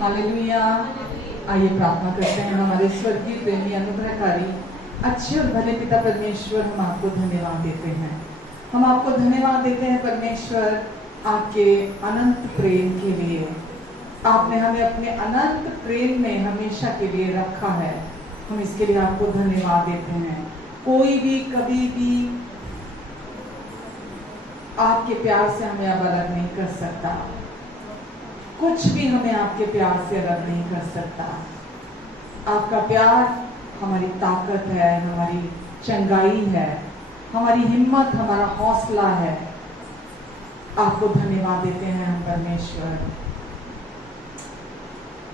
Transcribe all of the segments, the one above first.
Hallelujah. आइए प्रार्थना करते हैं। हमारे स्वर्गीय प्रेमी अनुग्रहकारी अच्छे और भले पिता परमेश्वर, हम आपको धन्यवाद देते हैं। हम आपको धन्यवाद देते हैं परमेश्वर, आपके अनंत प्रेम के लिए। आपने हमें अपने अनंत प्रेम में हमेशा के लिए रखा है। हम इसके लिए आपको धन्यवाद देते हैं। कोई भी कभी भी आपके प्यार से हमें अब अलग नहीं कर सकता। कुछ भी हमें आपके प्यार से अलग नहीं कर सकता। आपका प्यार हमारी ताकत है, हमारी चंगाई है, हमारी हिम्मत, हमारा हौसला है। आपको धन्यवाद देते हैं हम परमेश्वर।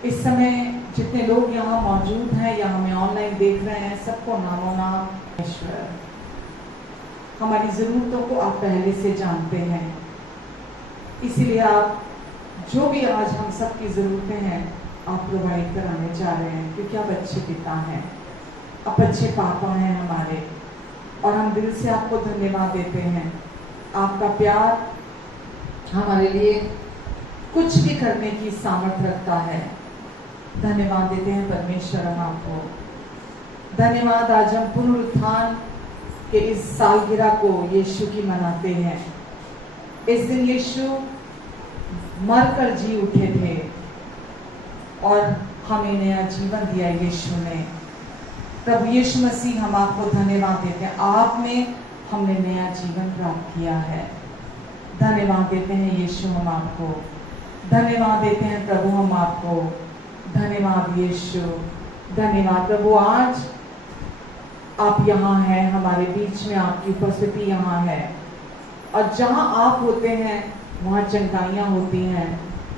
इस समय जितने लोग यहाँ मौजूद हैं या हमें ऑनलाइन देख रहे हैं, सबको नामों नाम परमेश्वर, हमारी ज़रूरतों को आप पहले से जानते हैं। इसीलिए आप जो भी आज हम सबकी ज़रूरतें हैं आप प्रोवाइड कराने जा रहे हैं, क्योंकि आप अच्छे पिता हैं, आप अच्छे पापा हैं हमारे। और हम दिल से आपको धन्यवाद देते हैं। आपका प्यार हमारे लिए कुछ भी करने की सामर्थ्य रखता है। धन्यवाद देते हैं परमेश्वर हम आपको। धन्यवाद। आज हम पुनरुत्थान के इस सालगिरह को यीशु की मनाते हैं। इस दिन यीशु मरकर जी उठे थे और हमें नया जीवन दिया यीशु ने। प्रभु यीशु मसीह, हम आपको धन्यवाद देते हैं। आप में हमने नया जीवन प्राप्त किया है। धन्यवाद देते हैं यीशु हम आपको। धन्यवाद देते हैं प्रभु हम आपको। धन्यवाद यीशु, धन्यवाद प्रभु। आज आप यहाँ हैं हमारे बीच में, आपकी उपस्थिति यहाँ है। और जहाँ आप होते हैं वहाँ चंगाइयाँ होती हैं,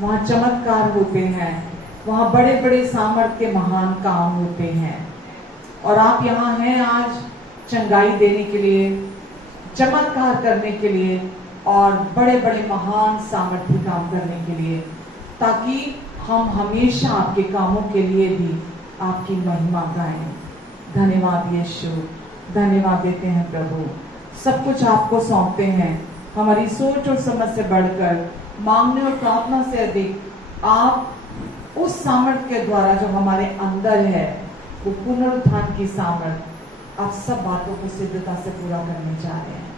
वहाँ चमत्कार होते हैं, वहाँ बड़े बड़े सामर्थ्य के महान काम होते हैं। और आप यहाँ हैं आज चंगाई देने के लिए, चमत्कार करने के लिए और बड़े बड़े महान सामर्थ्य काम करने के लिए, ताकि हम हमेशा आपके कामों के लिए भी आपकी महिमा गाएं। धन्यवाद यीशु, धन्यवाद देते हैं प्रभु। सब कुछ आपको सौंपते हैं। हमारी सोच और समझ से बढ़कर, मांगने और प्रार्थना से अधिक आप उस सामर्थ्य के द्वारा जो हमारे अंदर है, वो पुनरुत्थान की सामर्थ्य, आप सब बातों को सिद्धता से पूरा करने जा रहे हैं।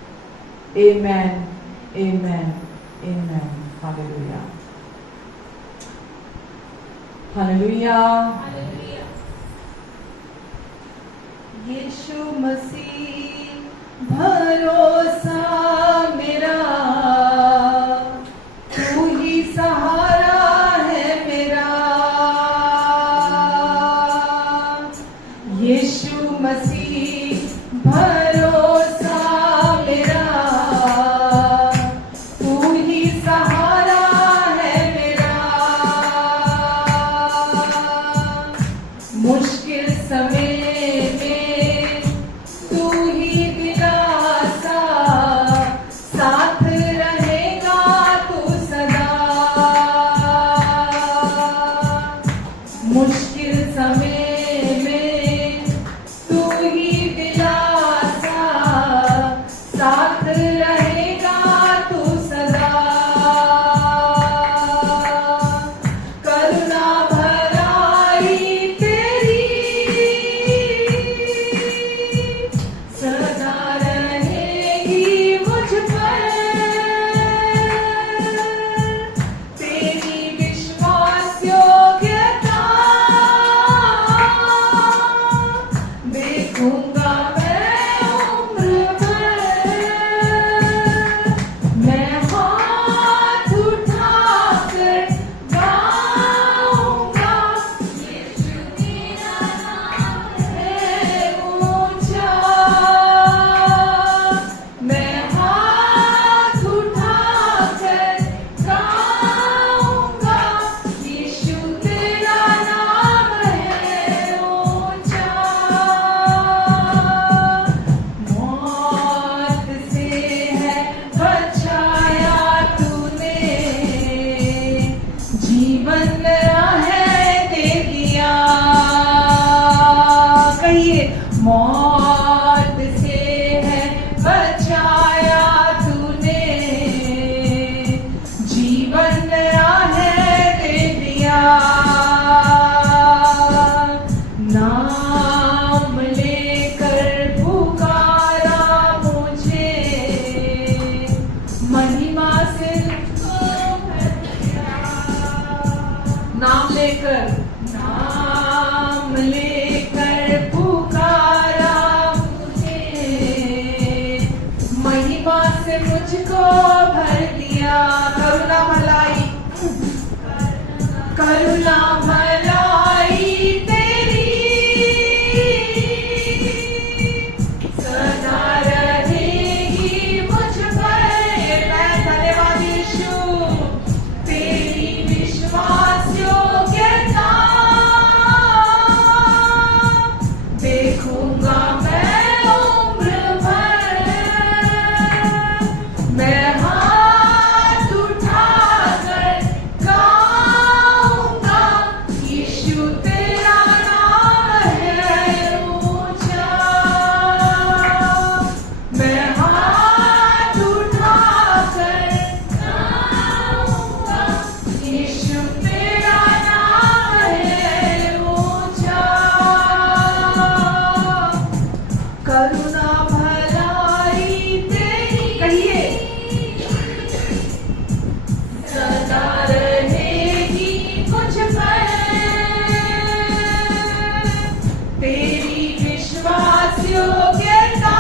आमेन, आमेन, आमेन। Hallelujah, hallelujah. यीशु मसीह भरोसा मेरा, तू ही सहारा है मेरा। यीशु मसीह भरोसा मेरा, तू ही सहारा है मेरा। मुश्किल समय मौत से है बचाया तूने, जीवन नया है दे दिया। नाम लेकर पुकारा मुझे, महिमा से मुझको भर दिया। करुणा भलाई, करुणा भलाई तेरी सदा रहेगी मुझ पर। मैं धन्यवाद यीशु, तेरी विश्वास योग्यता देखूंगा मैं उम्र भर। मैं हाथ उठाकर गाऊंगा, यीशु तेरा नाम है ऊंचा। मैं हाथ उठाकर गाऊंगा, यीशु तेरा नाम है ऊंचा। करुणा भलाई तेरी, कहिए, सदा रहेगी मुझ पर। तेरी विश्वास योग्यता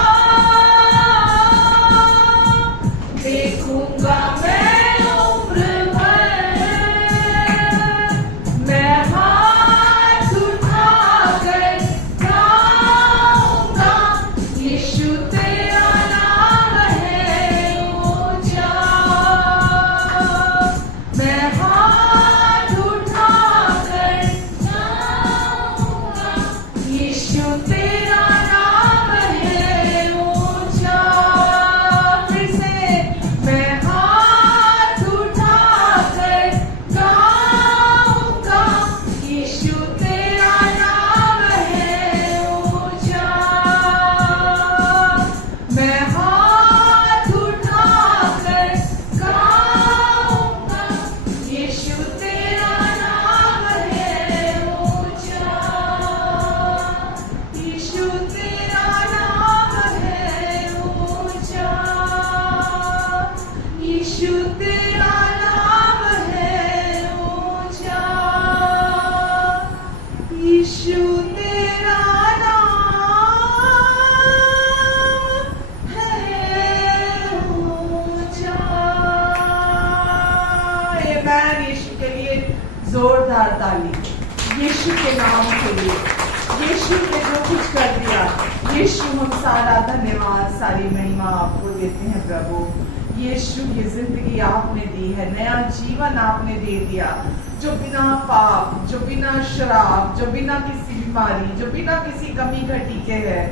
देखूंगा मैं उम्र भर। मैं हाथ उठाकर गाऊंगा, यीशु तेरा नाम है ऊंचा। मैं हाथ उठाकर गाऊंगा, यीशु तेरा नाम है ऊंचा। फिर से, मैं हाथ उठाकर गाऊंगा, यीशु तेरा नाम है ऊंचा। मैं हाथ उठाकर गाऊंगा, यीशु तेरा नाम है ऊंचा। यीशु तेरा नाम है ऊंचा। यीशु तेरा नाम है ऊंचा। यीशु तेरा नाम है ऊंचा। आमेन। यीशु के लिए जोरदार ताली, यीशु के नाम के लिए, यीशु ने जो कुछ कर दिया। यीशु, हम सारा धन्यवाद, सारी महिमा आपको देते हैं प्रभु। यीशु की जिंदगी आपने दी है, नया जीवन आपने दे दिया, जो बिना पाप, जो बिना शराब, जो बिना किसी बीमारी, जो बिना किसी कमी घटी के है,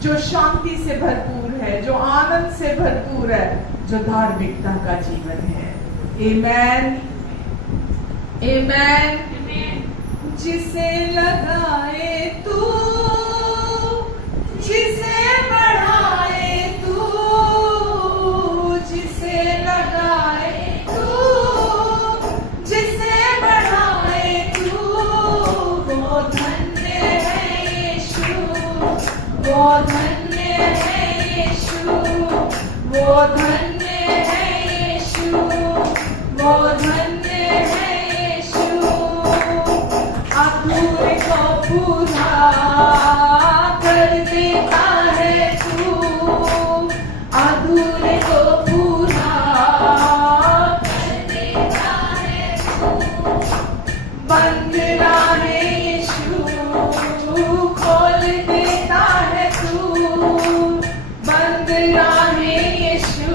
जो शांति से भरपूर है, जो आनंद से भरपूर है, जो धार्मिकता का जीवन है। आमेन, आमेन। जिसे लगाए तू, जिसे बढ़ाए तू, जिसे लगाए तू, जिसे बढ़ाए तू, वो धन्य है यीशु, वो धन्य है यीशु, वो धन्य है यीशु, वो धन्य है यीशु। अधूरे को पूरा कर देता है तू, अधूरे को पूरा कर देता है तू। बंद राहें यीशु खोल देता है तू, बंद राहें यीशु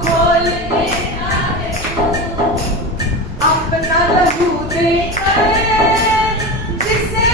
खोल देता है तू। अपना लहू देकर जिसे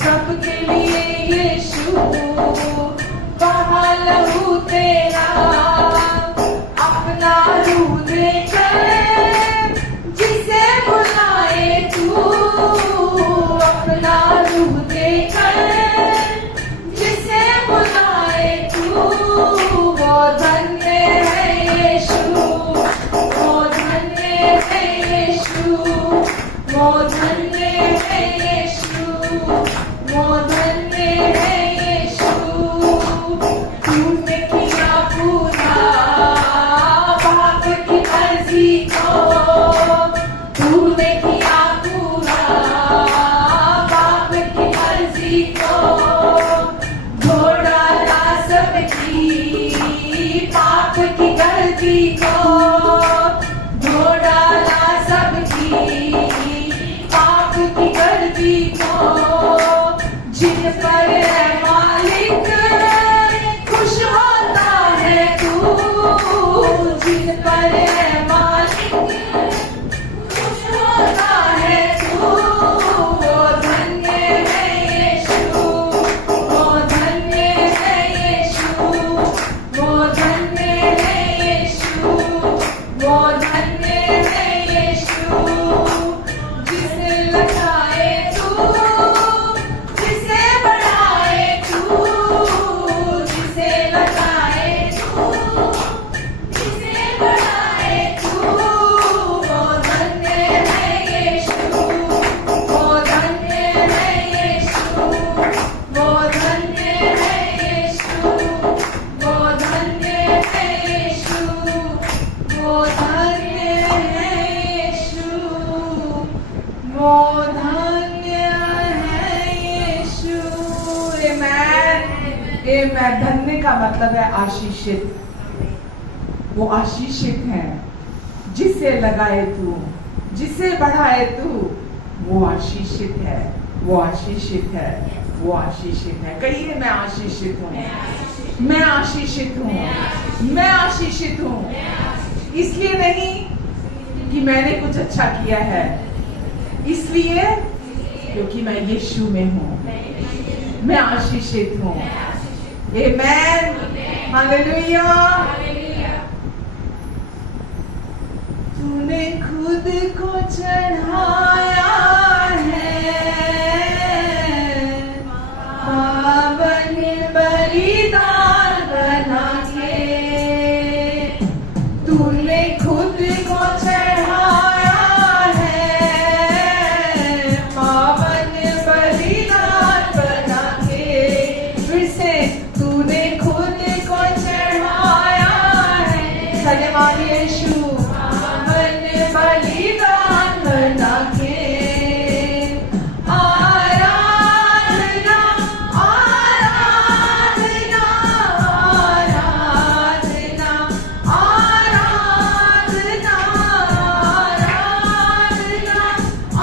सबके लिए यीशु बहा लहू तेरा, अपना रूह देकर जिसे बुलाए तू, अपना रूह देकर जिसे बुलाए तू, वो धन्य है यीशु, वो धन्य है यीशु, वो धन्य है यीशु, वो धन्य है यीशु। तूने किया पूरा बाप की मर्जी को, तूने किया पूरा बाप की मर्जी को, धो डाला सबकी पाप की गलती को, धो डाला सबकी पाप की गलती को, जिन पर है मालिक खुश होता है तू, जिन पर है मालिक खुश होता है तू, वो धन्य है यीशु, वो धन्य है यीशु, वो धन्य है यीशु, वो धन्य है यीशु। जिसे लगाए तू, जिसे बढ़ाए तू, जिसे लगाए तू, जिसे बढ़ाए तू, वो धन्य है यीशु, वो धन्य है यीशु, वो धन्य है यीशु, वो धन्य है यीशु, वो धन्य है यीशु, वो धन्य है यीशु। आमेन, आमेन। धन्य का मतलब है आशीषित, वो आशीषित है। जिसे लगाए तू, जिसे बढ़ाए तू, वो आशीषित है, वो आशीषित है, वो आशीषित है। कहिए मैं आशीषित हूँ, मैं आशीषित हूँ, मैं आशीषित हूँ। इसलिए नहीं कि मैंने कुछ अच्छा किया है, इसलिए क्योंकि मैं यीशु में हूँ, मैं आशीषित हूँ। आमेन, हालेलुया। तूने खुद को चढ़ाया है पावन बलिदान बना के, तूने खुद को चढ़ाया है पावन बलिदान बना के, फिर से तूने खुद को चढ़ाया है, धन्यवाद यीशु, बलिदान बना के। आराधना आराधना आराधना आराधना आराधना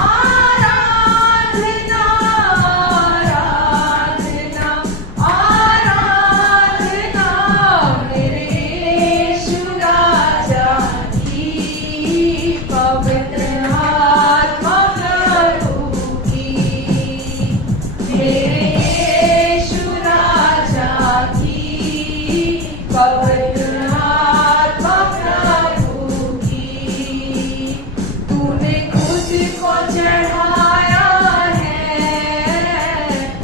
आराधना आराधना आराधना मेरे यीशु राजा की, पवित्र आत्मा प्रभु की, मेरे यीशु राजा की, पवित्र आत्मा प्रभु की। तूने खुद को चढ़ाया है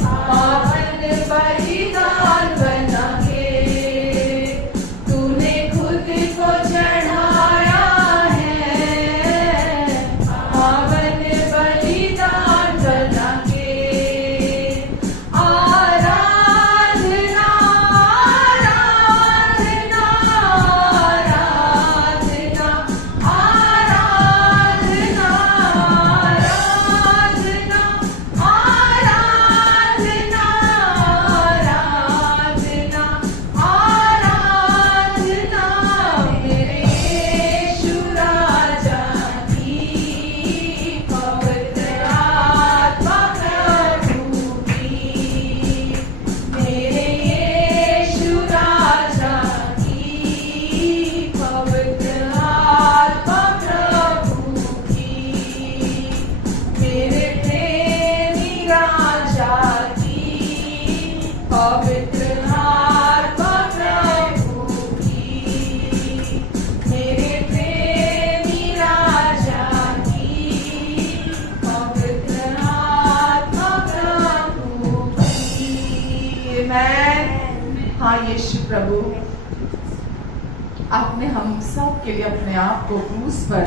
पावन बलिदान बना के, तूने खुद को चढ़ाया पावन बलिदान बना के। पवित्र आत्मा प्रभु की, मेरे प्रेमी राजा की, पवित्र आत्मा प्रभु की। आमेन। हाँ यीशु प्रभु, आपने हम सब के लिए अपने आप को क्रूस पर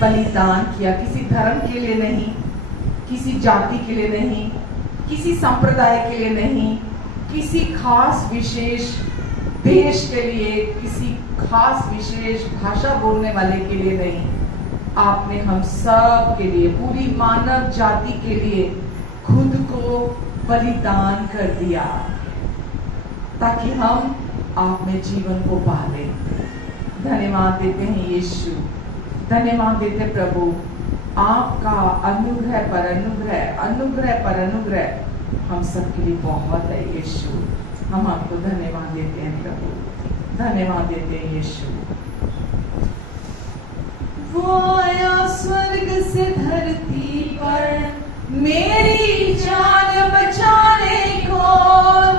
बलिदान किया। किसी धर्म के लिए नहीं, किसी जाति के लिए नहीं, किसी संप्रदाय के लिए नहीं, किसी खास विशेष देश के लिए, किसी खास विशेष भाषा बोलने वाले के लिए नहीं। आपने हम सब के लिए, पूरी मानव जाति के लिए खुद को बलिदान कर दिया ताकि हम आप में जीवन को पाले। धन्यवाद देते हैं यीशु, धन्यवाद देते प्रभु। आपका अनुग्रह पर अनुग्रह, अनुग्रह पर अनुग्रह हम सबके लिए बहुत है यीशु। हम आपको धन्यवाद देते हैं प्रभु, धन्यवाद देते हैं यीशु। वो आया स्वर्ग से धरती पर मेरी जान बचाने को,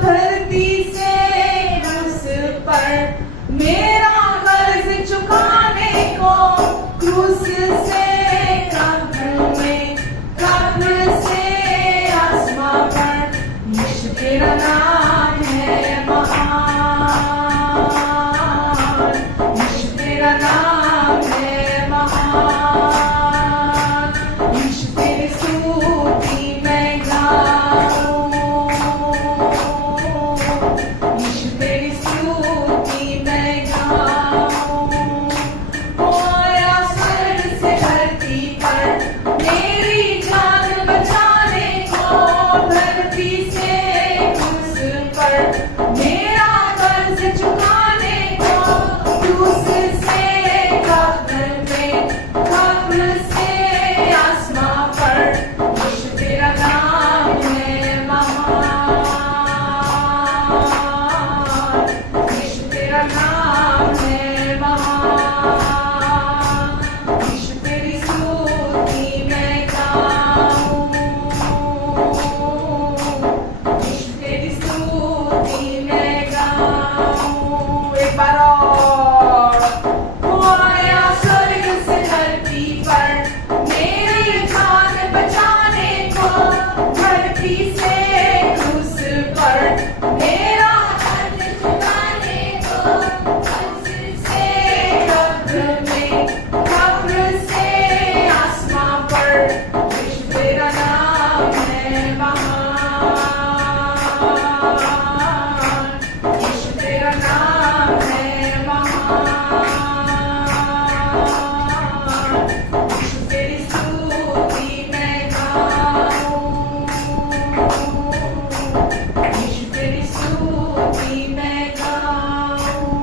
धरती से क्रूस पर मेरा कर्ज चुकाने को, क्रूस से कब्र में, कब्र से आसमां पर, यीशु तेरा नाम है महान, यीशु तेरा नाम है महान, यीशु तेरी स्तुति मैं गाऊं, यीशु तेरी स्तुति मैं गाऊं। वो आया स्वर्ग से धरती पर मेरी जान बचाने को, धरती से क्रूस पर मेरा कर्ज चुकाने को, क्रूस से कब्र में, कब्र से आसमां पर, यीशु तेरा नाम है महान, यीशु तेरा नाम है महान, यीशु तेरी स्तुति मैं गाऊं, यीशु तेरी स्तुति मैं गाऊं। एक बार और। वो आया स्वर्ग से धरती पर मेरी जान बचाने को, धरती से क्रूस पर मेरा कर्ज चुकाने को, क्रूस से कब्र में, कब्र से आसमां पर, यीशु तेरा नाम है महान, यीशु तेरा नाम है महान, यीशु तेरी स्तुति मैं गाऊं, यीशु तेरी स्तुति मैं गाऊं,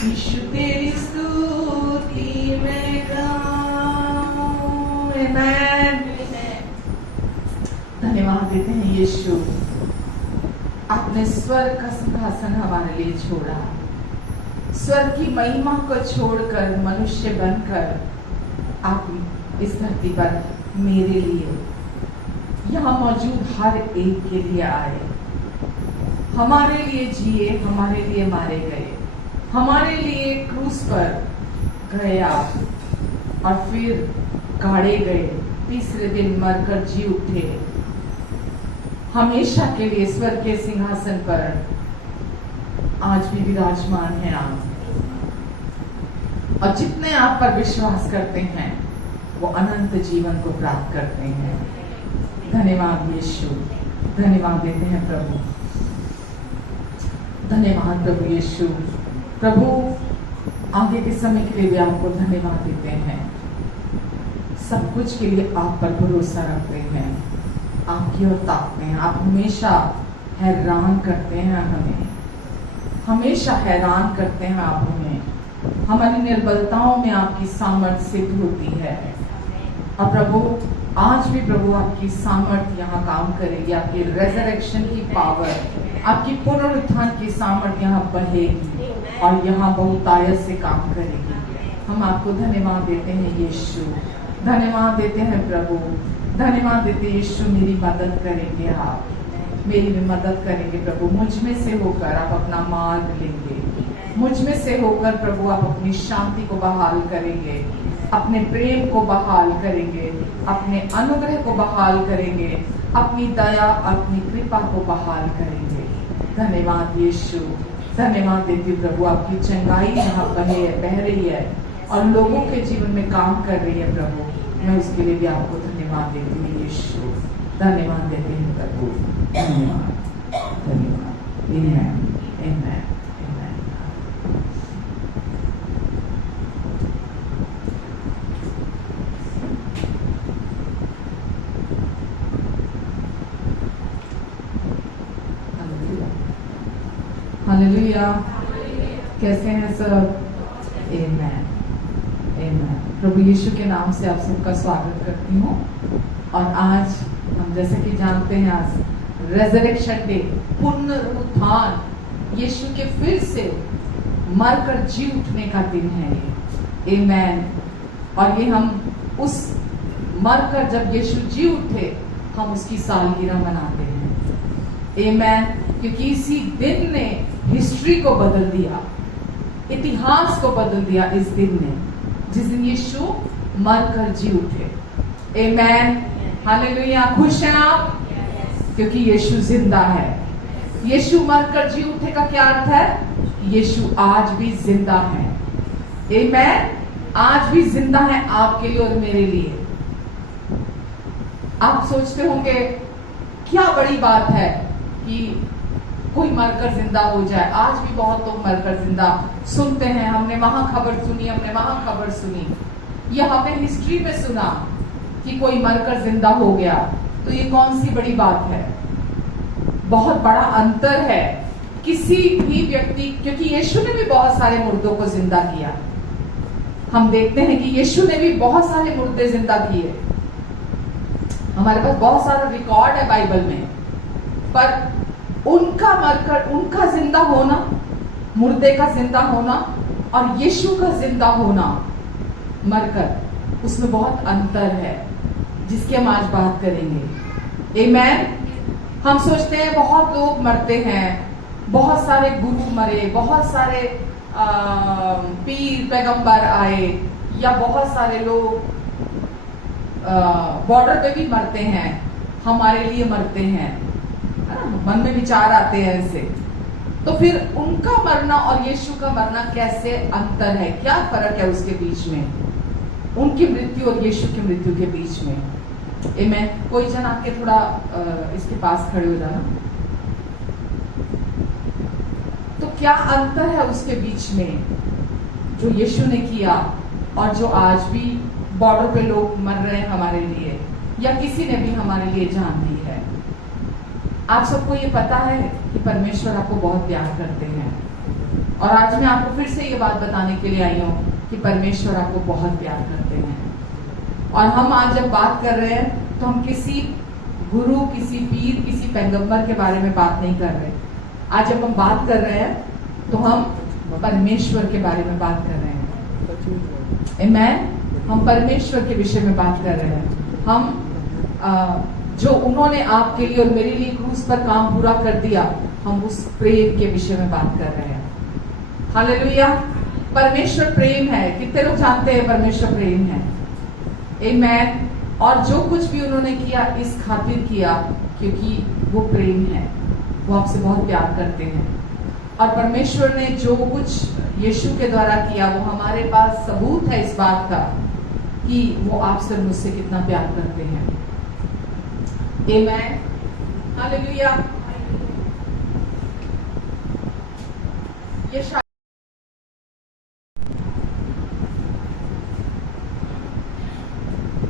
यीशु तेरी स्तुति मैं गाऊं। आमेन। धन्यवाद देते हैं यीशु, आपने स्वर्ग का सिंहासन हमारे लिए छोड़ा, स्वर्ग की महिमा को छोड़कर मनुष्य बनकर आप इस धरती पर मेरे लिए, यहाँ मौजूद हर एक के लिए आए, हमारे लिए जिए, हमारे लिए मारे गए, हमारे लिए क्रूस पर गए आप, और फिर गाड़े गए, तीसरे दिन मरकर जी उठे, हमेशा के लिए स्वर्ग के सिंहासन पर आज भी विराजमान है आप। और जितने आप पर विश्वास करते हैं वो अनंत जीवन को प्राप्त करते हैं। धन्यवाद यीशु, धन्यवाद देते हैं प्रभु, धन्यवाद प्रभु यीशु। प्रभु आगे के समय के लिए भी आपको धन्यवाद देते हैं, सब कुछ के लिए आप पर भरोसा रखते हैं, आपकी ओर ताकते हैं। आप हमेशा हैरान करते हैं हमें, हमेशा हैरान करते हैं आप हमें। हमारी निर्बलताओं में आपकी सामर्थ्य सिद्ध होती है। और प्रभु आज भी प्रभु आपकी सामर्थ्य यहाँ काम करेगी, आपकी रेजरेक्शन की पावर, आपकी पुनरुत्थान की सामर्थ्य यहाँ बढ़ेगी और यहाँ बहुतायत से काम करेगी। हम आपको धन्यवाद देते हैं यीशु, धन्यवाद देते हैं प्रभु। धन्यवाद देते यीशु, मेरी मदद करेंगे आप, मेरी भी मदद करेंगे प्रभु। मुझ में से होकर आप अपना मार्ग लेंगे, मुझ में से होकर प्रभु आप अपनी शांति को बहाल करेंगे, अपने प्रेम को बहाल करेंगे, अपने अनुग्रह को बहाल करेंगे, अपनी दया, अपनी कृपा को बहाल करेंगे। धन्यवाद यीशु, धन्यवाद देती हूँ प्रभु, आपकी चंगाई यहाँ बह रही है और लोगों के जीवन में काम कर रही है प्रभु। मैं उसके लिए भी आपको धन्यवाद देती हूँ यीशु, धन्यवाद देती हूँ प्रभु, धन्यवाद, धन्यवाद। आमेन, आमेन, आमेन। हालेलुया। कैसे हैं सब? आमेन, आमेन। प्रभु यीशु के नाम से आप सबका स्वागत करती हूँ। और आज हम जैसे कि जानते हैं, आज रेजरेक्शन डे, पुनरुत्थान, यीशु के फिर से मरकर जी उठने का दिन है ये। आमेन। और ये हम उस मरकर जब यीशु जी उठे, हम उसकी सालगिरह मनाते हैं। आमेन। क्योंकि इसी दिन ने हिस्ट्री को बदल दिया, इतिहास को बदल दिया इस दिन ने, जिस दिन यीशु मरकर जी उठे। आमेन, हालेलुया। खुश हैं आप? क्योंकि यीशु जिंदा है। यीशु मरकर जी उठे का क्या अर्थ है? यीशु आज भी जिंदा है। आमेन, आज भी जिंदा है आपके लिए और मेरे लिए। आप सोचते होंगे क्या बड़ी बात है कि कोई मरकर जिंदा हो जाए। आज भी बहुत लोग मरकर जिंदा सुनते हैं। हमने वहां खबर सुनी, हमने वहां खबर सुनी, या हमने हिस्ट्री में सुना कि कोई मरकर जिंदा हो गया। तो ये कौन सी बड़ी बात है? बहुत बड़ा अंतर है। किसी भी व्यक्ति, क्योंकि यीशु ने भी बहुत सारे मुर्दों को जिंदा किया। हम देखते हैं कि यीशु ने भी बहुत सारे मुर्दे जिंदा किए। हमारे पास बहुत सारा रिकॉर्ड है बाइबल में, पर उनका मरकर, उनका जिंदा होना, मुर्दे का जिंदा होना और यीशु का जिंदा होना मरकर, उसमें बहुत अंतर है, जिसकी हम आज बात करेंगे। आमेन। हम सोचते हैं बहुत लोग मरते हैं, बहुत सारे गुरु मरे, बहुत सारे पीर पैगंबर आए, या बहुत सारे लोग बॉर्डर पे भी मरते हैं, हमारे लिए मरते हैं, है ना? मन में विचार आते हैं ऐसे। तो फिर उनका मरना और यीशु का मरना कैसे अंतर है? क्या फर्क है उसके बीच में, उनकी मृत्यु और यीशु की मृत्यु के बीच में? आमेन। कोई जन आके थोड़ा इसके पास खड़े हो जाना। तो क्या अंतर है उसके बीच में, जो यीशु ने किया और जो आज भी बॉर्डर पे लोग मर रहे हैं हमारे लिए, या किसी ने भी हमारे लिए जान दी है? आप सबको ये पता है कि परमेश्वर आपको बहुत प्यार करते हैं। और आज मैं आपको फिर से ये बात बताने के लिए आई हूँ कि परमेश्वर आपको बहुत प्यार करते हैं। और हम आज जब बात कर रहे हैं तो हम किसी गुरु, किसी पीर, किसी पैगंबर के बारे में बात नहीं कर रहे। आज जब हम बात कर रहे हैं तो हम परमेश्वर के बारे में बात कर रहे हैं। आमेन। हम परमेश्वर के विषय में बात कर रहे हैं। हम जो उन्होंने आपके लिए और मेरे लिए क्रूस पर काम पूरा कर दिया, हम उस प्रेम के विषय में बात कर रहे हैं। हालेलुया। परमेश्वर प्रेम है। कितने लोग जानते हैं परमेश्वर प्रेम है? आमेन। और जो कुछ भी उन्होंने किया, इस खातिर किया क्योंकि वो प्रेम है, वो आपसे बहुत प्यार करते हैं। और परमेश्वर ने जो कुछ यीशु के द्वारा किया, वो हमारे पास सबूत है इस बात का कि वो आपसे मुझसे कितना प्यार करते हैं। आमेन, हालेलुया।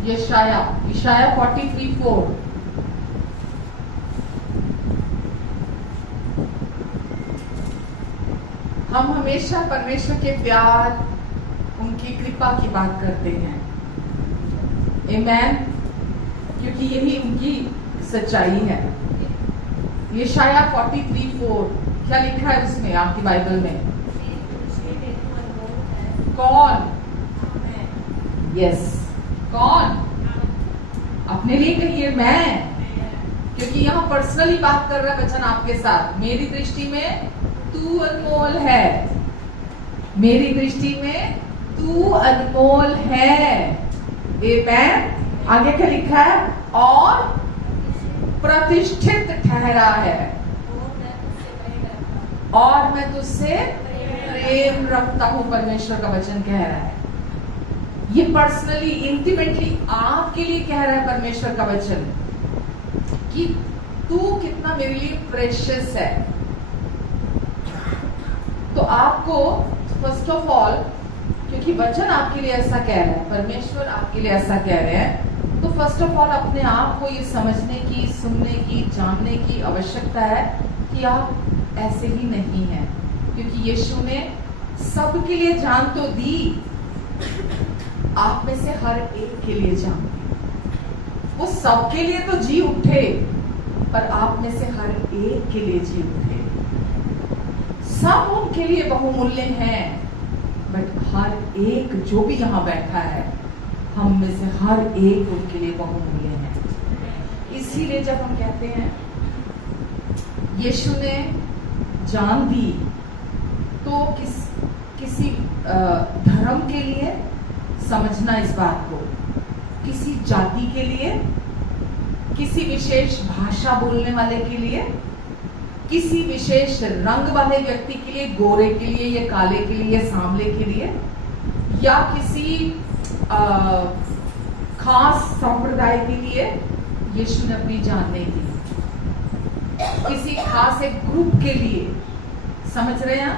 यशाया 43:4। हम हमेशा परमेश्वर के प्यार, उनकी कृपा की बात करते हैं। आमेन। क्योंकि यही उनकी सच्चाई है। यशाया 43:4 क्या लिखा है उसमें, आपकी बाइबल में? कौन? यस, कौन? अपने लिए कहिए मैं, क्योंकि यहाँ पर्सनली बात कर रहा है वचन आपके साथ। मेरी दृष्टि में तू अनमोल है, मेरी दृष्टि में तू अनमोल है। आमेन। आगे क्या लिखा है? और प्रतिष्ठित ठहरा है, और मैं तुझसे प्रेम रखता हूं। परमेश्वर का वचन कह रहा है, ये पर्सनली इंटीमेटली आपके लिए कह रहा है परमेश्वर का वचन कि तू कितना मेरे लिए प्रेशियस है। तो आपको फर्स्ट ऑफ ऑल, क्योंकि वचन आपके लिए ऐसा कह रहा है, परमेश्वर आपके लिए ऐसा कह रहे हैं, तो फर्स्ट ऑफ ऑल अपने आप को ये समझने की, सुनने की, जानने की आवश्यकता है कि आप ऐसे ही नहीं हैं। क्योंकि यीशु ने सबके लिए जान तो दी, आप में से हर एक के लिए जान दी। वो सबके लिए तो जी उठे, पर आप में से हर एक के लिए जी उठे। सब उनके लिए बहुमूल्य हैं, बट हर एक जो भी यहाँ बैठा है, हम में से हर एक उनके लिए बहुमूल्य है। इसीलिए जब हम कहते हैं यीशु ने जान दी, तो किसी धर्म के लिए समझना इस बात को, किसी जाति के लिए, किसी विशेष भाषा बोलने वाले के लिए, किसी विशेष रंग वाले व्यक्ति के लिए, गोरे के लिए या काले के लिए, सांवले के लिए, या किसी खास संप्रदाय के लिए यीशु ने अपनी जान नहीं दी। किसी खास एक ग्रुप के लिए, समझ रहे हैं,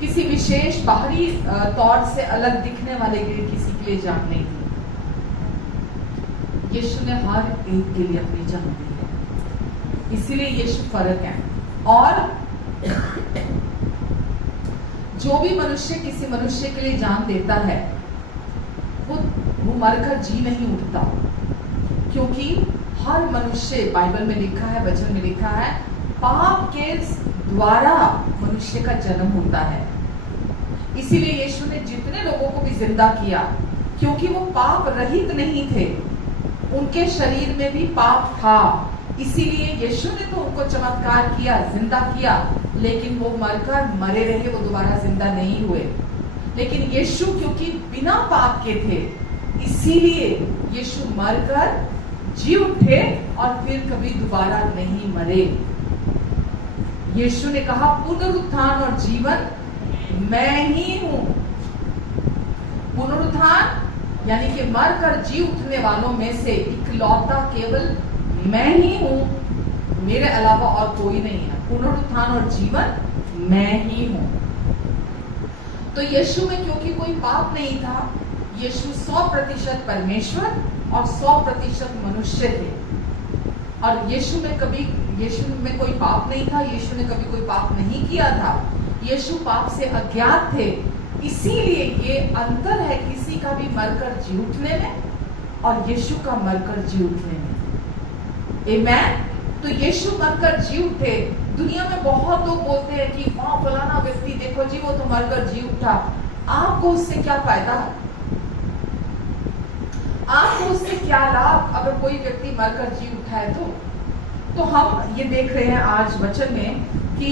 किसी विशेष बाहरी तौर से अलग दिखने वाले के लिए किसी के लिए जान नहीं दी। यीशु ने हर एक के लिए अपनी जान दी है, इसीलिए यीशु फर्क है। और जो भी मनुष्य किसी मनुष्य के लिए जान देता है, वो मरकर जी नहीं उठता, क्योंकि हर मनुष्य, बाइबल में लिखा है, वचन में लिखा है, पाप के द्वारा मनुष्य का जन्म होता है। इसीलिए यीशु ने जितने लोगों को भी जिंदा किया, क्योंकि वो पाप रहित नहीं थे, उनके शरीर में भी पाप था, इसीलिए यीशु ने तो उनको चमत्कार किया, जिंदा किया, लेकिन वो मरकर मरे रहे, वो दोबारा जिंदा नहीं हुए। लेकिन यीशु क्योंकि बिना पाप के थे, इसीलिए यीशु मरकर जी उठे और फिर कभी दोबारा नहीं मरे। यीशु ने कहा, पुनरुत्थान और जीवन मैं ही हूं। पुनरुत्थान यानी कि मरकर जी उठने वालों में से इकलौता केवल मैं ही हूं, मेरे अलावा और कोई नहीं है। पुनरुत्थान और जीवन मैं ही हूं। तो यीशु में क्योंकि कोई पाप नहीं था, यीशु 100% परमेश्वर और 100% मनुष्य थे। और यीशु में कोई पाप नहीं था, यीशु ने कभी कोई पाप नहीं किया था, यीशु पाप से अज्ञात थे। इसीलिए ये अंतर है किसी का भी मरकर जी उठने में और यीशु का मरकर जी उठने में। आमेन। तो यीशु मरकर जी उठे। दुनिया में बहुत लोग बोलते हैं कि वहां फलाना व्यक्ति देखो जी, वो तो मरकर जी उठा। आपको उससे क्या फायदा? आपको उससे क्या लाभ अगर कोई व्यक्ति मरकर जी उठा है? तो हम ये देख रहे हैं आज वचन में कि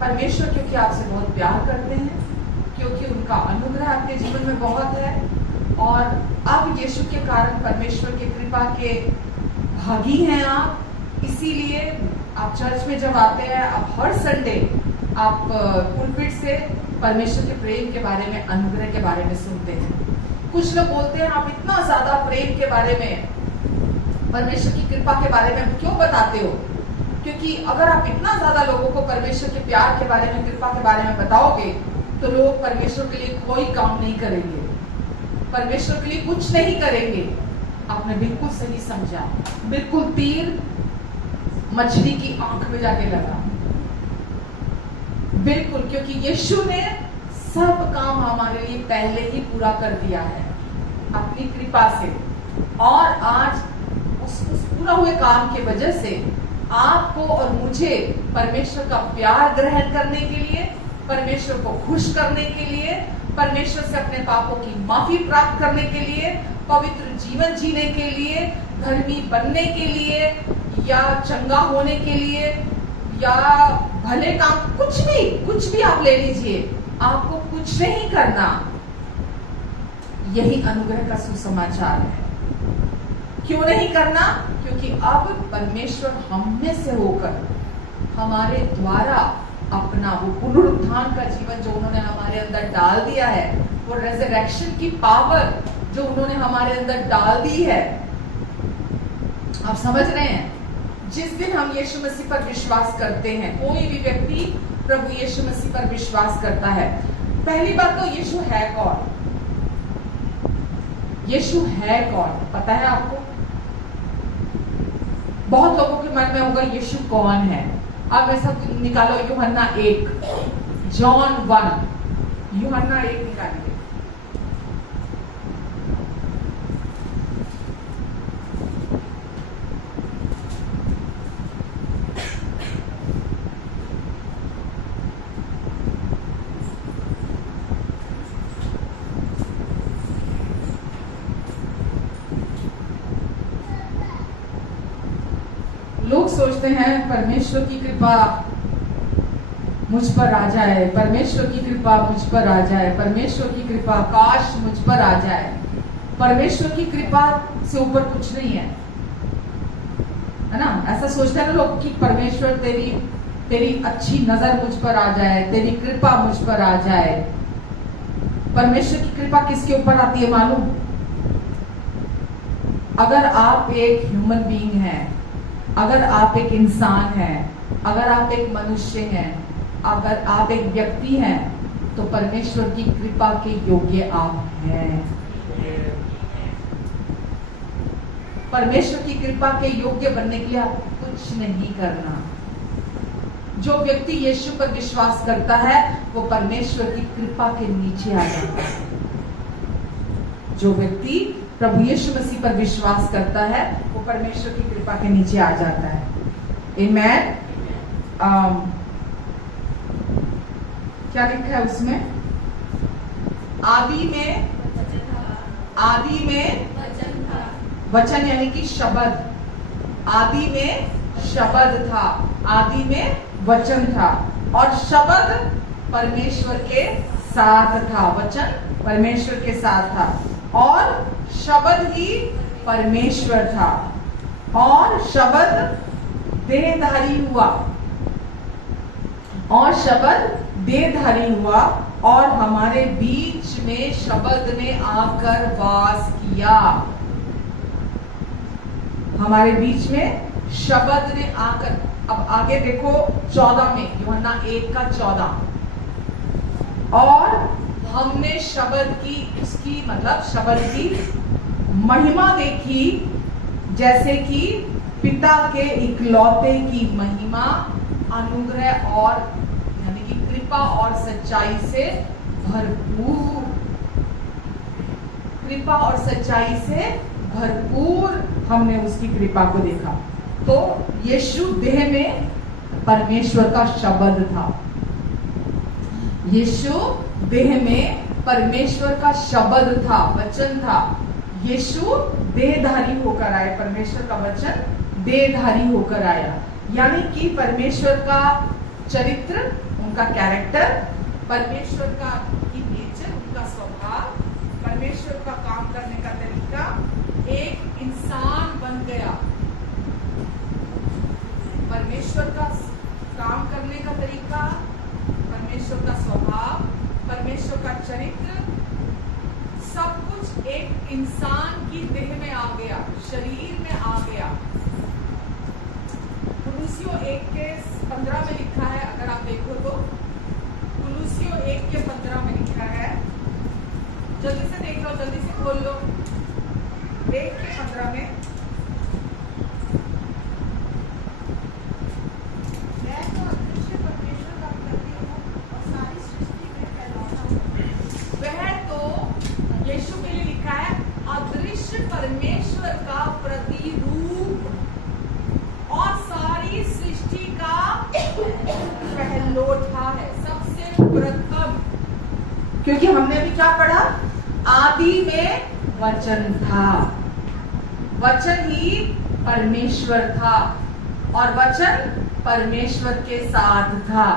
परमेश्वर क्योंकि आपसे बहुत प्यार करते हैं, क्योंकि उनका अनुग्रह आपके जीवन में बहुत है, और अब यीशु के कारण परमेश्वर की कृपा के भागी हैं आप। इसीलिए आप चर्च में जब आते हैं, आप हर संडे आप पुलपिट से परमेश्वर के प्रेम के बारे में, अनुग्रह के बारे में सुनते हैं। कुछ लोग बोलते हैं आप इतना ज्यादा प्रेम के बारे में, परमेश्वर की कृपा के बारे में क्यों बताते हो? क्योंकि अगर आप इतना ज्यादा लोगों को परमेश्वर के प्यार के बारे में, कृपा के बारे में बताओगे, तो लोग परमेश्वर के लिए कोई काम नहीं करेंगे, परमेश्वर के लिए कुछ नहीं करेंगे। आपने बिल्कुल सही समझा, बिल्कुल तीर मछली की आंख में जाके लगा। बिल्कुल, क्योंकि यीशु ने सब काम हमारे लिए पहले ही पूरा कर दिया है अपनी कृपा से, और आज उस पूरा हुए काम की वजह से आपको और मुझे परमेश्वर का प्यार ग्रहण करने के लिए, परमेश्वर को खुश करने के लिए, परमेश्वर से अपने पापों की माफी प्राप्त करने के लिए, पवित्र जीवन जीने के लिए, धर्मी बनने के लिए, या चंगा होने के लिए, या भले काम, कुछ भी आप ले लीजिए, आपको कुछ नहीं करना। यही अनुग्रह का सुसमाचार है। क्यों नहीं करना? क्योंकि अब परमेश्वर हम में से होकर हमारे द्वारा अपना वो पुनरुत्थान का जीवन जो उन्होंने हमारे अंदर डाल दिया है, वो रेजरेक्शन की पावर जो उन्होंने हमारे अंदर डाल दी है, आप समझ रहे हैं? जिस दिन हम यीशु मसीह पर विश्वास करते हैं, कोई भी व्यक्ति प्रभु यीशु मसीह पर विश्वास करता है, पहली बात तो यीशु है कौन? यीशु है कौन पता है आपको? बहुत लोगों के मन में होगा यीशु कौन है। अब ऐसा निकालो, यूहन्ना 1, जॉन 1, यूहन्ना 1 निकालिए। लोग सोचते हैं परमेश्वर की कृपा मुझ पर आ जाए, परमेश्वर की कृपा मुझ पर आ जाए, परमेश्वर की कृपा काश मुझ पर आ जाए। परमेश्वर की कृपा से ऊपर कुछ नहीं है ना? ऐसा सोचते हैं ना लोग कि परमेश्वर तेरी अच्छी नजर मुझ पर आ जाए, तेरी कृपा मुझ पर आ जाए। परमेश्वर की कृपा किसके ऊपर आती है मालूम? अगर आप एक ह्यूमन बीइंग हैं, अगर आप एक इंसान हैं, अगर आप एक मनुष्य हैं, अगर आप एक व्यक्ति हैं, तो परमेश्वर की कृपा के योग्य आप हैं। परमेश्वर की कृपा के योग्य बनने के लिए आपको कुछ नहीं करना। जो व्यक्ति यीशु पर विश्वास करता है वो परमेश्वर की कृपा के नीचे आ जाता है। जो व्यक्ति प्रभु यीशु मसीह पर विश्वास करता है वो परमेश्वर की कृपा के नीचे आ जाता है। आमेन। क्या लिखा है उसमें? आदि में वचन यानी कि शब्द। आदि में शब्द था, आदि में वचन था, और शब्द परमेश्वर के साथ था। वचन परमेश्वर के साथ था और शब्द ही परमेश्वर था, और शब्द देहधारी हुआ, और शब्द देहधारी हुआ और हमारे बीच में शब्द ने आकर वास किया। हमारे बीच में शब्द ने आकर, अब आगे देखो 14 में, यूहन्ना 1 का 14, और हमने शब्द की, उसकी मतलब शब्द की महिमा देखी, जैसे कि पिता के इकलौते की महिमा, अनुग्रह और यानी कि कृपा और सच्चाई से भरपूर, कृपा और सच्चाई से भरपूर हमने उसकी कृपा को देखा। तो यीशु देह में परमेश्वर का शब्द था। यीशु देह में परमेश्वर का शब्द था, वचन था। यीशु देहधारी होकर आए, परमेश्वर का वचन देहधारी होकर आया, यानी कि परमेश्वर का चरित्र, उनका कैरेक्टर, परमेश्वर का की नेचर, उनका स्वभाव, परमेश्वर का काम करने का तरीका एक इंसान बन गया। परमेश्वर का काम करने का तरीका, परमेश्वर का स्वभाव, परमेश्वर का चरित्र, सब कुछ एक इंसान की देह में आ गया, शरीर में आ गया। कुलुसियों 1 के 15 में लिखा है, अगर आप देखो तो कुलुसियों 1 के 15 में लिखा है, जल्दी से देख लो, जल्दी से खोल लो। 1 के 15 में, मैं तो अदृश्य परमेश्वर का प्रतिरूप और सारी सृष्टि में फैलाता हूं। वह तो यीशु के लिए लिखा है अदृश्य परमेश्वर का प्रतिरूप और सारी सृष्टि का पहलोठा है, सबसे प्रथम। क्योंकि हमने भी क्या पढ़ा? आदि में वचन था, वचन ही परमेश्वर था और वचन परमेश्वर के साथ था।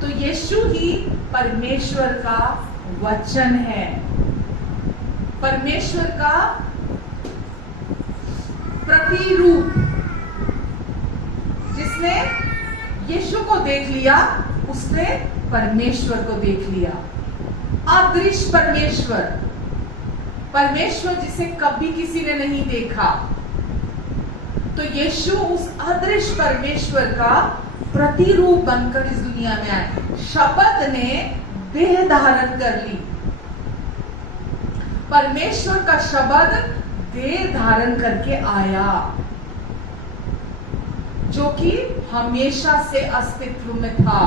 तो यीशु ही परमेश्वर का वचन है, परमेश्वर का प्रतिरूप। जिसने यीशु को देख लिया उसने परमेश्वर को देख लिया। अदृश्य परमेश्वर, परमेश्वर जिसे कभी किसी ने नहीं देखा। तो यीशु उस अदृश्य परमेश्वर का प्रतिरूप बनकर इस दुनिया में आए। शब्द ने देह धारण कर ली, परमेश्वर का शब्द देह धारण करके आया, जो कि हमेशा से अस्तित्व में था,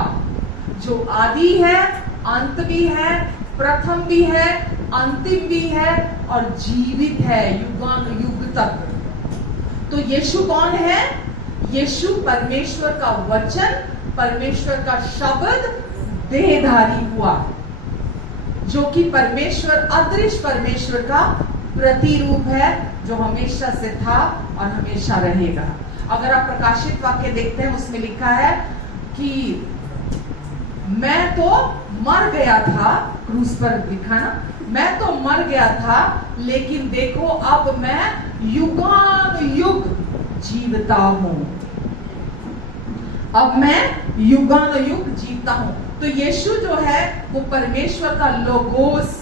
जो आदि है, अंत भी है, प्रथम भी है, अंतिम भी है और जीवित है युगानुयुग तक। तो यीशु कौन है? यीशु परमेश्वर का वचन, परमेश्वर का शब्द देहधारी हुआ, जो कि परमेश्वर, अदृश्य परमेश्वर का प्रतिरूप है, जो हमेशा से था और हमेशा रहेगा। अगर आप प्रकाशित वाक्य देखते हैं उसमें लिखा है कि मैं तो मर गया था, क्रूस पर लिखा ना, मैं तो मर गया था लेकिन देखो अब मैं युगानुयुग जीवता हूं, अब मैं युगानुयुग जीवता हूं। तो यीशु जो है वो परमेश्वर का लोगोस,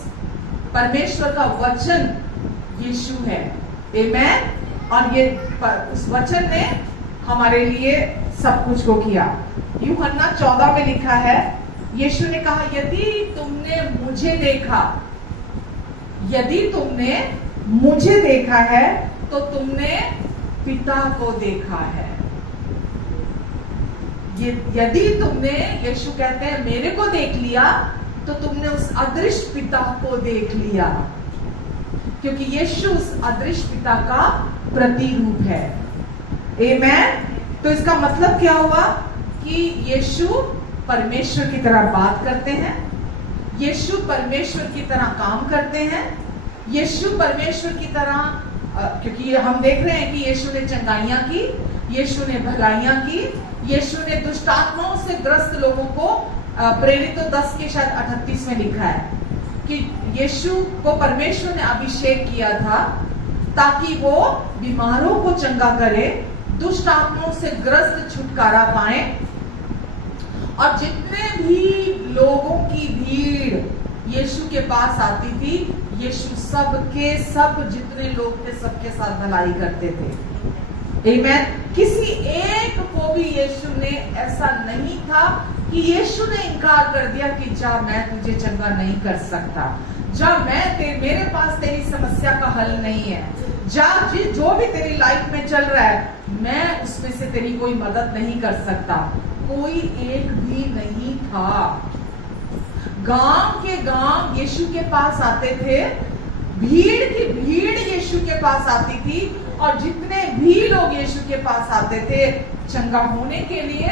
परमेश्वर का वचन यीशु है। आमेन। और ये उस वचन ने हमारे लिए सब कुछ को किया। यूहन्ना 14 में लिखा है, यीशु ने कहा यदि तुमने मुझे देखा, यदि तुमने मुझे देखा है तो तुमने पिता को देखा है। यदि तुमने, यीशु कहते हैं, मेरे को देख लिया तो तुमने उस अदृश्य पिता को देख लिया, क्योंकि यीशु उस अदृश्य पिता का प्रतिरूप है। आमेन। तो इसका मतलब क्या हुआ कि यीशु परमेश्वर की तरह बात करते हैं, यीशु परमेश्वर की तरह काम करते हैं, यीशु परमेश्वर की तरह, क्योंकि हम देख रहे हैं कि यीशु ने चंगाइयां की, यीशु ने भलाइयां की, यीशु ने दुष्ट आत्माओं से ग्रस्त लोगों को, प्रेरितों 10 के शायद 38 में लिखा है कि यीशु को परमेश्वर ने अभिषेक किया था ताकि वो बीमारों को चंगा करे, दुष्ट आत्माओं से ग्रस्त छुटकारा पाए। और जितने भी लोगों की भीड़ यीशु के पास आती थी, यीशु सबके सब जितने लोग थे सबके साथ भलाई करते थे। आमेन। किसी एक को भी यीशु ने ऐसा नहीं था कि यीशु ने इनकार कर दिया कि जा मैं तुझे चंगा नहीं कर सकता, जा मेरे पास तेरी समस्या का हल नहीं है, जा जो भी तेरी लाइफ में चल रहा है मैं उसमें से तेरी कोई मदद नहीं कर सकता। कोई एक भी नहीं था। गांव के गांव यीशु के पास आते थे, भीड़ की भीड़ यीशु के पास आती थी, और जितने भी लोग यीशु के पास आते थे चंगा होने के लिए,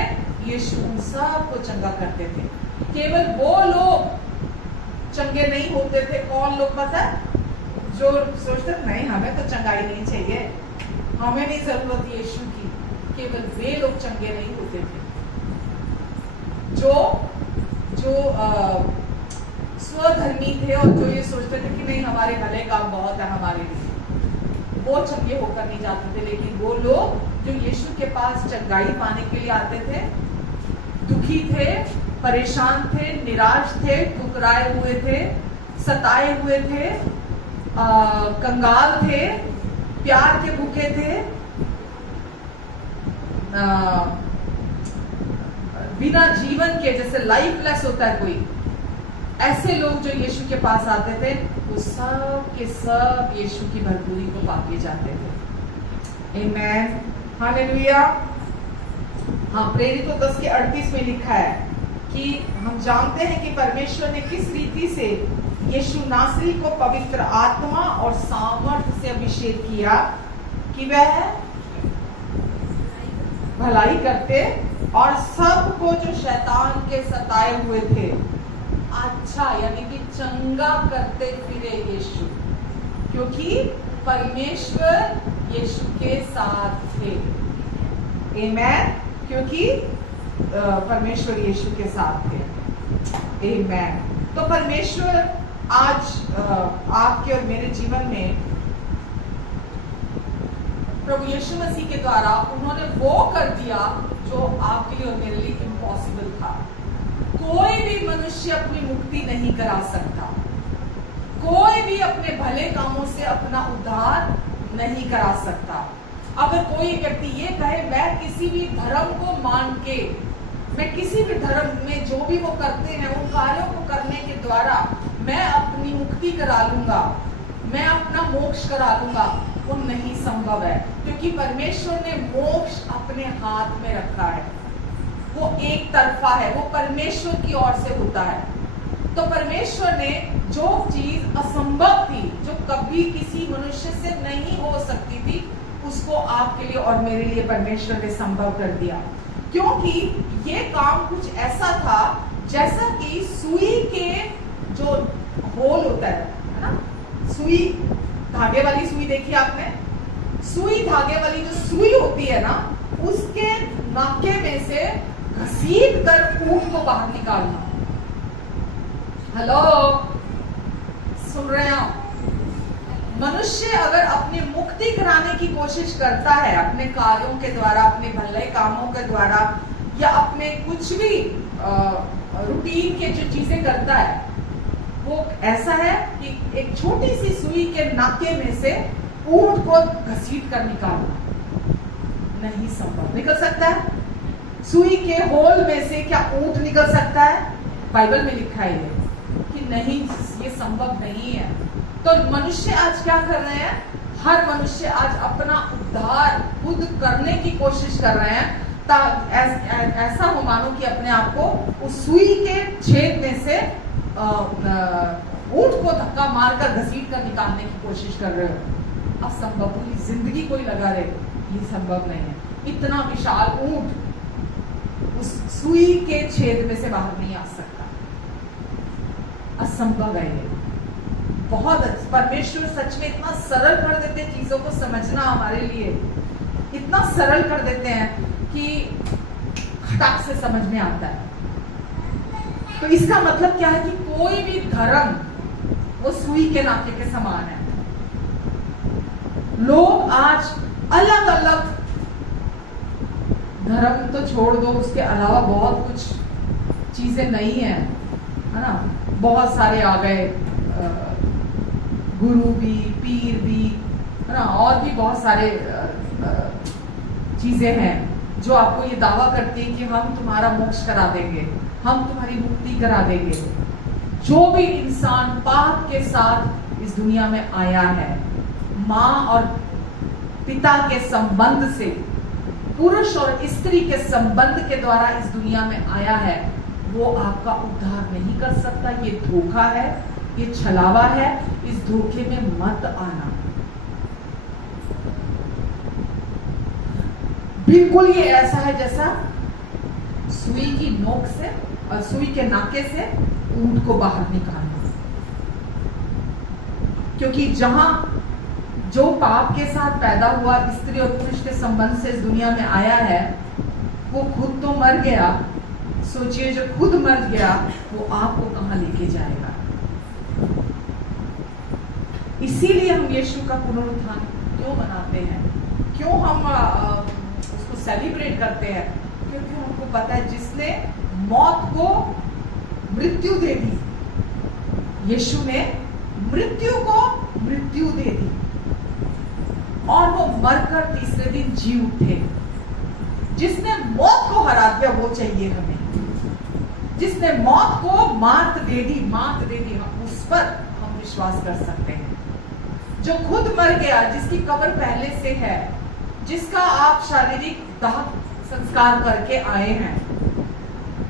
यीशु उन सबको चंगा करते थे। केवल वो लोग चंगे नहीं होते थे। कौन लोग पता है? जो सोचते नहीं हमें तो चंगाई नहीं चाहिए, हमें नहीं जरूरत यीशु की, केवल वे लोग चंगे नहीं होते थे जो स्वधर्मी थे और जो ये सोचते थे कि नहीं हमारे भले काम बहुत है हमारे लिए, वो चंगे होकर नहीं जाते थे। लेकिन वो लोग जो यीशु के पास चंगाई पाने के लिए आते थे, दुखी थे, परेशान थे, निराश थे, ठुकराए हुए थे, सताए हुए थे, कंगाल थे, प्यार के भूखे थे, बिना जीवन के, जैसे लाइफलेस होता है कोई, ऐसे लोग जो यीशु के पास आते थे वो सब के सब यीशु की भरपूरी को पाके जाते थे। आमेन। हालेलुया। हाँ, प्रेरितों 10 के 38 में लिखा है कि हम जानते हैं कि परमेश्वर ने किस रीति से यीशु नासरी को पवित्र आत्मा और सामर्थ्य से अभिषेक किया कि वह भलाई करते और सबको जो शैतान के सताए हुए थे अच्छा यानी कि चंगा करते फिरे यीशु। क्योंकि परमेश्वर यीशु के साथ थे। आमेन। क्योंकि परमेश्वर यीशु के साथ थे। आमेन। तो परमेश्वर आज आपके और मेरे जीवन में प्रभु यीशु मसीह के द्वारा उन्होंने वो कर दिया जो आपके लिए और मेरे लिए इम्पॉसिबल था। कोई भी मनुष्य अपनी मुक्ति नहीं करा सकता, कोई भी अपने भले कामों से अपना उद्धार नहीं करा सकता। अगर कोई व्यक्ति ये कहे मैं किसी भी धर्म को मान के, मैं किसी भी धर्म में जो भी वो करते हैं उन कार्यों को करने के द्वारा मैं अपनी मुक्ति करा लूंगा, मैं अपना मोक्ष करा लूंगा, वो नहीं संभव है। क्योंकि परमेश्वर ने मोक्ष अपने हाथ में रखा है, वो एक तरफा है, वो परमेश्वर की ओर से होता है। तो परमेश्वर ने जो चीज असंभव थी, जो कभी किसी मनुष्य से नहीं हो सकती थी, उसको आपके लिए और मेरे लिए परमेश्वर ने संभव कर दिया। क्योंकि ये काम कुछ ऐसा था जैसा कि सुई के जो होल होता है ना, सुई, धागे वाली सुई देखी आपने, सुई धागे वाली जो सुई होती है ना, उसके नाके में से घसीट कर ऊंट को बाहर निकालना। हेलो, सुन रहे हैं? मनुष्य अगर अपनी मुक्ति कराने की कोशिश करता है अपने कार्यों के द्वारा, अपने भले कामों के द्वारा, या अपने कुछ भी रूटीन के जो चीजें करता है, वो ऐसा है कि एक छोटी सी सुई के नाके में से ऊंट को घसीट कर निकालना नहीं संभव। निकल सकता है? सुई के होल में से क्या ऊंट निकल सकता है? बाइबल में लिखा है कि नहीं, ये संभव नहीं है। तो मनुष्य आज क्या कर रहे हैं? हर मनुष्य आज अपना उद्धार खुद करने की कोशिश कर रहे हैं, ऐसा हो मानो कि अपने आप को उस सुई के छेद में से ऊंट को धक्का मारकर घसीट कर निकालने की कोशिश कर रहे हो। असंभव, पूरी जिंदगी कोई लगा रहे, ये संभव नहीं है। इतना विशाल ऊंट उस सुई के छेद में से बाहर नहीं आ सकता, असंभव है ये। बहुत परमेश्वर सच में इतना सरल कर देते हैं चीजों को समझना, हमारे लिए इतना सरल कर देते हैं कि खटाक से समझ में आता है। तो इसका मतलब क्या है कि कोई भी धर्म वो सुई के नाके के समान है। लोग आज अलग अलग धर्म तो छोड़ दो, उसके अलावा बहुत कुछ चीजें नहीं है ना, बहुत सारे आ गए, गुरु भी, पीर भी, है ना, और भी बहुत सारे चीजें हैं जो आपको ये दावा करती है कि हम तुम्हारा मोक्ष करा देंगे, हम तुम्हारी मुक्ति करा देंगे। जो भी इंसान पाप के साथ इस दुनिया में आया है, माँ और पिता के संबंध से, पुरुष और स्त्री के संबंध के द्वारा इस दुनिया में आया है, वो आपका उद्धार नहीं कर सकता। ये धोखा है, ये छलावा है, इस धोखे में मत आना। बिल्कुल ये ऐसा है जैसा सुई की नोक से और सुई के नाके से ऊंट को बाहर निकालना। क्योंकि जहां जो पाप के साथ पैदा हुआ, स्त्री और पुरुष के संबंध से इस दुनिया में आया है, वो खुद तो मर गया। सोचिए, जो खुद मर गया वो आपको कहां लेके जाएगा। इसीलिए हम यीशु का पुनरुत्थान क्यों मनाते हैं, क्यों हम उसको सेलिब्रेट करते हैं? क्योंकि हमको पता है जिसने मौत को मृत्यु दे दी, यीशु ने मृत्यु को मृत्यु दे दी और वो मरकर तीसरे दिन जी उठे। जिसने मौत को हरा दिया वो चाहिए हमें, जिसने मौत को मात दे दी, हम उस पर हम विश्वास कर सकते हैं। जो खुद मर गया, जिसकी कब्र पहले से है, जिसका आप शारीरिक दाह संस्कार करके आए हैं,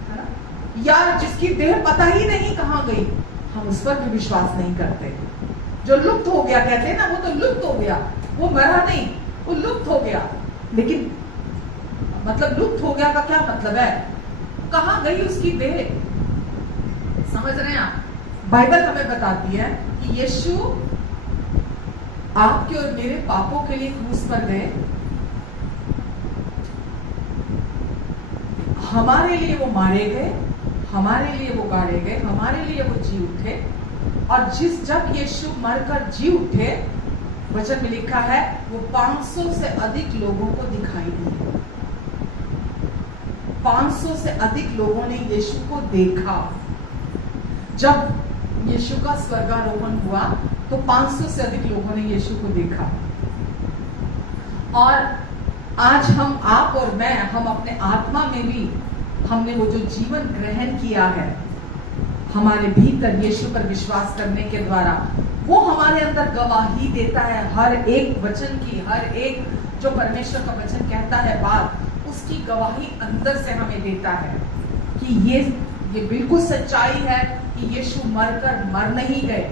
है ना, या जिसकी देह पता ही नहीं कहां गई, हम उस पर भी विश्वास नहीं करते। जो लुप्त हो गया, कहते हैं ना, वो तो लुप्त हो गया, वो मरा नहीं, वो लुप्त हो गया। लेकिन मतलब लुप्त हो गया का क्या मतलब है? कहां गई उसकी देह? समझ रहे हैं आप? बाइबल हमें बताती है कि यीशु आपके और मेरे पापों के लिए क्रूस पर गए, हमारे लिए वो मारे गए, हमारे लिए वो गाड़े गए, हमारे लिए वो जी उठे। और जब यीशु मरकर जी उठे, वचन में लिखा है वो 500 से अधिक लोगों को दिखाई दिए। 500 से अधिक लोगों ने यीशु को देखा। जब यीशु का स्वर्गारोहण हुआ तो 500 से अधिक लोगों ने यीशु को देखा। और आज आप और मैं, हम अपने आत्मा में भी हमने वो जो जीवन ग्रहण किया है, हमारे भीतर यीशु पर विश्वास करने के द्वारा, वो हमारे अंदर गवाही देता है। हर एक वचन की, हर एक जो परमेश्वर का वचन कहता है बात, उसकी गवाही अंदर से हमें देता है कि ये बिल्कुल सच्चाई है कि यीशु मर नहीं गए,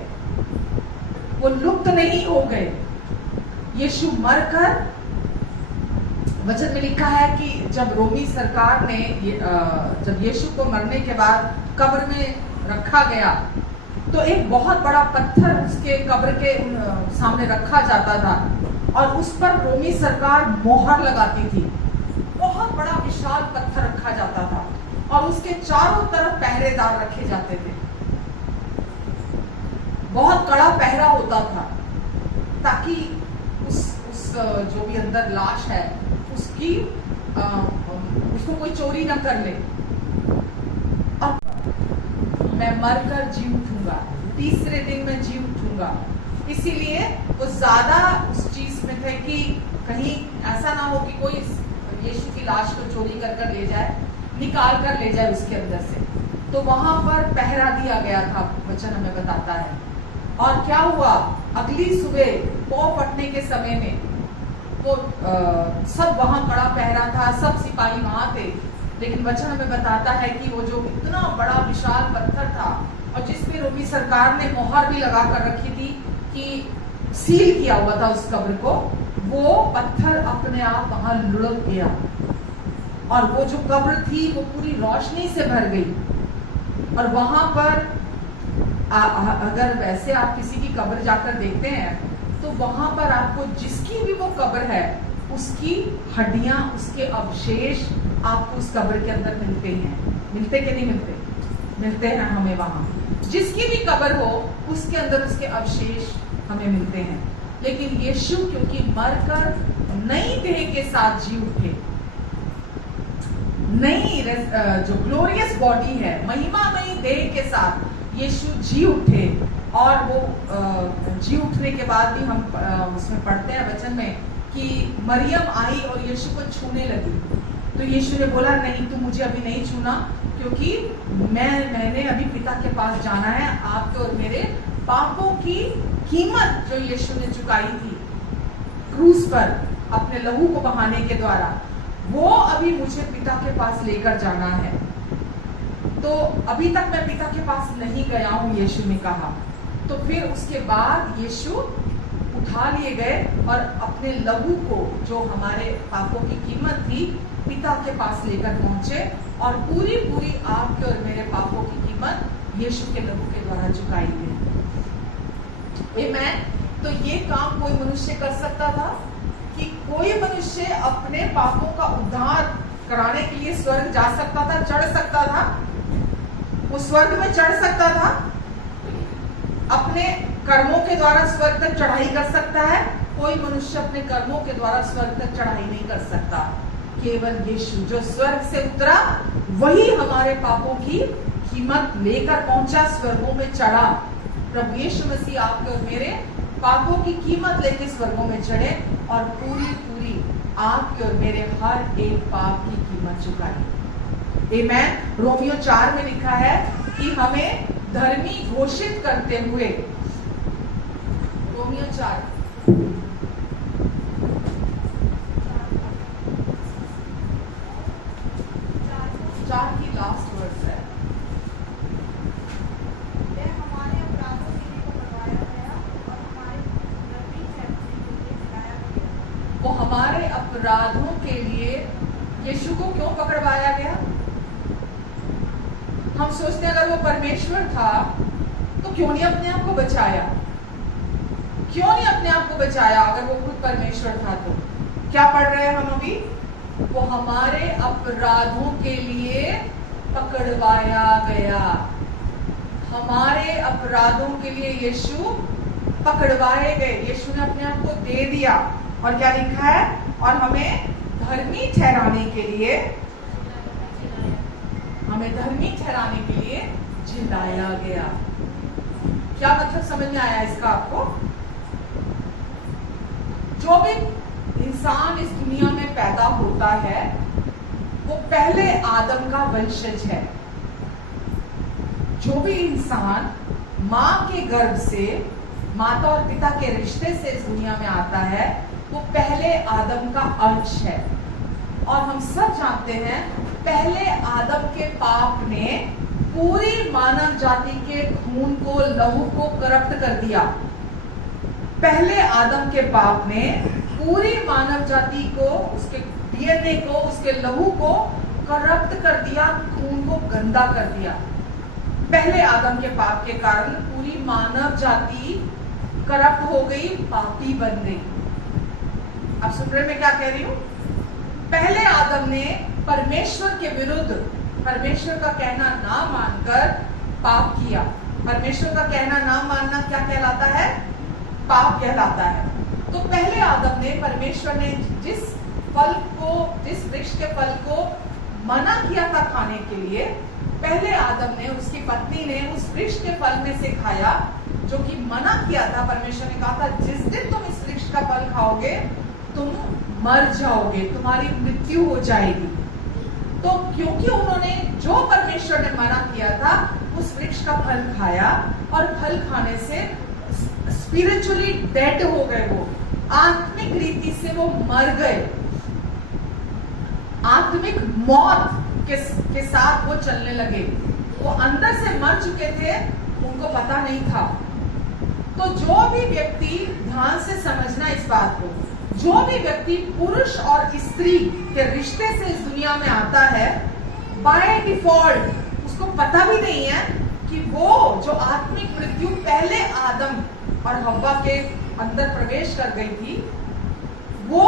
वो लुप्त नहीं हो गए। यीशु मरकर, वचन में लिखा है कि जब रोमी सरकार ने जब यीशु को मरने के बाद कब्र में रखा गया, तो एक बहुत बड़ा पत्थर उसके कब्र के सामने रखा जाता था और उस पर रोमी सरकार मोहर लगाती थी। बहुत बड़ा विशाल पत्थर रखा जाता था और उसके चारों तरफ पहरेदार रखे जाते थे। बहुत कड़ा पहरा होता था ताकि उस जो भी अंदर लाश है उसको कोई चोरी न कर ले। और मैं मरकर जी उठूंगा, तीसरे दिन मैं जी उठूंगा। इसीलिए वो ज्यादा उस चीज में थे कि कहीं ऐसा ना हो कि कोई यीशु की लाश को चोरी कर ले जाए, निकाल कर ले जाए उसके अंदर से। तो वहां पर पहरा दिया गया था, वचन हमें बताता है। और क्या हुआ, अगली सुबह पौ फटने के समय में तो सब वहां कड़ा पहरा था, सब सिपाही वहां थे, लेकिन वचन हमें बताता है कि वो जो इतना बड़ा विशाल पत्थर था और जिसमें रोमी सरकार ने मोहर भी लगा कर रखी थी कि सील किया हुआ था उस कब्र को, वो पत्थर अपने आप वहां लुढ़क गया और वो जो कब्र थी वो पूरी रोशनी से भर गई। और वहां पर अगर वैसे आप किसी की कब्र जाकर देखते हैं तो वहां पर आपको जिसकी भी वो कब्र है उसकी हड्डियां, उसके अवशेष आपको उस कब्र के अंदर मिलते हैं। मिलते कि नहीं मिलते? मिलते हैं हमें वहां। जिसकी भी कब्र हो उसके अंदर उसके अवशेष हमें मिलते हैं। लेकिन यीशु क्योंकि मरकर नई देह के साथ जी उठे, नई जो ग्लोरियस बॉडी है, महिमामयी देह के साथ यीशु जी उठे। और वो जी उठने के बाद भी हम उसमें पढ़ते हैं वचन में कि मरियम आई और यीशु को छूने लगी। तो यीशु ने बोला, नहीं, तू मुझे अभी नहीं छूना, क्योंकि मैंने अभी पिता के पास जाना है। आपके और मेरे पापों की कीमत जो यीशु ने चुकाई थी क्रूस पर अपने लहू को बहाने के द्वारा, वो अभी मुझे पिता के पास लेकर जाना है। तो अभी तक मैं पिता के पास नहीं गया हूं, यीशु ने कहा। तो फिर उसके बाद यीशु उठा लिए गए और अपने लहू को, जो हमारे पापों की कीमत थी, पिता के पास लेकर पहुंचे और पूरी पूरी आपके और मेरे पापों की कीमत यीशु के लहू के द्वारा चुकाई गई। आमीन। तो ये काम कोई मनुष्य कर सकता था कि कोई मनुष्य अपने पापों का उद्धार कराने के लिए स्वर्ग जा सकता था, चढ़ सकता था, वो स्वर्ग में चढ़ सकता था, अपने कर्मों के द्वारा स्वर्ग तक चढ़ाई कर सकता है। कोई मनुष्य अपने कर्मों के द्वारा स्वर्ग तक चढ़ाई नहीं कर सकता। केवल यीशु जो स्वर्ग से उतरा, वही हमारे पापों की कीमत लेकर पहुंचा, स्वर्गों में चढ़ा। प्रभु यीशु मसीह आपके और मेरे पापों की कीमत लेके स्वर्गों में चढ़े और पूरी पूरी आपके और मेरे हर एक पाप की कीमत चुकाई। आमीन। रोमियो 4 में लिखा है कि हमें धर्मी घोषित करते हुए, रोमियो 4 की लास्ट वर्स है। हमारे अपराधों के लिए पकड़वाया गया और हमारे धर्मी ठहरने के लिए चलाया गया। वो हमारे अपराधों के लिए यीशु को क्यों पकड़वाया गया? हम सोचते हैं अगर वो परमेश्वर था तो क्यों नहीं अपने आप को बचाया, क्यों नहीं अपने आप को बचाया? अगर वो खुद परमेश्वर था तो क्या पढ़ रहे हैं हम अभी? वो हमारे अपराधों के लिए पकड़वाया गया। हमारे अपराधों के लिए यीशु पकड़वाए गए। यीशु ने अपने आप को दे दिया। और क्या लिखा है? और हमें धर्मी ठहराने के लिए, हमें धर्मी ठहराने के लिए जिलाया गया। क्या मतलब समझ में आया इसका आपको? जो भी इंसान इस दुनिया में पैदा होता है वो पहले आदम का वंशज है। जो भी इंसान माँ के गर्भ से, माता और पिता के रिश्ते से इस दुनिया में आता है वो पहले आदम का अंश है। और हम सब जानते हैं पहले आदम के पाप ने पूरी मानव जाति के खून को, लहू को करप्ट कर दिया। पहले आदम के पाप ने पूरी मानव जाति को, उसके डीएनए को, उसके लहू को करप्ट कर दिया, खून को गंदा कर दिया। पहले आदम के पाप के कारण पूरी मानव जाति करप्ट हो गई, पापी बन गई। अब सुन रहे मैं क्या कह रही हूं? पहले आदम ने परमेश्वर के विरुद्ध, परमेश्वर का कहना ना मानकर पाप किया। परमेश्वर का कहना ना मानना क्या कहलाता है? पाप कहलाता है। तो पहले आदम ने, परमेश्वर ने जिस फल को, जिस वृक्ष के फल को मना किया था खाने के लिए, पहले आदम ने, उसकी पत्नी ने उस वृक्ष के फल में से खाया जो कि मना किया था। परमेश्वर ने कहा था जिस दिन तुम इस वृक्ष का फल खाओगे तुम मर जाओगे, तुम्हारी मृत्यु हो जाएगी। तो क्योंकि उन्होंने, जो परमेश्वर ने मना किया था, उस वृक्ष का फल खाया और फल खाने से स्पिरिचुअली डेड हो गए। वो आत्मिक रीति से वो मर गए। आत्मिक मौत के साथ वो चलने लगे। वो अंदर से मर चुके थे, उनको पता नहीं था। तो जो भी व्यक्ति, ध्यान से समझना इस बात को, जो भी व्यक्ति पुरुष और स्त्री के रिश्ते से इस दुनिया में आता है, बाय डिफॉल्ट उसको पता भी नहीं है कि वो जो आत्मिक मृत्यु पहले आदम और हव्वा के अंदर प्रवेश कर गई थी, वो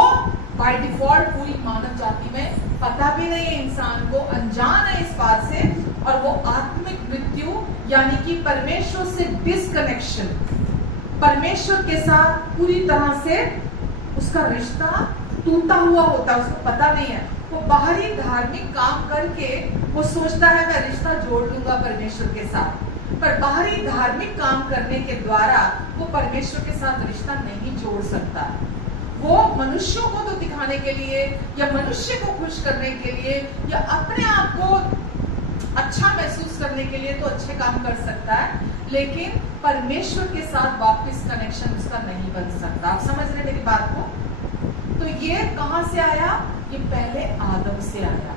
बाय डिफॉल्ट पूरी मानव जाति में पता भी नहीं है, इंसान को अनजान है इस बात से। और वो आत्मिक मृत्यु यानी कि परमेश्वर से डिसकनेक्शन, परमेश्वर के साथ पूरी तरह से उसका रिश्ता टूटा हुआ होता है, उसको पता नहीं है। वो बाहरी धार्मिक काम करके वो सोचता है मैं रिश्ता जोड़ लूंगा परमेश्वर के साथ, पर बाहरी धार्मिक काम करने के द्वारा वो परमेश्वर के साथ रिश्ता नहीं जोड़ सकता। वो मनुष्यों को तो दिखाने के लिए या मनुष्य को खुश करने के लिए या अपने आप को अच्छा महसूस करने के लिए तो अच्छे काम कर सकता है, लेकिन परमेश्वर के साथ वापस कनेक्शन उसका नहीं बन सकता। आप समझ रहे मेरी बात को? तो ये कहां से आया? ये पहले आदम से आया।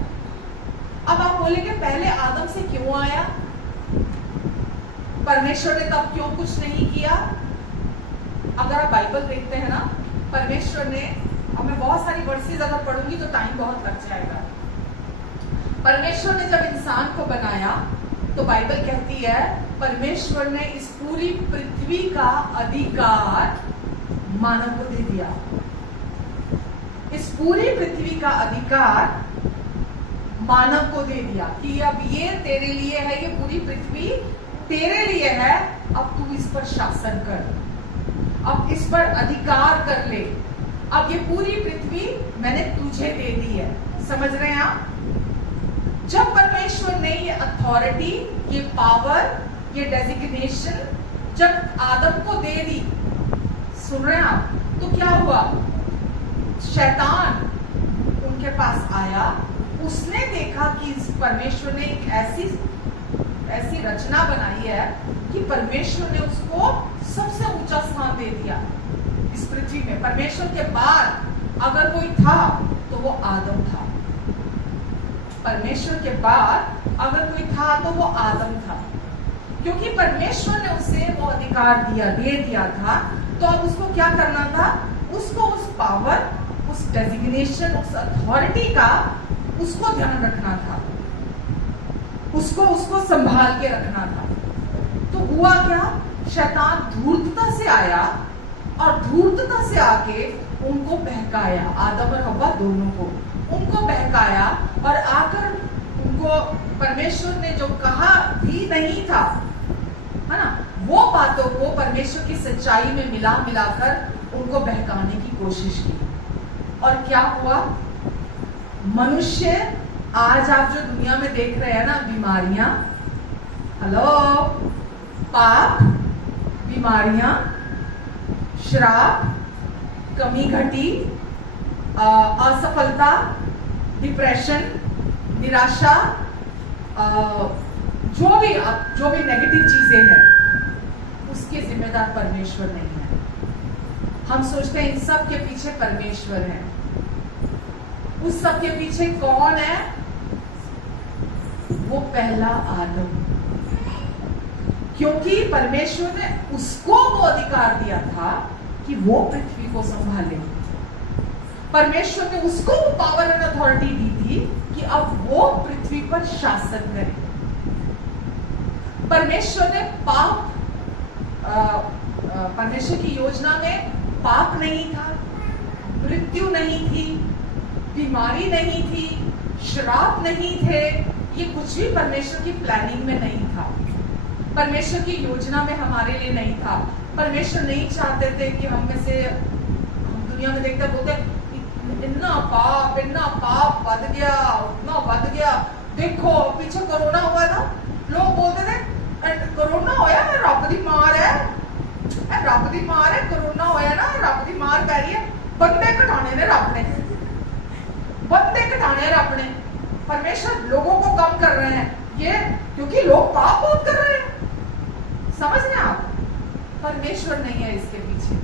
अब आप बोलेंगे पहले आदम से क्यों आया? परमेश्वर ने तब क्यों कुछ नहीं किया? अगर आप बाइबल देखते हैं ना, परमेश्वर ने, अब मैं बहुत सारी वर्सेस अगर पढ़ूंगी तो टाइम बहुत लग जाएगा। परमेश्वर ने जब इंसान को बनाया तो बाइबल कहती है परमेश्वर ने इस पूरी पृथ्वी का अधिकार मानव को दे दिया। इस पूरी पृथ्वी का अधिकार मानव को दे दिया कि अब ये तेरे लिए है, ये पूरी पृथ्वी तेरे लिए है, अब तू इस पर शासन कर, अब इस पर अधिकार कर ले, अब ये पूरी पृथ्वी मैंने तुझे दे दी है। समझ रहे हैं आप? जब परमेश्वर ने ये अथॉरिटी, ये पावर, ये डेजिग्नेशन जब आदम को दे दी, सुन रहे हैं आप, तो क्या हुआ? शैतान उनके पास आया, उसने देखा कि इस परमेश्वर ने एक ऐसी रचना बनाई है कि परमेश्वर ने उसको सबसे ऊंचा स्थान दे दिया इस पृथ्वी में। परमेश्वर के बाद अगर कोई था तो वो आदम था। परमेश्वर के बाद अगर कोई था तो वो आदम था, क्योंकि परमेश्वर ने उसे वो अधिकार दे दिया था। तो अब उसको क्या करना था? उसको उस पावर, उस डेजिग्नेशन, उस अथॉरिटी का उसको ध्यान रखना था, उसको संभाल के रखना था। तो हुआ क्या? शैतान धूर्तता से आया और धूर्तता से आके उनको बहकाया, आदम और हव्वा दोनों को, उनको बहकाया और आकर उनको परमेश्वर ने जो कहा भी नहीं था, है ना, वो बातों को परमेश्वर की सच्चाई में मिलाकर उनको बहकाने की कोशिश की। और क्या हुआ? मनुष्य आज आप जो दुनिया में देख रहे हैं ना, बीमारियां, हेलो, पाप, बीमारियां, श्राप, कमी घटी, असफलता, डिप्रेशन, निराशा, जो भी नेगेटिव चीजें हैं, उसके जिम्मेदार परमेश्वर नहीं है। हम सोचते हैं इन सब के पीछे परमेश्वर है। उस सब के पीछे कौन है? वो पहला आदम, क्योंकि परमेश्वर ने उसको वो अधिकार दिया था कि वो पृथ्वी को संभाले। परमेश्वर ने उसको वो पावर एंड अथॉरिटी दी थी कि अब वो पृथ्वी पर शासन करे। परमेश्वर ने परमेश्वर की योजना में पाप नहीं था, मृत्यु नहीं थी, बीमारी नहीं थी, श्राप नहीं थे, ये कुछ भी परमेश्वर की प्लानिंग में नहीं था, परमेश्वर की योजना में हमारे लिए नहीं था। परमेश्वर नहीं चाहते थे कि हम में से, हम दुनिया में देखते बोलते इतना पाप बढ़ गया, उतना बढ़ गया। देखो पीछे कोरोना हुआ था, लोग बोलते थे कोरोना होया ना, रब दी मार है, रब दी मार है, कोरोना होया ना, रब दी मार पै रही है। बंदे घटाने ने रब ने, बंदे घटाने रब ने। परमेश्वर लोगों को कम कर रहे हैं, ये क्योंकि लोग पाप बहुत कर रहे हैं। समझ रहे हैं आप? परमेश्वर नहीं है इसके पीछे।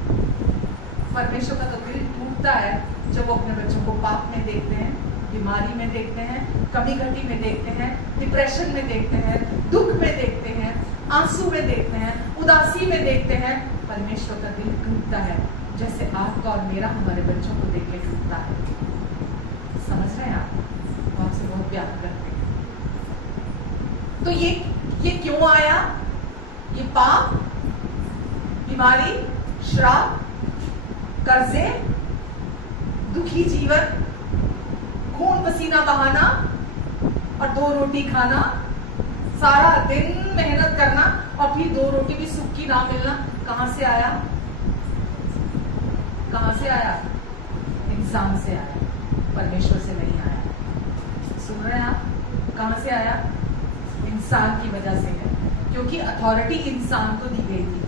परमेश्वर का तो दिल टूटता है जब वो अपने बच्चों को पाप में देखते हैं, बीमारी में देखते हैं, कमी घटी में देखते हैं, डिप्रेशन में देखते हैं, दुख में देखते हैं, आंसू में देखते हैं, उदासी में देखते हैं। परमेश्वर का दिल टूटता है, जैसे आपका और मेरा हमारे बच्चों को देख के टूटता है। समझ रहे हैं आप? वो आपसे बहुत प्यार करते हैं। तो ये क्यों आया? ये पाप, बीमारी, श्राप, कर्जे, दुखी जीवन, खून पसीना बहाना और 2 रोटी खाना, सारा दिन मेहनत करना और फिर 2 रोटी भी सुख की ना मिलना, कहां से आया? कहां से आया? इंसान से आया, परमेश्वर से नहीं आया। सुन रहे हैं आप? कहां से आया? इंसान की वजह से है, क्योंकि अथॉरिटी इंसान को दी गई थी,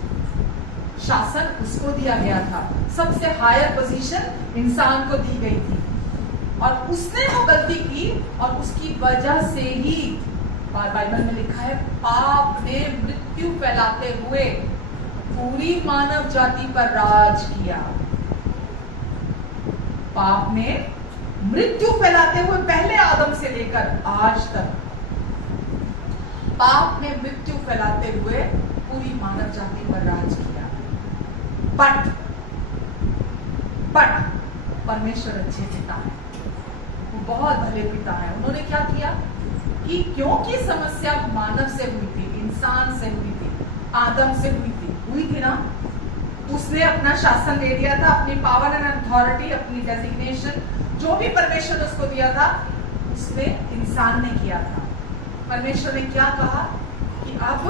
शासन उसको दिया गया था, सबसे हायर पोजीशन इंसान को दी गई थी, और उसने वो गलती की और उसकी वजह से ही बाइबल में लिखा है पाप ने मृत्यु फैलाते हुए पूरी मानव जाति पर राज किया। पाप ने मृत्यु फैलाते हुए पहले आदम से लेकर आज तक पाप ने मृत्यु फैलाते हुए पूरी मानव जाति पर राज किया। बट परमेश्वर अच्छे पिता है, वो बहुत भले पिता है। उन्होंने क्या किया कि क्योंकि समस्या मानव से हुई थी, इंसान से हुई थी, आदम से हुई थी ना, उसने अपना शासन ले लिया था, अपनी पावर एंड अथॉरिटी, अपनी डेजिग्नेशन, जो भी परमेश्वर ने उसको दिया था, उसने इंसान ने किया था। परमेश्वर ने क्या कहा कि अब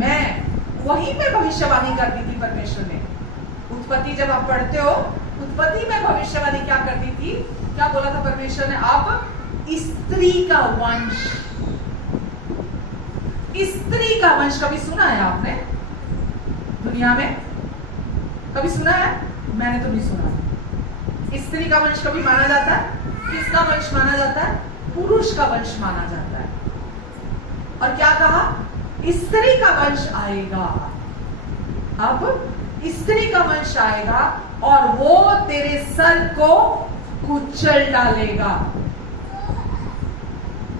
मैं, वहीं पे भविष्यवाणी कर दी थी परमेश्वर ने। उत्पत्ति जब आप पढ़ते हो, उत्पत्ति में भविष्यवाणी क्या करती थी? क्या बोला था परमेश्वर ने? अब स्त्री का वंश, स्त्री का वंश कभी सुना है आपने दुनिया में? कभी सुना है? मैंने तो नहीं सुना। स्त्री का वंश कभी माना जाता है? किसका वंश माना जाता है? पुरुष का वंश माना जाता है। और क्या कहा? स्त्री का वंश आएगा। अब स्त्री का वंश आएगा और वो तेरे सर को कुचल डालेगा,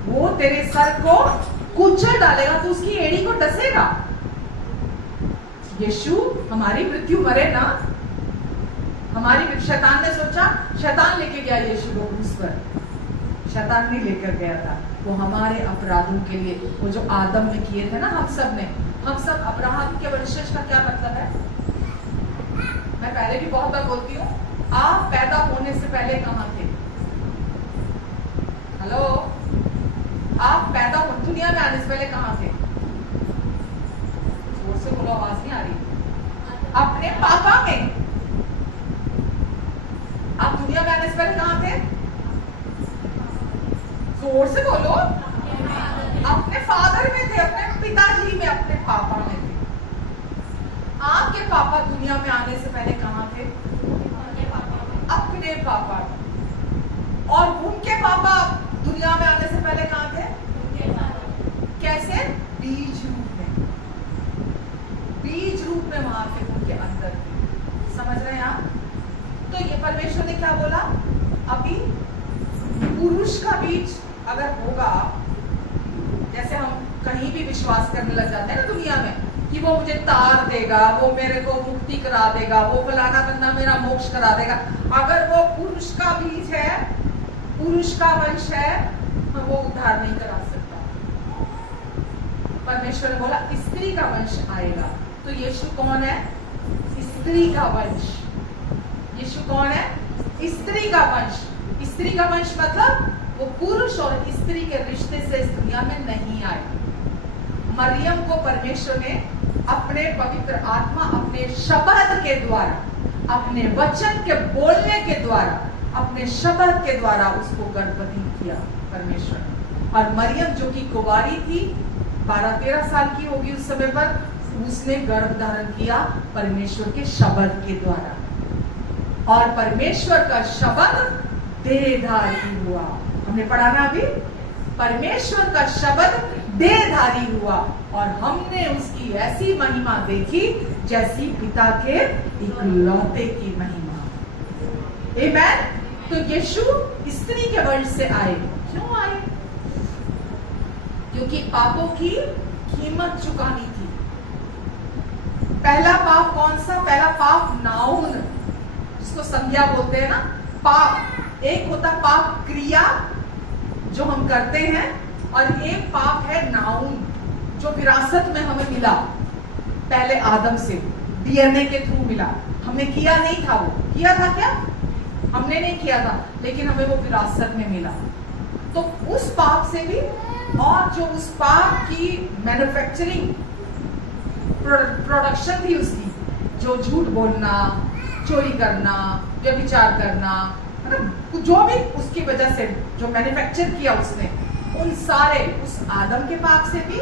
वो तेरे सर को कुचल डालेगा, तो उसकी एड़ी को डसेगा। यीशु हमारी मृत्यु मरे ना, हमारी, शैतान ने सोचा, शैतान लेके गया यीशु को क्रूस पर, शैतान नहीं लेकर गया था, वो हमारे अपराधों के लिए, वो जो आदम ने किए थे ना, हम सब ने, हम सब अब्राहम के वंशज का क्या मतलब है? मैं पहले भी बहुत बार बोलती हूँ, आप पैदा होने से पहले कहाँ थे? हेलो, आप पैदा हो दुनिया में आने से पहले कहाँ थे? जोर से बोलो, आवाज नहीं आ रही। अपने पापा में। आप दुनिया में आने से पहले कहाँ थे? जोर से बोलो। अपने फादर में थे, अपने पिताजी में, अपने पापा में थे। आपके पापा दुनिया में आने से पहले कहाँ थे? अपने पापा। और उनके पापा दुनिया में आने से पहले कहाँ थे? कैसे? बीज रूप में। बीज रूप में वहां थे, उनके अंदर थे। समझ रहे हैं आप? तो ये परमेश्वर ने क्या बोला? अभी पुरुष का बीज अगर होगा, जैसे हम कहीं भी विश्वास करने लग जाते हैं ना दुनिया में कि वो मुझे तार देगा, वो मेरे को मुक्ति करा देगा, वो फलाना बंदा मेरा मोक्ष करा देगा। अगर वो पुरुष का बीज है, पुरुष का वंश है, तो वो उद्धार नहीं करा सकता। परमेश्वर ने बोला स्त्री का वंश आएगा। तो यीशु कौन है? स्त्री का वंश। यीशु कौन है? स्त्री का वंश। स्त्री का वंश मतलब वो पुरुष और स्त्री के रिश्ते से इस दुनिया में नहीं आए। मरियम को परमेश्वर ने अपने पवित्र आत्मा, अपने शब्द के द्वारा, अपने वचन के बोलने के द्वारा, अपने शब्द के द्वारा उसको गर्भवती किया परमेश्वर ने। और मरियम जो कि कुंवारी थी, 12-13 साल की होगी उस समय पर, उसने गर्भ धारण किया परमेश्वर के शब्द के द्वारा। और परमेश्वर का शब्द देहधारी हुआ। हमने पढ़ा ना अभी, परमेश्वर का शब्द देहधारी हुआ और हमने उसकी ऐसी महिमा देखी जैसी पिता के इकलौते की महिमा। आमेन। तो यीशु स्त्री के वंश से आए। क्यों आए? क्योंकि पापों की कीमत चुकानी थी। पहला पाप कौन सा? पहला पाप नाउन, जिसको संज्ञा बोलते हैं ना, पाप। एक होता पाप क्रिया जो हम करते हैं, और एक पाप है नाउन जो विरासत में हमें मिला पहले आदम से, डीएनए के थ्रू मिला। हमने किया नहीं था, वो किया था क्या? हमने नहीं किया था, लेकिन हमें वो विरासत में मिला। तो उस पाप से भी, और जो उस पाप की मैन्युफैक्चरिंग प्रोडक्शन थी उसकी, जो झूठ बोलना, चोरी करना, व्यभिचार करना, मतलब जो भी उसकी वजह से जो मैन्युफैक्चर किया उसने, उन सारे उस आदम के पाप से भी,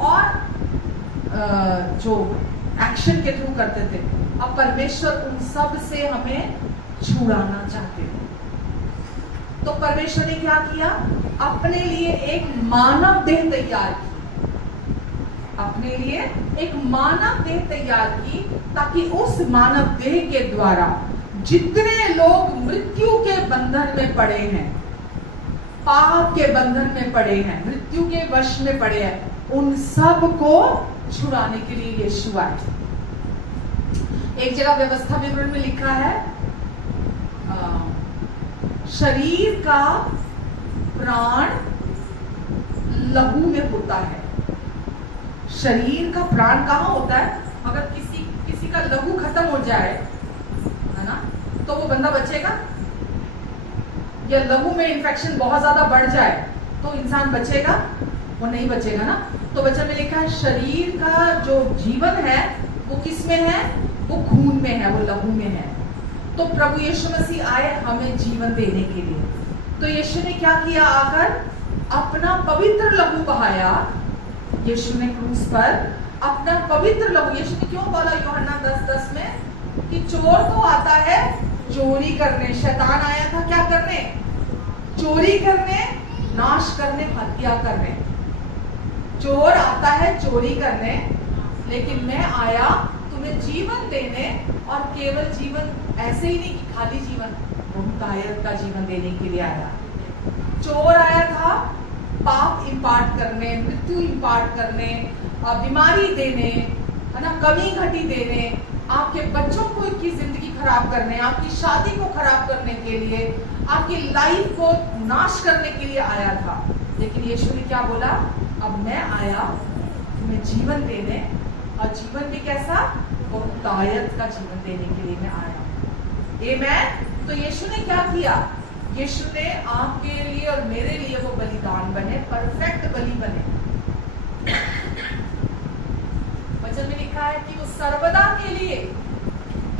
और जो एक्शन के थ्रू करते थे, अब परमेश्वर उन सब से हमें छुड़ाना चाहते थे। तो परमेश्वर ने क्या किया? अपने लिए एक मानव देह तैयार की। अपने लिए एक मानव देह तैयार की, ताकि उस मानव देह के द्वारा जितने लोग मृत्यु के बंधन में पड़े हैं, पाप के बंधन में पड़े हैं, मृत्यु के वश में पड़े हैं, उन सब को छुड़ाने के लिए यीशु आए। एक जगह व्यवस्था विवरण में लिखा है, शरीर का प्राण लहू में होता है। शरीर का प्राण कहाँ होता है? अगर किसी का लहू खत्म हो जाए, है ना, तो वो बंदा बचेगा? या लहू में इन्फेक्शन बहुत ज्यादा बढ़ जाए तो इंसान बचेगा? वो नहीं बचेगा ना। तो वचन में लिखा है शरीर का जो जीवन है वो किस में है? वो खून में है, वो लहू में है। तो प्रभु यीशु मसीह आए हमें जीवन देने के लिए। तो यीशु ने क्या किया? आकर अपना पवित्र लहू बहाया। यीशु ने क्रूस पर अपना पवित्र लहू, यीशु ने क्यों बोला यूहन्ना 10:10 में कि चोर तो आता है चोरी करने, शैतान आया था क्या करने? चोरी करने, नाश करने, हत्या करने। चोर आता है चोरी करने, लेकिन मैं आया तुम्हें जीवन देने, और केवल जीवन ऐसे ही नहीं कि खाली जीवन, बहुतायत का जीवन देने के लिए आया। चोर आया था पाप इंपार्ट करने, मृत्यु इंपार्ट करने, बीमारी देने, है ना, कमी घटी देने, आपके बच्चों को की जिंदगी खराब करने, आपकी शादी को खराब करने के लिए, आपकी लाइफ को नाश करने के लिए आया था। लेकिन यीशु ने क्या बोला? अब मैं आया तुम्हें जीवन देने, और जीवन भी कैसा? उनको तायत का जीवन देने के लिए मैं आया। आमेन। तो यीशु ने क्या किया? यीशु ने आपके लिए और मेरे लिए वो बलिदान बने, परफेक्ट बलि बने। वचन में लिखा है कि वो सर्वदा के लिए,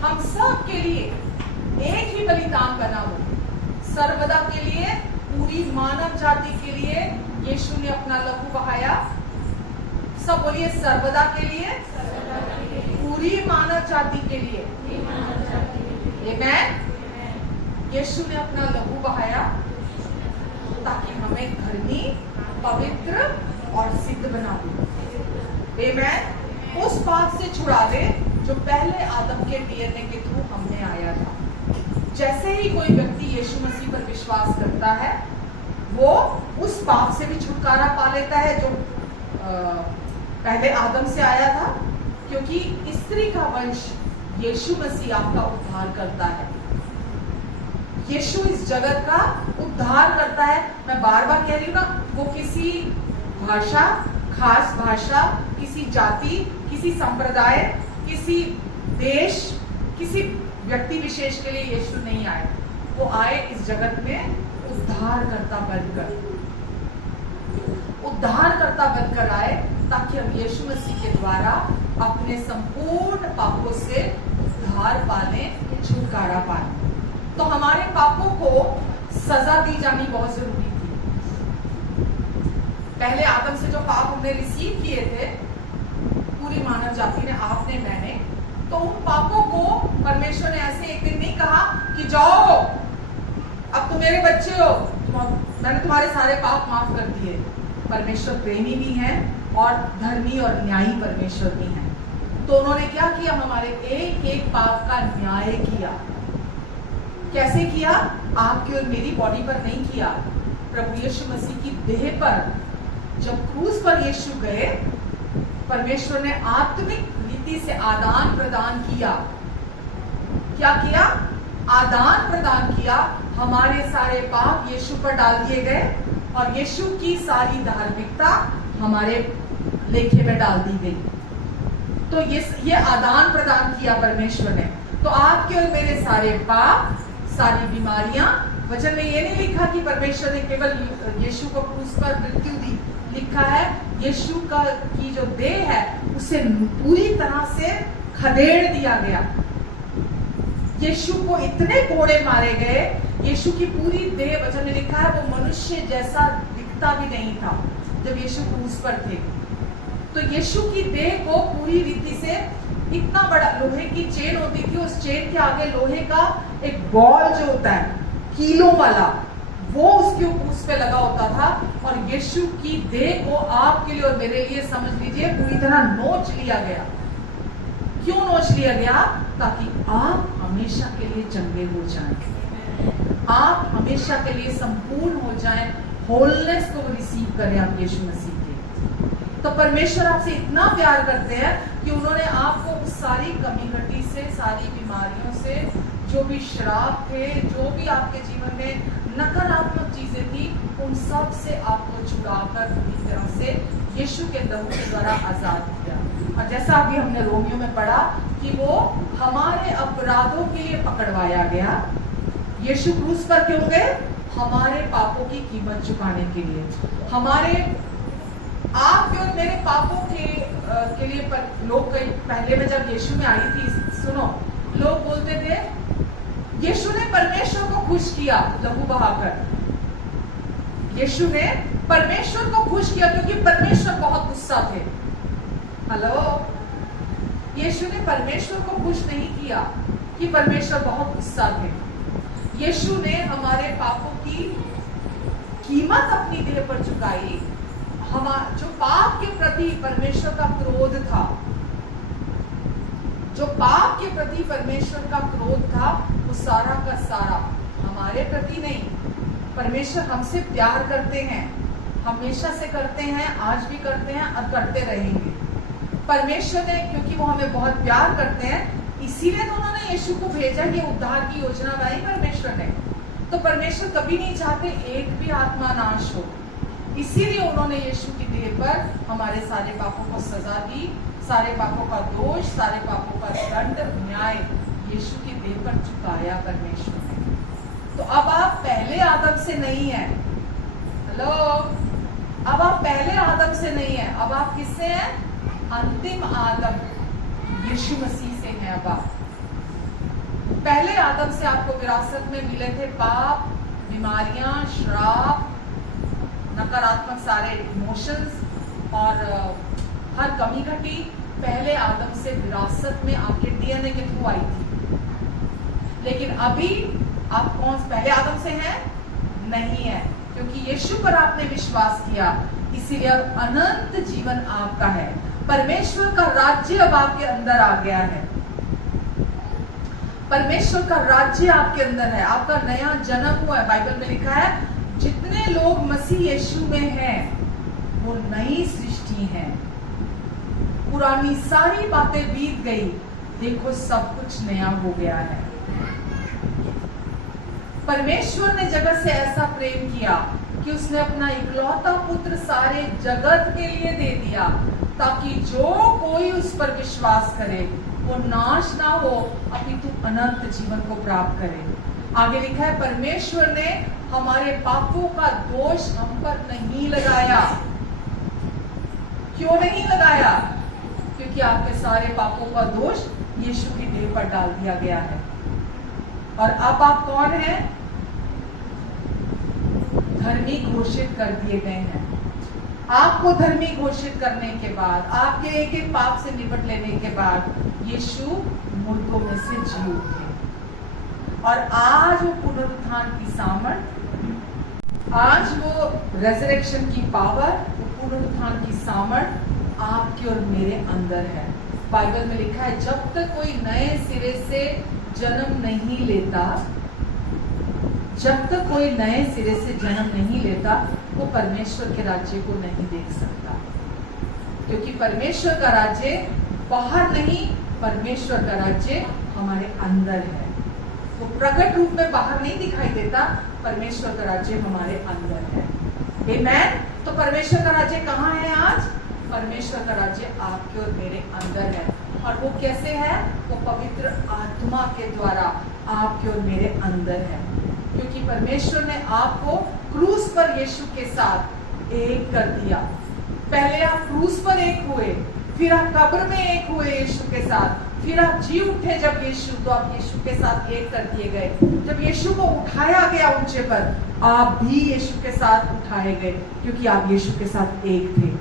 हम सब के लिए एक ही बलिदान बना। वो सर्वदा के लिए, पूरी मानव जाति के लिए यीशु ने अपना लहू बहाया। सब बोलिए, सर्वदा के लिए, पूरी मानव जाति के लिए। आमेन। यीशु ने अपना लहू बहाया ताकि हमें धर्मी, पवित्र और सिद्ध बना दे। आमेन। उस पाप से छुड़ा दे जो पहले आदम के डीएनए के थ्रू हमने आया था। जैसे ही कोई व्यक्ति यीशु मसीह पर विश्वास करता है, वो उस पाप से भी छुटकारा पा लेता है जो पहले आदम से आया था, क्योंकि स्त्री का वंश यीशु मसीह आपका उद्धार करता है। यीशु इस जगत का उद्धार करता है। मैं बार बार कह रही हूँ ना, वो किसी भाषा, खास भाषा, किसी जाति, किसी संप्रदाय, किसी देश, किसी व्यक्ति विशेष के लिए यीशु नहीं आए। वो आए इस जगत में उद्धारकर्ता बनकर, उद्धारकर्ता बनकर आए ताकि हम यीशु मसीह के द्वारा अपने संपूर्ण पापों से उद्धार पाने, छुटकारा पाने। तो हमारे पापों को सजा दी जानी बहुत जरूरी थी। पहले आदम से जो पाप हमने रिसीव किए थे, पूरी मानव जाति ने, आपने, मैंने, तो उन पापों को परमेश्वर ने ऐसे एक दिन नहीं कहा कि जाओ अब तुम मेरे बच्चे हो, मैंने तुम्हारे सारे पाप माफ कर दिए। परमेश्वर प्रेमी भी है और धर्मी और न्यायी परमेश्वर भी है। तो उन्होंने क्या किया? हमारे एक एक पाप का न्याय किया। कैसे किया? आपकी और मेरी बॉडी पर नहीं किया, प्रभु यीशु मसीह की देह पर। जब क्रूस पर यीशु गए, परमेश्वर ने आत्मिक रीति से आदान प्रदान किया। क्या किया? आदान प्रदान किया। हमारे सारे पाप यीशु पर डाल दिए गए और यीशु की सारी धार्मिकता हमारे लेखे में डाल दी गई। तो ये आदान प्रदान किया परमेश्वर ने। तो आपके और मेरे सारे पाप, सारी बीमारियां, वचन में ये नहीं लिखा कि परमेश्वर ने केवल यीशु को क्रूस पर मृत्यु दी। लिखा है यीशु का की जो देह है उसे पूरी तरह से खदेड़ दिया गया। यीशु को इतने कोड़े मारे गए, यीशु की पूरी देह, वचन में लिखा है वो मनुष्य जैसा दिखता भी नहीं था जब यीशु क्रूस पर थे। तो यीशु की देह को पूरी रीति से, इतना बड़ा लोहे की चेन होती थी, उस चेन के आगे लोहे का एक बॉल जो होता है कीलों वाला, वो उसके उस पे लगा होता था। और यीशु की देह को आपके लिए और मेरे लिए, समझ लीजिए, पूरी तरह नोच लिया गया। क्यों नोच लिया गया? ताकि आप हमेशा के लिए चंगे हो जाएं, आप हमेशा के लिए संपूर्ण हो जाएं, होलनेस को रिसीव करें आप यीशु मसीह के। तो परमेश्वर आपसे इतना प्यार करते हैं कि उन्होंने आपको उस सारी कमी घटी से, सारी बीमारियों से, जो भी श्राप थे, जो भी आपके जीवन में नकारात्मक चीजें थी, उन सब से आपको छुड़ाकर पूरी तरह से यीशु के लहू के द्वारा आजाद किया। और जैसा अभी हमने रोमियो में पढ़ा कि वो हमारे अपराधों के लिए पकड़वाया गया। यीशु क्रूस पर क्यों गए? हमारे पापों की कीमत चुकाने के लिए। हमारे, आपके और मेरे पापों के लिए लोग, पहले में जब यीशु में आई थी, सुनो, लोग बोलते थे यीशु ने परमेश्वर को खुश किया लहू बहाकर। यीशु ने परमेश्वर को खुश किया क्योंकि परमेश्वर बहुत गुस्सा थे। हेलो, यीशु ने परमेश्वर को खुश नहीं किया कि परमेश्वर बहुत गुस्सा थे। यीशु ने हमारे पापों की कीमत अपनी देह पर चुकाई। जो पाप के प्रति परमेश्वर का क्रोध था, जो पाप के प्रति परमेश्वर का क्रोध था, वो सारा का सारा हमारे प्रति नहीं। परमेश्वर हमसे प्यार करते हैं, हमेशा से करते हैं, आज भी करते हैं और करते रहेंगे। परमेश्वर ने, क्योंकि वो हमें बहुत प्यार करते हैं, इसीलिए तो उन्होंने यीशु को भेजा, ये उद्धार की योजना बनाई परमेश्वर ने। तो परमेश्वर कभी नहीं चाहते एक भी आत्मा नाश हो। इसीलिए उन्होंने यीशु की देह पर हमारे सारे पापों को सजा दी, सारे पापों का दोष, सारे पापों का दंड, न्याय यीशु की देह पर चुकाया परमेश्वर ने। तो अब आप पहले आदम से नहीं है। हेलो, अब आप पहले आदम से नहीं है, अब आप किससे हैं? अंतिम आदम यीशु मसीह से हैं। अब आप पहले आदम से आपको विरासत में मिले थे पाप, बीमारियां, श्राप, नकारात्मक सारे इमोशंस और हर कमी घटी पहले आदम से विरासत में आपके डीएनए के थ्रू आई थी। लेकिन अभी आप कौन पहले आदम से हैं? नहीं है, क्योंकि यीशु पर आपने विश्वास किया, इसीलिए अब अनंत जीवन आपका है। परमेश्वर का राज्य अब आपके अंदर आ गया है। परमेश्वर का राज्य आपके अंदर है, आपका नया जन्म हुआ है। बाइबल में लिखा है जितने लोग मसीह यीशु में हैं वो नई सृष्टि हैं, पुरानी सारी बातें बीत गई, देखो सब कुछ नया हो गया है। परमेश्वर ने जगत से ऐसा प्रेम किया कि उसने अपना इकलौता पुत्र सारे जगत के लिए दे दिया, ताकि जो कोई उस पर विश्वास करे वो नाश ना हो, अपितु अनंत जीवन को प्राप्त करे। आगे लिखा है परमेश्वर ने हमारे पापों का दोष हम पर नहीं लगाया। क्यों नहीं लगाया? क्योंकि आपके सारे पापों का दोष यीशु की देह पर डाल दिया गया है। और अब आप कौन हैं? धर्मी घोषित कर दिए गए हैं। आपको धर्मी घोषित करने के बाद, आपके एक एक पाप से निपट लेने के बाद यीशु मुर्दों में से जी उठे और आज वो पुनरुत्थान की सामर्थ, आज वो रेजरेक्शन की पावर, वो पुनरुत्थान की सामर्थ आपके और मेरे अंदर है। बाइबल में लिखा है जब तक कोई नए सिरे से जन्म नहीं लेता, जब तक कोई नए सिरे से जन्म नहीं लेता वो परमेश्वर के राज्य को नहीं देख सकता। क्योंकि परमेश्वर का राज्य बाहर नहीं, परमेश्वर का राज्य हमारे अंदर है। वो प्रकट रूप में बाहर नहीं दिखाई देता, परमेश्वर का राज्य हमारे अंदर है। आमेन। तो परमेश्वर का राज्य कहाँ है आज? परमेश्वर का राज्य आपके और मेरे अंदर है। और वो कैसे है? वो पवित्र आत्मा के द्वारा आपके और मेरे अंदर है। क्योंकि परमेश्वर ने आपको क्रूस पर यीशु के साथ एक कर दिया। पहले आप क्रूस पर एक हुए, फिर आप कब्र में एक हुए यीशु के साथ, फिर आप जी उठे जब यीशु, तो आप यीशु के साथ एक कर दिए गए। जब यीशु को उठाया गया ऊंचे पर, आप भी यीशु के साथ उठाए गए, क्योंकि आप यीशु के साथ एक थे।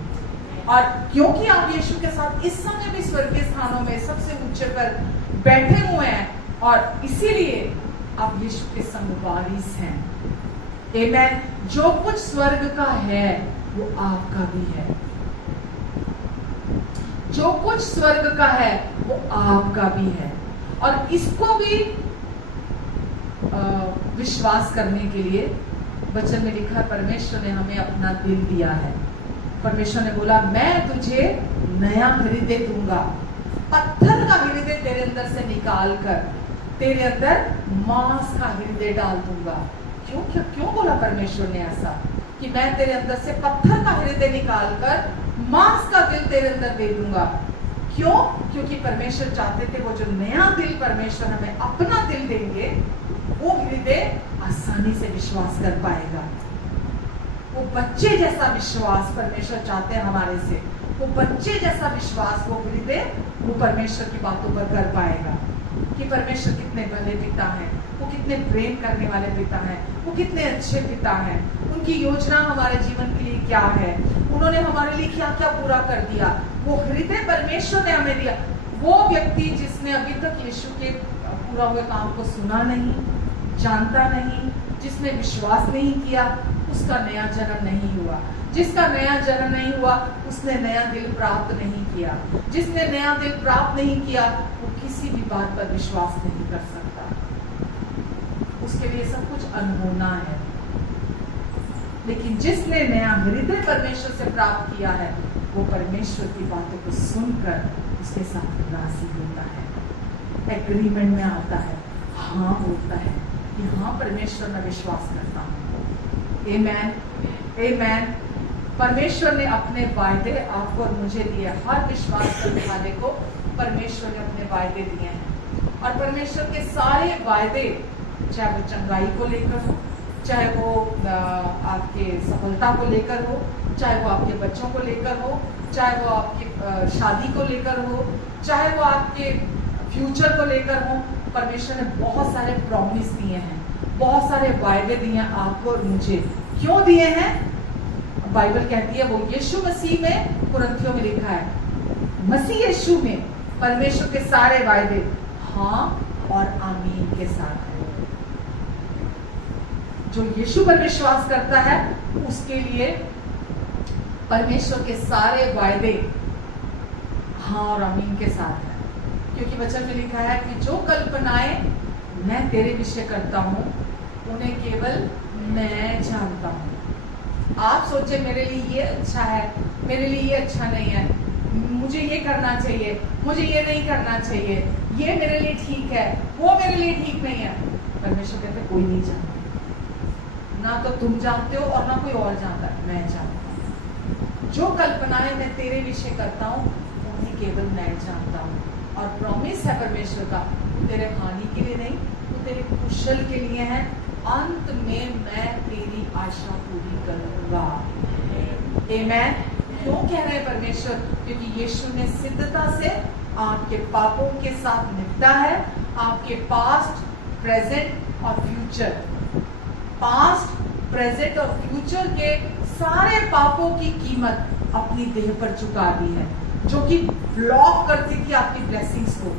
और क्योंकि आप यीशु के साथ इस समय भी स्वर्गीय स्थानों में सबसे ऊंचे पर बैठे हुए हैं, और इसीलिए आप यीशु के संग वारिस हैं। आमेन। जो कुछ स्वर्ग का है वो आपका भी है। जो कुछ स्वर्ग का है वो आपका भी है। और इसको भी विश्वास करने के लिए वचन में लिखा है परमेश्वर ने हमें अपना दिल दिया है। परमेश्वर ने बोला मैं तुझे नया हृदय दूंगा, पत्थर का हृदय तेरे अंदर से निकाल कर तेरे अंदर मांस का हृदय डाल दूंगा। क्यों बोला परमेश्वर ने ऐसा कि मैं तेरे अंदर से पत्थर का हृदय निकाल कर मांस का दिल तेरे अंदर दे दूंगा? क्यों? क्योंकि परमेश्वर चाहते थे वो जो नया दिल परमेश्वर हमें अपना दिल देंगे, वो हृदय आसानी से विश्वास कर पाएगा। वो बच्चे जैसा विश्वास परमेश्वर चाहते हैं हमारे से। वो बच्चे जैसा विश्वास, वो हृदय, वो परमेश्वर की बातों पर कर पाएगा कि परमेश्वर कितने भले पिता हैं, वो कितने प्रेम करने वाले पिता हैं, वो कितने अच्छे पिता हैं, उनकी योजना हमारे जीवन के लिए क्या है, उन्होंने हमारे लिए क्या क्या पूरा कर दिया। वो हृदय परमेश्वर ने हमें दिया। वो व्यक्ति जिसने अभी तक यीशु के पूरा हुए काम को सुना नहीं, जानता नहीं, जिसने विश्वास नहीं किया, उसका नया जन्म नहीं हुआ। जिसका नया जन्म नहीं हुआ उसने नया दिल प्राप्त नहीं किया। जिसने नया दिल प्राप्त नहीं किया वो किसी भी बात पर विश्वास नहीं कर सकता। उसके लिए सब कुछ अनहोना है। लेकिन जिसने नया हृदय परमेश्वर से प्राप्त किया है वो परमेश्वर की बातों को सुनकर उसके साथ राजी होता है, एग्रीमेंट में आता है, हाँ बोलता है कि हाँ परमेश्वर मैं विश्वास करता हूँ। आमेन, आमेन। परमेश्वर ने अपने वायदे आपको और मुझे दिए। हर विश्वास करने वाले को परमेश्वर ने अपने वायदे दिए हैं, और परमेश्वर के सारे वायदे, चाहे वो चंगाई को लेकर हो, चाहे वो आपके सफलता को लेकर हो, चाहे वो आपके बच्चों को लेकर हो, चाहे वो आपकी शादी को लेकर हो, चाहे वो आपके फ्यूचर को लेकर हो, परमेश्वर ने बहुत सारे प्रॉमिस दिए हैं, बहुत सारे वायदे दिए हैं आपको और मुझे। क्यों दिए हैं? बाइबल कहती है वो यीशु मसीह में, कुरिन्थियों में लिखा है, मसीह यीशु में परमेश्वर के सारे वायदे हाँ और आमीन के साथ है। जो यीशु पर विश्वास करता है उसके लिए परमेश्वर के सारे वायदे हाँ और आमीन के साथ है। क्योंकि वचन में लिखा है कि जो कल्पनाएं मैं तेरे विषय करता हूं उन्हें केवल मैं जानता हूं। आप सोचे मेरे लिए ये अच्छा है, मेरे लिए ये अच्छा नहीं है, मुझे ये करना चाहिए, मुझे ये नहीं करना चाहिए, ये मेरे लिए ठीक है, वो मेरे लिए ठीक नहीं है। परमेश्वर कहते कोई नहीं जानता, ना तो तुम जानते हो और ना कोई और जानता है, मैं जानता हूँ। जो कल्पनाएं मैं तेरे विषय करता हूँ उन्हें केवल मैं जानता हूँ। और प्रॉमिस है परमेश्वर का, तेरे हानि के लिए नहीं, तो तेरे कुशल के लिए है। अंत में मैं तेरी आशा पूरी करूंगा। आमेन। क्यों कह रहे हैं परमेश्वर? क्योंकि यीशु ने सिद्धता से आपके पापों के साथ निपटा है। आपके पास्ट, प्रेजेंट और फ्यूचर, पास्ट, प्रेजेंट और फ्यूचर के सारे पापों की कीमत अपनी देह पर चुका दी है, जो कि ब्लॉक करती थी आपकी ब्लेसिंग्स को।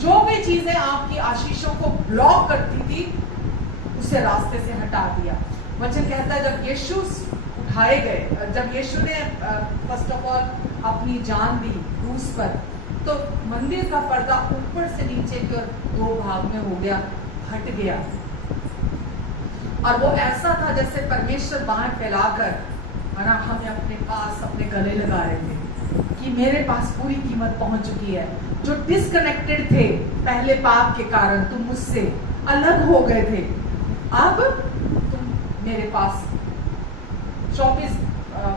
जो भी चीजें आपकी आशीषों को ब्लॉक करती थी उसे रास्ते से हटा दिया। वचन कहता है जब यीशु उठाए गए, जब यीशु ने फर्स्ट ऑफ ऑल अपनी जान दी क्रूस पर, तो मंदिर का पर्दा ऊपर से नीचे की ओर दो भाग में हो गया, हट गया। और वो ऐसा था जैसे परमेश्वर बाहें फैलाकर हमें अपने पास अपने गले लगा रहे थे कि मेरे पास पूरी कीमत पहुंच चुकी है। जो डिस्कनेक्टेड थे पहले पाप के कारण, तुम मुझसे अलग हो गए थे, अब तुम मेरे पास 24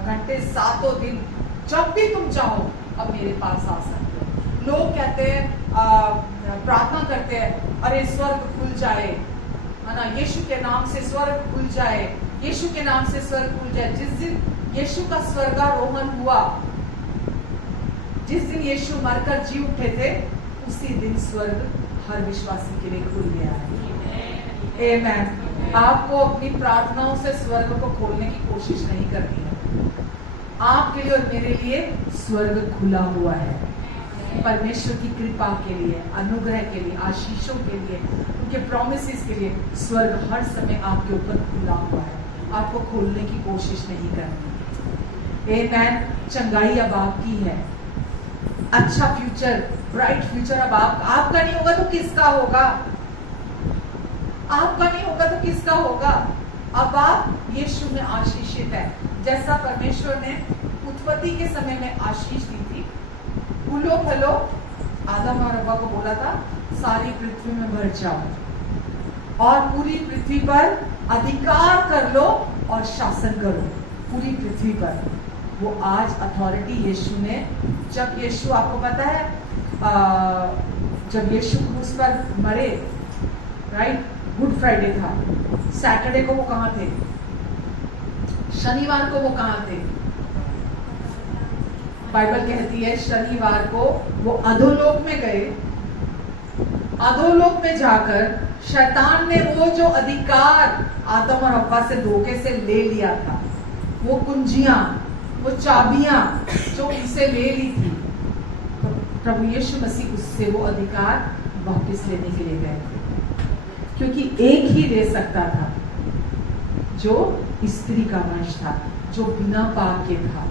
घंटे 7 दिन जब भी तुम चाहो अब मेरे पास आ सकते हो। लोग कहते हैं, प्रार्थना करते हैं, अरे स्वर्ग खुल जाए, है ना, यीशु के नाम से स्वर्ग खुल जाए, यीशु के नाम से स्वर्ग खुल जाए। जिस दिन यीशु का स्वर्गारोहण हुआ, जिस दिन यीशु मरकर जी उठे थे, उसी दिन स्वर्ग हर विश्वासी के लिए खुल गया है। आमेन। आपको अपनी प्रार्थनाओं से स्वर्ग को खोलने की कोशिश नहीं करनी है। आपके लिए और मेरे लिए स्वर्ग खुला हुआ है। परमेश्वर की कृपा के लिए, अनुग्रह के लिए, आशीषों के लिए, उनके प्रॉमिसेस के लिए स्वर्ग हर समय आपके ऊपर खुला हुआ है। आपको खोलने की कोशिश नहीं करनी। आमेन। चंगाई अब आपकी है, अच्छा फ्यूचर, ब्राइट फ्यूचर अब आपका नहीं होगा तो किसका होगा? आपका नहीं होगा तो किसका होगा? अब आप यीशु में आशीषित है। जैसा परमेश्वर ने उत्पत्ति के समय में आशीष दी थी, फूलो फलो, आदम और हव्वा को बोला था सारी पृथ्वी में भर जाओ और पूरी पृथ्वी पर अधिकार कर लो और शासन करो पूरी पृथ्वी पर। वो आज अथॉरिटी यीशु ने, जब यीशु, आपको पता है जब यीशु क्रूस पर मरे, राइट, गुड फ्राइडे था, सैटरडे को वो कहाँ थे? शनिवार को वो कहाँ थे? बाइबल कहती है शनिवार को वो अधोलोक में गए। अधोलोक में जाकर शैतान ने वो जो अधिकार आदम और हव्वा से धोखे से ले लिया था, वो कुंजियां, वो चाबियां जो उनसे ले ली थी, तो प्रभु यीशु मसीह उससे वो अधिकार वापस लेने के लिए गए थे। क्योंकि एक ही ले सकता था जो स्त्री का वंश था, जो बिना पाप के था।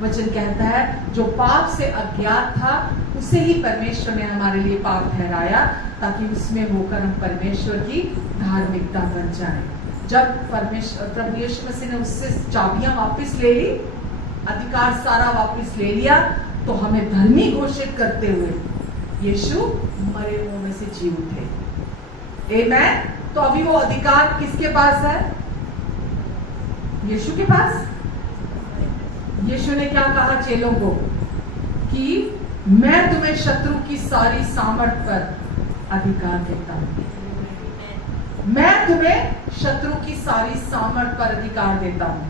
वचन कहता है जो पाप से अज्ञात था उसे ही परमेश्वर ने हमारे लिए पाप ठहराया, ताकि उसमें होकर हम परमेश्वर की धार्मिकता बन जाए। जब परमेश्वर प्रभु यीशु मसीह ने उससे चाबियां वापस ले ली, अधिकार सारा वापस ले लिया, तो हमें धर्मी घोषित करते हुए यीशु मरे हुओं में से जी उठे। आमेन। तो अभी वो अधिकार किसके पास है? यीशु के पास। यीशु ने क्या कहा चेलों को कि मैं तुम्हें शत्रु की सारी सामर्थ पर अधिकार देता हूं। मैं तुम्हें शत्रु की सारी सामर्थ पर अधिकार देता हूं,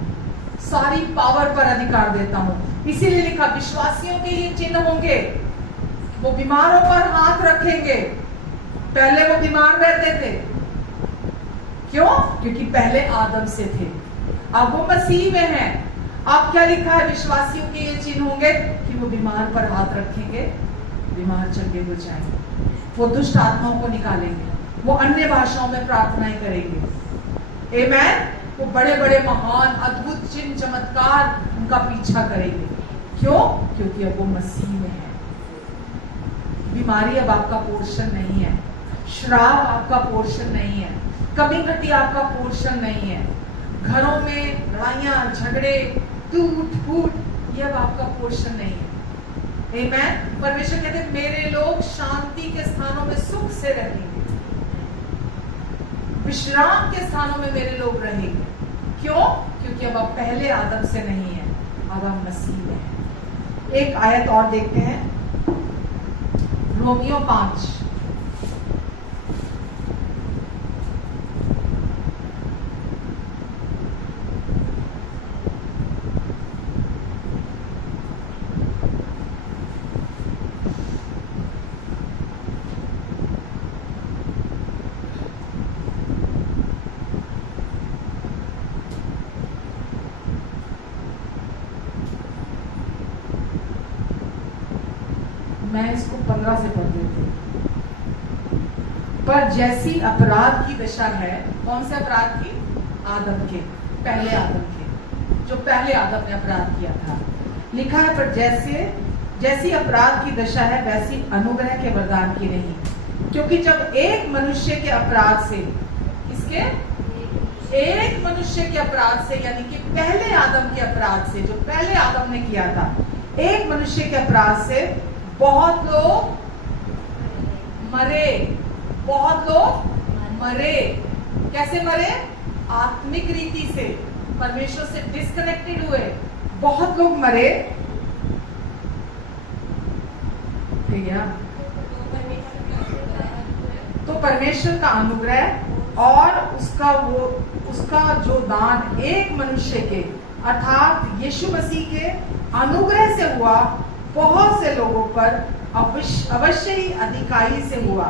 सारी पावर पर अधिकार देता हूं। इसीलिए लिखा विश्वासियों के ये चिन्ह होंगे, वो बीमारों पर हाथ रखेंगे। पहले वो बीमार रहते थे, क्यों? क्योंकि पहले आदम से थे, अब वो मसीह में हैं। अब क्या लिखा है? विश्वासियों के ये चिन्ह होंगे कि वो बीमार पर हाथ रखेंगे, बीमार चंगे हो जाएंगे, वो दुष्ट आत्माओं को निकालेंगे, वो अन्य भाषाओं में प्रार्थनाएं करेंगे। आमेन। वो बड़े बड़े महान अद्भुत चिन्ह चमत्कार उनका पीछा करेंगे। क्यों? क्योंकि अब वो मसीह में है। बीमारी अब आपका पोर्शन नहीं है, श्राप आपका पोर्शन नहीं है, कमी घटी आपका पोर्शन नहीं है, घरों में लड़ाइयां झगड़े टूट फूट ये अब आपका पोर्शन नहीं है। आमेन। परमेश्वर कहते हैं मेरे लोग शांति के स्थानों में सुख से रहेंगे, विश्राम के स्थानों में मेरे लोग रहेंगे। क्यों? क्योंकि अब आप पहले आदम से नहीं है, अब आप मसीह में हैं। एक आयत और देखते हैं, रोमियो 5। मैं इसको 15 से पढ़ देती हूँ। पर जैसी अपराध की दशा है, कौन से अपराध की? आदम के, पहले आदम के, जो पहले आदम ने अपराध किया था। लिखा है पर जैसी अपराध की दशा है वैसी अनुग्रह के वरदान की नहीं। क्योंकि जब एक मनुष्य के अपराध से, इसके एक मनुष्य के अपराध से, यानी कि पहले आदम के अपराध से, जो पहले आदम ने किया था, एक मनुष्य के अपराध से बहुत लोग मरे। बहुत लोग मरे। कैसे मरे? आत्मिक रीति से, परमेश्वर से डिस्कनेक्टेड हुए, बहुत लोग मरे। ठीक है? तो परमेश्वर का अनुग्रह और उसका जो दान एक मनुष्य के अर्थात यीशु मसीह के अनुग्रह से हुआ, बहुत से लोगों पर अवश्य ही अधिकारी से हुआ।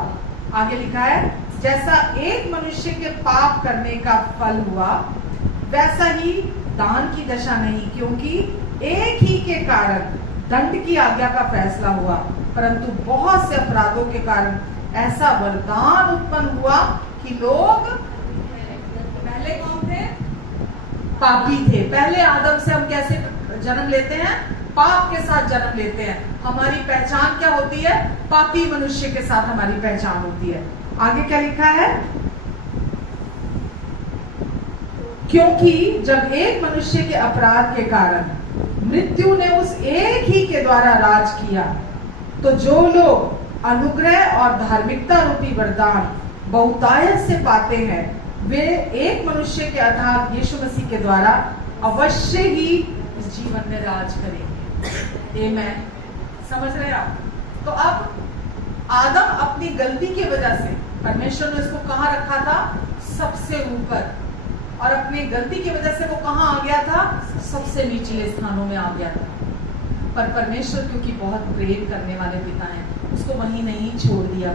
आगे लिखा है जैसा एक मनुष्य के पाप करने का फल हुआ, वैसा ही दान की दशा नहीं, क्योंकि एक ही के कारण दंड की आज्ञा का फैसला हुआ, परंतु बहुत से अपराधों के कारण ऐसा वरदान उत्पन्न हुआ कि लोग पहले कौन थे? पापी थे। पहले आदम से हम कैसे जन्म लेते हैं? पाप के साथ जन्म लेते हैं। हमारी पहचान क्या होती है? पापी मनुष्य के साथ हमारी पहचान होती है। आगे क्या लिखा है? क्योंकि जब एक मनुष्य के अपराध के कारण मृत्यु ने उस एक ही के द्वारा राज किया, तो जो लोग अनुग्रह और धार्मिकता रूपी वरदान बहुतायत से पाते हैं, वे एक मनुष्य के अर्थात यीशु मसीह के द्वारा अवश्य ही इस जीवन में राज करेंगे। आमेन। समझ रहे आप? तो अब आदम अपनी गलती की वजह से, परमेश्वर ने उसको कहां रखा था? सबसे ऊपर, और अपनी गलती की वजह से वो कहां आ गया था? सबसे निचले स्थानों में आ गया था। पर परमेश्वर क्योंकि बहुत प्रेम करने वाले पिता हैं, उसको वहीं नहीं छोड़ दिया।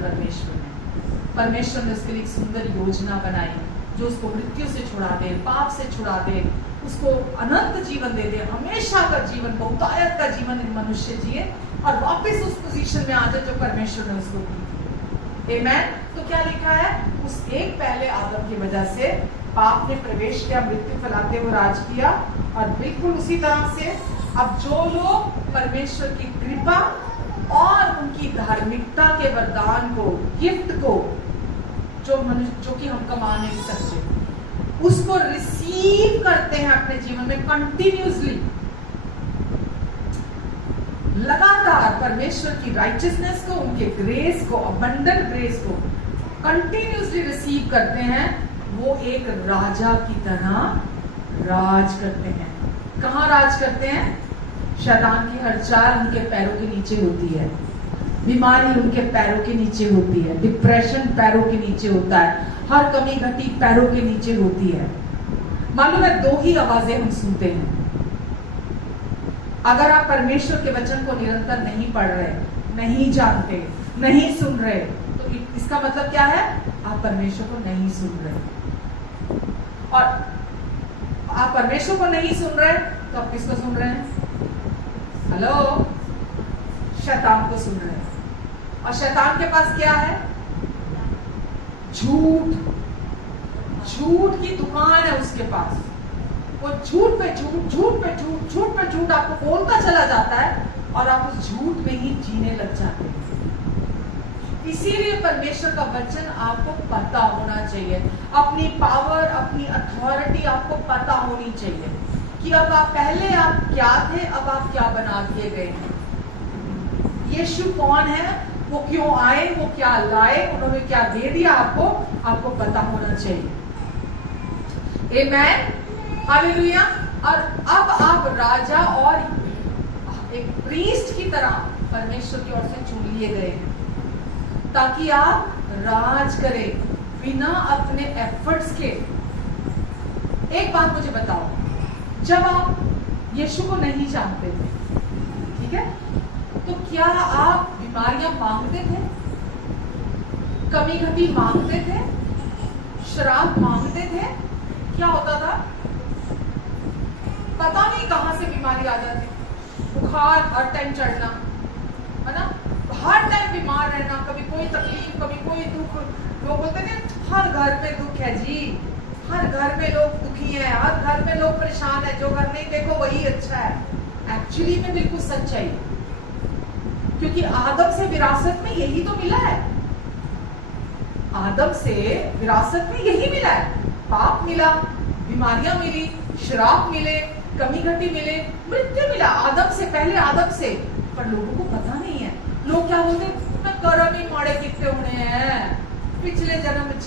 परमेश्वर ने उसके लिए एक सुंदर योजना बनाई जो उसको मृत्यु से छुड़ा दे, पाप से छुड़ा दे, उसको अनंत जीवन दे दे, हमेशा का जीवन, बहुतायत का जीवन मनुष्य जिए और वापस उस पोजीशन में आ जाए जो परमेश्वर ने उसको दी। आमेन। तो क्या लिखा है? उस एक पहले आदम की वजह से पाप ने प्रवेश किया, मृत्यु फैलाते हुए राज किया, और बिल्कुल उसी तरह से अब जो लोग परमेश्वर की कृपा और उनकी धार्मिकता के वरदान को, गिफ्ट को, जो कि हम कमा नहीं सकते, उसको रिसीव करते हैं अपने जीवन में कंटिन्यूअसली, लगातार परमेश्वर की राइचियसनेस को, उनके ग्रेस को, अबंडेंट ग्रेस को कंटिन्यूअसली रिसीव करते हैं, वो एक राजा की तरह राज करते हैं। कहां राज करते हैं? शैतान की हर चाल उनके पैरों के नीचे होती है, बीमारी उनके पैरों के नीचे होती है, डिप्रेशन पैरों के नीचे होता है, हर कमी घटी पैरों के नीचे होती है। मालूम है, दो ही आवाजें हम सुनते हैं। अगर आप परमेश्वर के वचन को निरंतर नहीं पढ़ रहे, नहीं जानते, नहीं सुन रहे, तो इसका मतलब क्या है? आप परमेश्वर को नहीं सुन रहे। और आप परमेश्वर को नहीं सुन रहे तो आप किसको सुन रहे हैं? हेलो, शैतान को सुन रहे हैं। और शैतान के पास क्या है? झूठ, झूठ की दुकान है उसके पास। वो झूठ पे झूठ, झूठ पे झूठ, झूठ पे झूठ आपको बोलता चला जाता है और आप उस झूठ में ही जीने लग जाते हैं। इसीलिए परमेश्वर का वचन आपको पता होना चाहिए, अपनी पावर, अपनी अथॉरिटी आपको पता होनी चाहिए कि अब आप पहले आप क्या थे, अब आप क्या बना दिए गए हैं। यीशु कौन है, वो क्यों आए, वो क्या लाए, उन्होंने क्या दे दिया आपको पता होना चाहिए। आमेन, हालेलुया। और अब आप राजा और एक प्रीस्ट की तरह परमेश्वर की ओर से चुन लिए गए हैं ताकि आप राज करें बिना अपने एफर्ट्स के। एक बात मुझे बताओ, जब आप यीशु को नहीं जानते थे, ठीक है, तो क्या आप बीमारियां मांगते थे, कमी घटी मांगते थे, शराब मांगते थे? क्या होता था? पता नहीं कहां से बीमारी आ जाती, बुखार हर टाइम चढ़ना, है ना, हर टाइम बीमार रहना, कभी कोई तकलीफ, कभी कोई दुख। लोग बोलते थे हर घर में दुख है जी, हर घर में लोग दुखी हैं, हर घर में लोग परेशान है, जो घर नहीं देखो वही अच्छा है। एक्चुअली में बिल्कुल सच्चाई, क्योंकि आदम से विरासत में यही तो मिला है। आदम से विरासत में यही मिला है, पाप मिला, बीमारियां मिली, श्राप मिले, कमी घटी मिले, मृत्यु मिला आदम से, पहले आदम से। पर लोगों को पता नहीं है। लोग क्या बोलते, मैं कर्म ही माड़े कितने होने हैं, पिछले जन्म च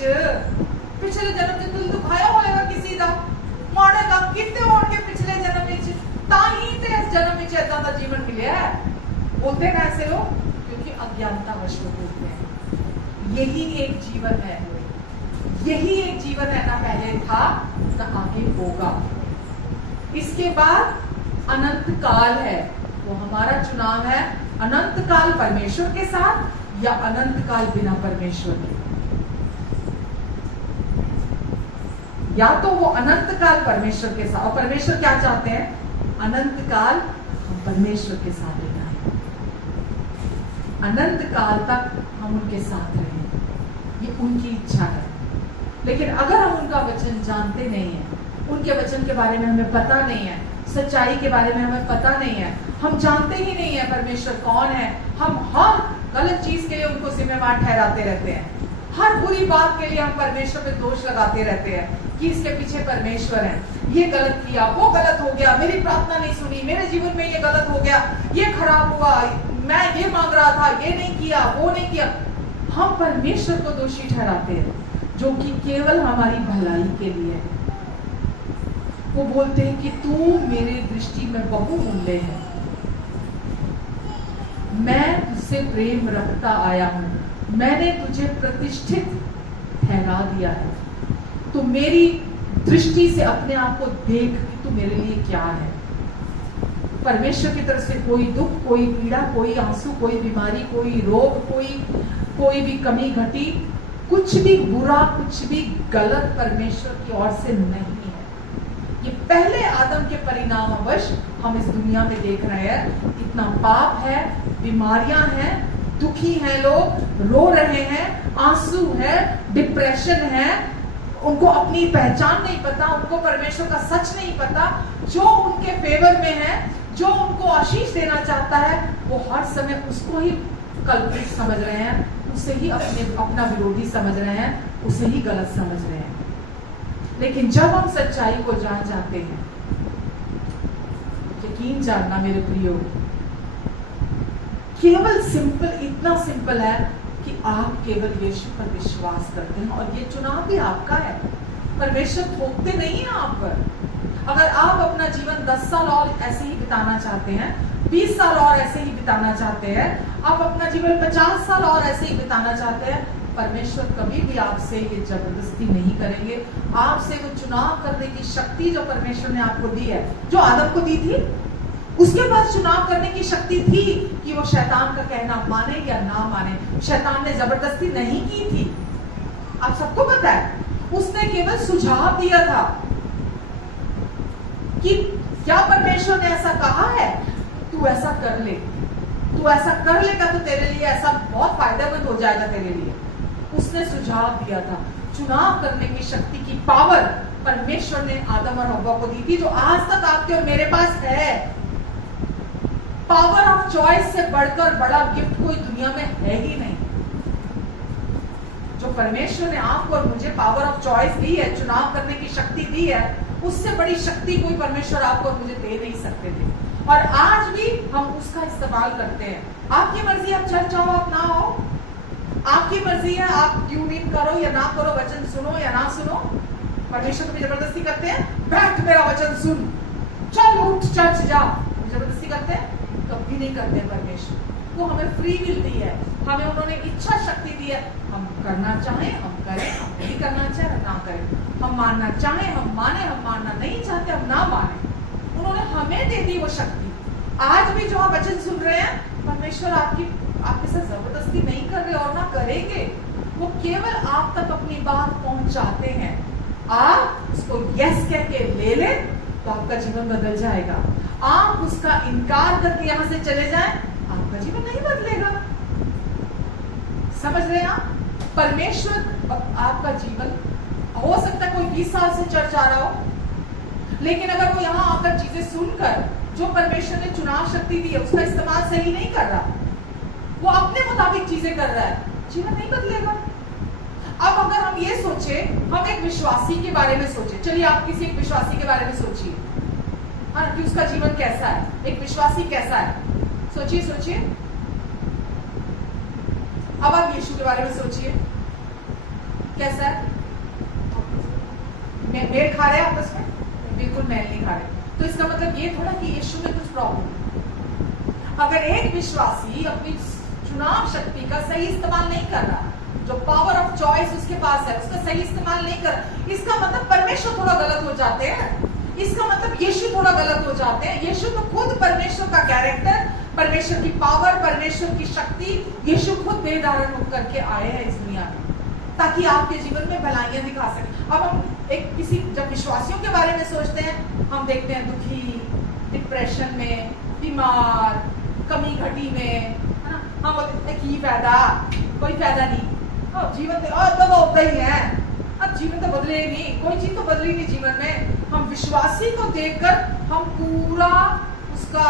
दिल दुखाया होएगा किसी का, माड़े काम कितने होंगे पिछले जन्म च, ताही ते इस जन्म च इदां दा जीवन मिले है। बोलते हैं ऐसे लोग क्योंकि अज्ञानतावश होते हैं। यही एक जीवन है, यही एक जीवन है, ना पहले था ना आगे होगा। इसके बाद अनंत काल है, वो हमारा चुनाव है, अनंत काल परमेश्वर के साथ या अनंत काल बिना परमेश्वर के। या तो वो अनंत काल परमेश्वर के साथ, और परमेश्वर क्या चाहते हैं? अनंत काल हम परमेश्वर के साथ बिताएं, अनंत काल तक हम उनके साथ रहें, ये उनकी इच्छा है। लेकिन अगर हम उनका वचन जानते नहीं है, उनके वचन के बारे में हमें पता नहीं है, सच्चाई के बारे में हमें पता नहीं है, हम जानते ही नहीं है परमेश्वर कौन है, हम हर गलत चीज के लिए उनको जिम्मेवार ठहराते रहते हैं, हर बुरी बात के लिए हम परमेश्वर पे दोष लगाते रहते हैं कि इसके पीछे परमेश्वर है, ये गलत किया, वो गलत हो गया, मेरी प्रार्थना नहीं सुनी, मेरे जीवन में ये गलत हो गया, ये खराब हुआ, मैं ये मांग रहा था, ये नहीं किया, वो नहीं किया। हम परमेश्वर को दोषी ठहराते हैं जो कि केवल हमारी भलाई के लिए है। वो बोलते हैं कि तू मेरे दृष्टि में बहुमूल्य है, मैं तुझसे प्रेम रखता आया हूं, मैंने तुझे प्रतिष्ठित ठहरा दिया है। तो मेरी दृष्टि से अपने आप को देख कि तू मेरे लिए क्या है। परमेश्वर की तरफ से कोई दुख, कोई पीड़ा, कोई आंसू, कोई बीमारी, कोई रोग, कोई भी कमी घटी, कुछ भी बुरा, कुछ भी गलत परमेश्वर की ओर से नहीं है। ये पहले आदम के परिणामवश हम इस दुनिया में देख रहे हैं, इतना पाप है, बीमारियां हैं, दुखी हैं, लोग रो रहे हैं, आंसू है, डिप्रेशन है, उनको अपनी पहचान नहीं पता, उनको परमेश्वर का सच नहीं पता, जो उनके फेवर में है, जो उनको आशीष देना चाहता है, वो हर समय उसको ही कल्प्रिट समझ रहे हैं, उसे ही अपना विरोधी समझ रहे हैं, उसे ही गलत समझ रहे हैं। लेकिन जब हम सच्चाई को जान जाते हैं, यकीन जानना मेरे प्रियो, केवल सिंपल, इतना सिंपल है कि आप केवल यीशु पर विश्वास करते हैं और ये चुनाव भी आपका है। परमेश्वर थोपते नहीं है आप पर, अगर आप अपना जीवन 10 साल और ऐसे ही बिताना चाहते हैं, 20 साल और ऐसे ही बिताना चाहते हैं, आप अपना जीवन 50 साल और ऐसे ही बिताना चाहते हैं, परमेश्वर कभी भी आपसे ये जबरदस्ती नहीं करेंगे। आपसे वो चुनाव करने की शक्ति जो परमेश्वर ने आपको दी है, जो आदम को दी थी, उसके पास चुनाव करने की शक्ति थी कि वो शैतान का कहना माने या ना माने। शैतान ने जबरदस्ती नहीं की थी, आप सबको पता है। उसने केवल सुझाव दिया था कि क्या परमेश्वर ने ऐसा कहा है, तू ऐसा कर ले, तू ऐसा कर लेगा तो तेरे लिए ऐसा बहुत फायदेमंद हो जाएगा तेरे लिए। उसने सुझाव दिया था। चुनाव करने की शक्ति की पावर परमेश्वर ने आदम और हव्वा को दी थी, जो आज तक आपके और मेरे पास है। पावर ऑफ चॉइस से बढ़कर बड़ा गिफ्ट कोई दुनिया में है ही नहीं। जो परमेश्वर ने आपको और मुझे पावर ऑफ चॉइस दी है, चुनाव करने की शक्ति दी है, उससे बड़ी शक्ति कोई परमेश्वर आपको और मुझे दे नहीं सकते थे। और आज भी हम उसका इस्तेमाल करते हैं। आपकी मर्जी, आप चर्च आओ, आप ना आओ, आपकी मर्जी है, आप ट्यून इन करो या ना करो, वचन सुनो या ना सुनो। परमेश्वर को जबरदस्ती करते हैं, बैठ मेरा वचन सुन, चल उठ चर्च जा, जबरदस्ती करते हैं? कभी नहीं करते परमेश्वर। वो हमें फ्री विल दी है, हमें उन्होंने इच्छा शक्ति दी है। हम करना चाहें हम करें, हम नहीं करना चाहें हम ना करें। हम मानना चाहें हम माने, हम मानना नहीं चाहते हम ना माने। उन्होंने हमें दे दी वो शक्ति। आज भी जो आप वचन सुन रहे हैं, परमेश्वर आपके साथ जबरदस्ती नहीं कर रहे और ना करेंगे। वो केवल आप तक अपनी बात पहुंचाते हैं। आप उसको यस कह के ले ले तो आपका जीवन बदल जाएगा। आप उसका इनकार करके यहां से चले जाएं, आपका जीवन नहीं बदलेगा। समझ रहे हैं आप? परमेश्वर आपका जीवन, हो सकता है कोई 20 साल से चर्च आ रहा हो, लेकिन अगर वो यहाँ आकर चीजें सुनकर जो परमेश्वर ने चुनाव शक्ति दी है उसका इस्तेमाल सही नहीं कर रहा, वो अपने मुताबिक चीजें कर रहा है, जीवन नहीं बदलेगा। अब अगर हम ये सोचे, हम एक विश्वासी के बारे में सोचे, चलिए आप किसी एक विश्वासी के बारे में सोचिए, हाँ, कि उसका जीवन कैसा है, एक विश्वासी कैसा है, सोचिए सोचिए। अब आप यीशु के बारे में सोचिए, कैसा है? मेल खा रहे हैं आपस में? बिल्कुल मेल नहीं खा रहे। तो इसका मतलब ये थोड़ा कि यीशु में कुछ प्रॉब्लम। अगर एक विश्वासी अपनी चुनाव शक्ति का सही इस्तेमाल नहीं कर रहा, जो पावर ऑफ चॉइस उसके पास है उसका सही इस्तेमाल नहीं कर, इसका मतलब परमेश्वर थोड़ा गलत हो जाते हैं। इसका मतलब यीशु थोड़ा गलत हो जाते हैं। यीशु तो खुद परमेश्वर का कैरेक्टर, परमेश्वर की पावर, परमेश्वर की शक्ति, यीशु खुद बेधारण होकर के आए हैं इस दुनिया में ताकि आपके जीवन में भलाइयां दिखा सके। अब हम जब विश्वासियों के बारे में सोचते हैं, हम देखते हैं दुखी, डिप्रेशन में, बीमार, कमी घटी में, है ना? हम बोलते हैं कि फायदा, कोई फायदा नहीं, जीवन तो होता ही है, अब जीवन तो बदले ही नहीं, कोई चीज तो बदली नहीं जीवन में। हम विश्वासी को देखकर हम पूरा उसका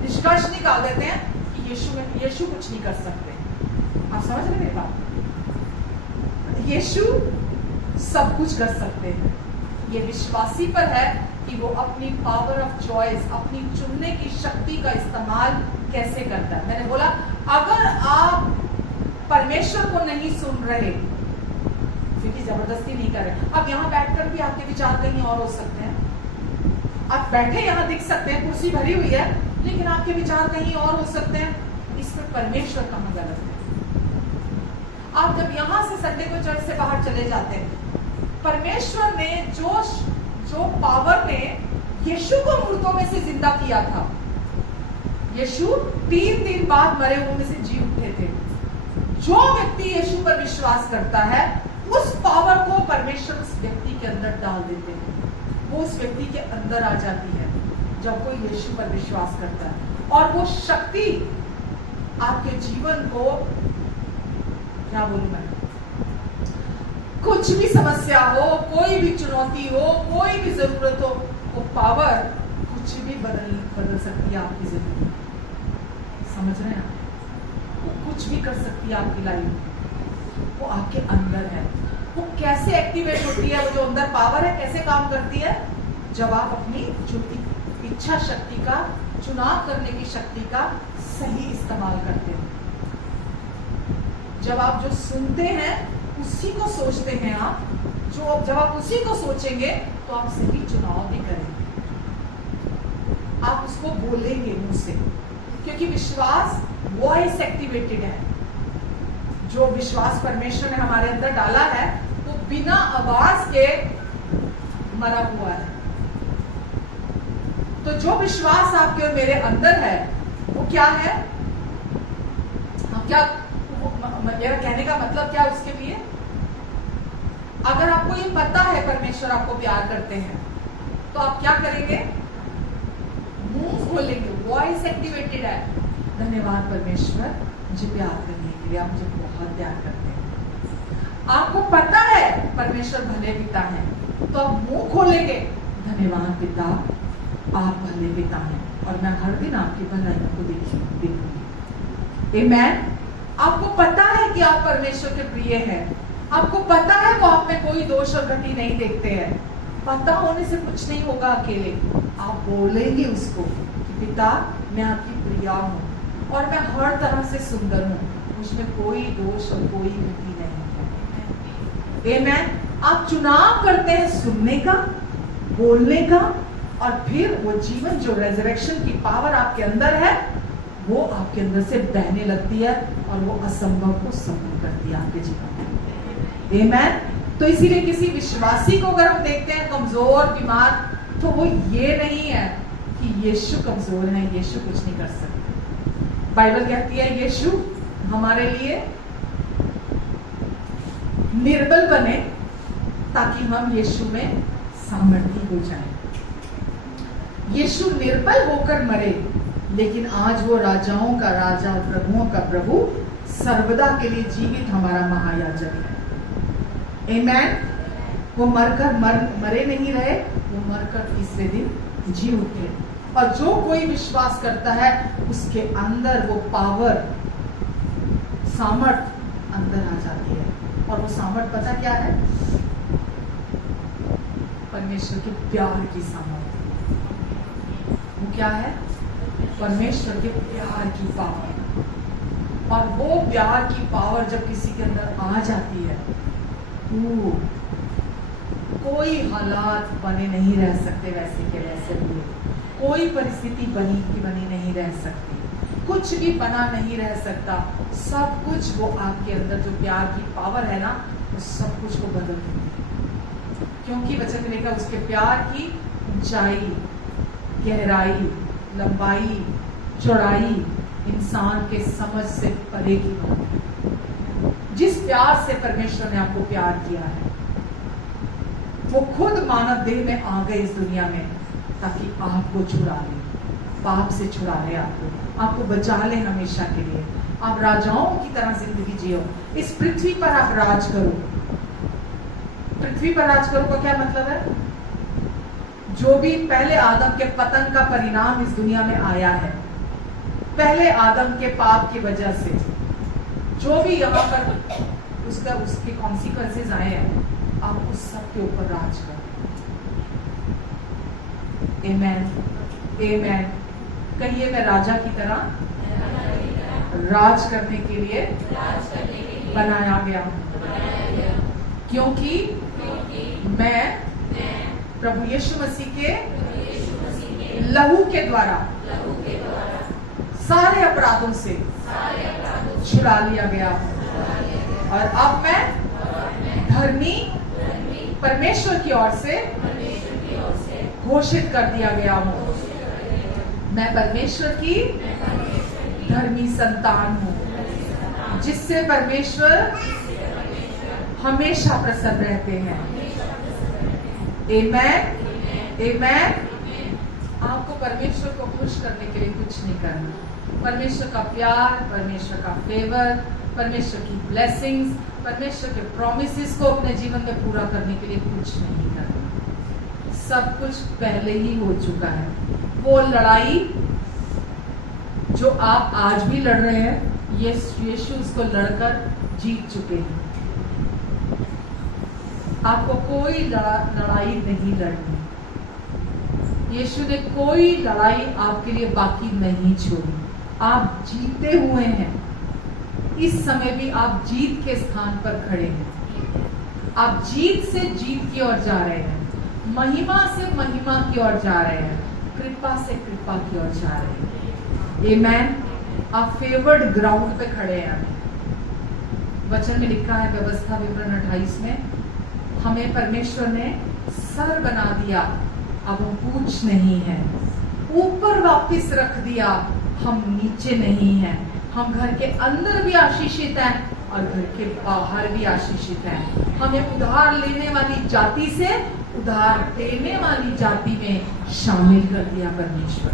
निष्कर्ष निकाल देते हैं कि यीशु कुछ नहीं कर सकते। आप समझ रहे मेरी बात? यीशु सब कुछ कर सकते हैं। ये विश्वासी पर है कि वो अपनी पावर ऑफ चॉइस, अपनी चुनने की शक्ति का इस्तेमाल कैसे करता है। मैंने बोला अगर आप परमेश्वर को नहीं सुन रहे, क्योंकि जबरदस्ती नहीं कर रहे, अब यहाँ बैठकर भी आपके विचार कहीं और हो सकते हैं। आप बैठे यहाँ दिख सकते हैं, कुर्सी भरी हुई है, लेकिन आपके विचार कहीं और हो सकते हैं। इसमें परमेश्वर कहाँ गलत है? आप जब यहाँ से संडे को चर्च से बाहर चले जाते हैं, परमेश्वर ने जो पावर ने यीशु को मुर्दों में से जिंदा किया था, यीशु 3 दिन बाद मरे हुए में से जी उठे थे। जो व्यक्ति यीशु पर विश्वास करता है, उस पावर को परमेश्वर उस व्यक्ति के अंदर डाल देते हैं। वो उस व्यक्ति के अंदर आ जाती है जब कोई यीशु पर विश्वास करता है, और वो शक्ति आपके जीवन को, क्या बोलूं मैं, कुछ भी समस्या हो, कोई भी चुनौती हो, कोई भी जरूरत हो, वो पावर कुछ भी बदल सकती है आपकी जिंदगी। समझ रहे हैं? वो कुछ भी कर सकती है आपकी लाइफ में। वो आपके अंदर है। वो कैसे एक्टिवेट होती है? वो जो अंदर पावर है कैसे काम करती है? जब आप अपनी इच्छा शक्ति का, चुनाव करने की शक्ति का सही इस्तेमाल करते हैं। जब आप जो सुनते हैं उसी को सोचते हैं, आप जब आप उसी को सोचेंगे तो आप सही चुनाव भी करेंगे। उसको बोलेंगे मुंह से, क्योंकि विश्वास वॉइस एक्टिवेटेड है। जो विश्वास परमेश्वर ने हमारे अंदर डाला है वो बिना आवाज के मरा हुआ है। तो जो विश्वास आपके और मेरे अंदर है वो क्या है? हम क्या, मेरा कहने का मतलब क्या उसके लिए? अगर आपको ये पता है परमेश्वर आपको प्यार करते हैं तो आप क्या करेंगे? मुंह खोलेंगे, वॉइस एक्टिवेटेड है। धन्यवाद परमेश्वर मुझे प्यार करने के लिए, आप मुझे बहुत प्यार करते हैं। आपको पता है परमेश्वर भले पिता है तो आप मुंह खोलेंगे, धन्यवाद पिता आप भले पिता हैं और मैं हर दिन आपकी भलाइयों को देखूंगी। आमेन। आपको पता है कि आप परमेश्वर के प्रिय हैं, आपको पता है वो आप में कोई दोष और गति नहीं देखते हैं। पता होने से कुछ नहीं होगा, अकेले आप बोलेंगे उसको कि पिता मैं आपकी प्रिया हूँ और मैं हर तरह से सुंदर हूँ, मुझमें कोई दोष और कोई गति नहीं है। आमेन। आप चुनाव करते हैं सुनने का, बोलने का, और फिर वो जीवन जो रेजरेक्शन की पावर आपके अंदर है वो आपके अंदर से बहने लगती है और वो असंभव को संभव करती है आपके जीवन में। आमेन। तो इसीलिए किसी विश्वासी को अगर हम देखते हैं कमजोर, बीमार, तो वो ये नहीं है कि यीशु कमजोर है, यीशु कुछ नहीं कर सकते। बाइबल कहती है यीशु हमारे लिए निर्बल बने ताकि हम यीशु में सामर्थी हो जाएं। यीशु निर्बल होकर मरे, लेकिन आज वो राजाओं का राजा और प्रभुओं का प्रभु सर्वदा के लिए जीवित हमारा महायाजक है। आमेन। वो मरे नहीं रहे, वो मरकर तीसरे दिन जी उठे। और जो कोई विश्वास करता है उसके अंदर वो पावर, सामर्थ अंदर आ जाती है। और वो सामर्थ पता क्या है? परमेश्वर के प्यार की सामर्थ। वो क्या है? परमेश्वर के प्यार की पावर। और वो प्यार की पावर जब किसी के अंदर आ जाती है तो कोई हालात बने नहीं रह सकते वैसे के वैसे हुए, कोई परिस्थिति बनी की बनी नहीं रह सकती, कुछ भी बना नहीं रह सकता। सब कुछ वो आपके अंदर जो प्यार की पावर है ना, वो सब कुछ को बदल देती है। क्योंकि वचन लिखा उसके प्यार की ऊंचाई, गहराई, लंबाई, चौड़ाई इंसान के समझ से परे की बात है। जिस प्यार से परमेश्वर ने आपको प्यार किया है वो खुद मानव देह में आ गए इस दुनिया में ताकि आपको छुड़ा ले, पाप से छुड़ा ले, आपको बचा ले हमेशा के लिए। आप राजाओं की तरह जिंदगी जियो, इस पृथ्वी पर आप राज करो। पृथ्वी पर राज करो का क्या मतलब है? जो भी पहले आदम के पतन का परिणाम इस दुनिया में आया है, पहले आदम के पाप की वजह से जो भी यहाँ पर उसके कॉन्सिक्वेंसेस आए हैं, आप उस सब के ऊपर राज करो। आमेन। आमेन। कहिए मैं राजा की तरह राज करने के लिए बनाया गया हूँ, क्योंकि मैं प्रभु यीशु मसीह के लहू के द्वारा सारे अपराधों से छुड़ा लिया गया और अब मैं धर्मी परमेश्वर की ओर से घोषित कर दिया गया हूँ। मैं परमेश्वर की धर्मी संतान हूँ, जिससे परमेश्वर हमेशा प्रसन्न रहते हैं। आमेन। आमेन। आपको परमेश्वर को खुश करने के लिए कुछ नहीं करना। परमेश्वर का प्यार, परमेश्वर का फेवर, परमेश्वर की ब्लेसिंग्स, परमेश्वर के प्रॉमिसेस को अपने जीवन में पूरा करने के लिए कुछ नहीं करना। सब कुछ पहले ही हो चुका है। वो लड़ाई जो आप आज भी लड़ रहे हैं, यीशु उसको लड़कर जीत चुके हैं। आपको कोई लड़ाई नहीं लड़नी। यीशु ने कोई लड़ाई आपके लिए बाकी नहीं छोड़ी। आप जीते हुए हैं। इस समय भी आप जीत के स्थान पर खड़े हैं। आप जीत से जीत की ओर जा रहे हैं, महिमा से महिमा की ओर जा रहे हैं। कृपा से कृपा की ओर जा रहे हैं। आमेन। आप फेवर्ड ग्राउंड पे खड़े हैं। वचन में लिखा है व्यवस्था विवरण 28 में, हमें परमेश्वर ने सर बना दिया, अब हम पूछ नहीं है, ऊपर वापस रख दिया, हम नीचे नहीं हैं। हम घर के अंदर भी आशीषित हैं और घर के बाहर भी आशीषित हैं। हमें उधार लेने वाली जाति से उधार देने वाली जाति में शामिल कर दिया परमेश्वर।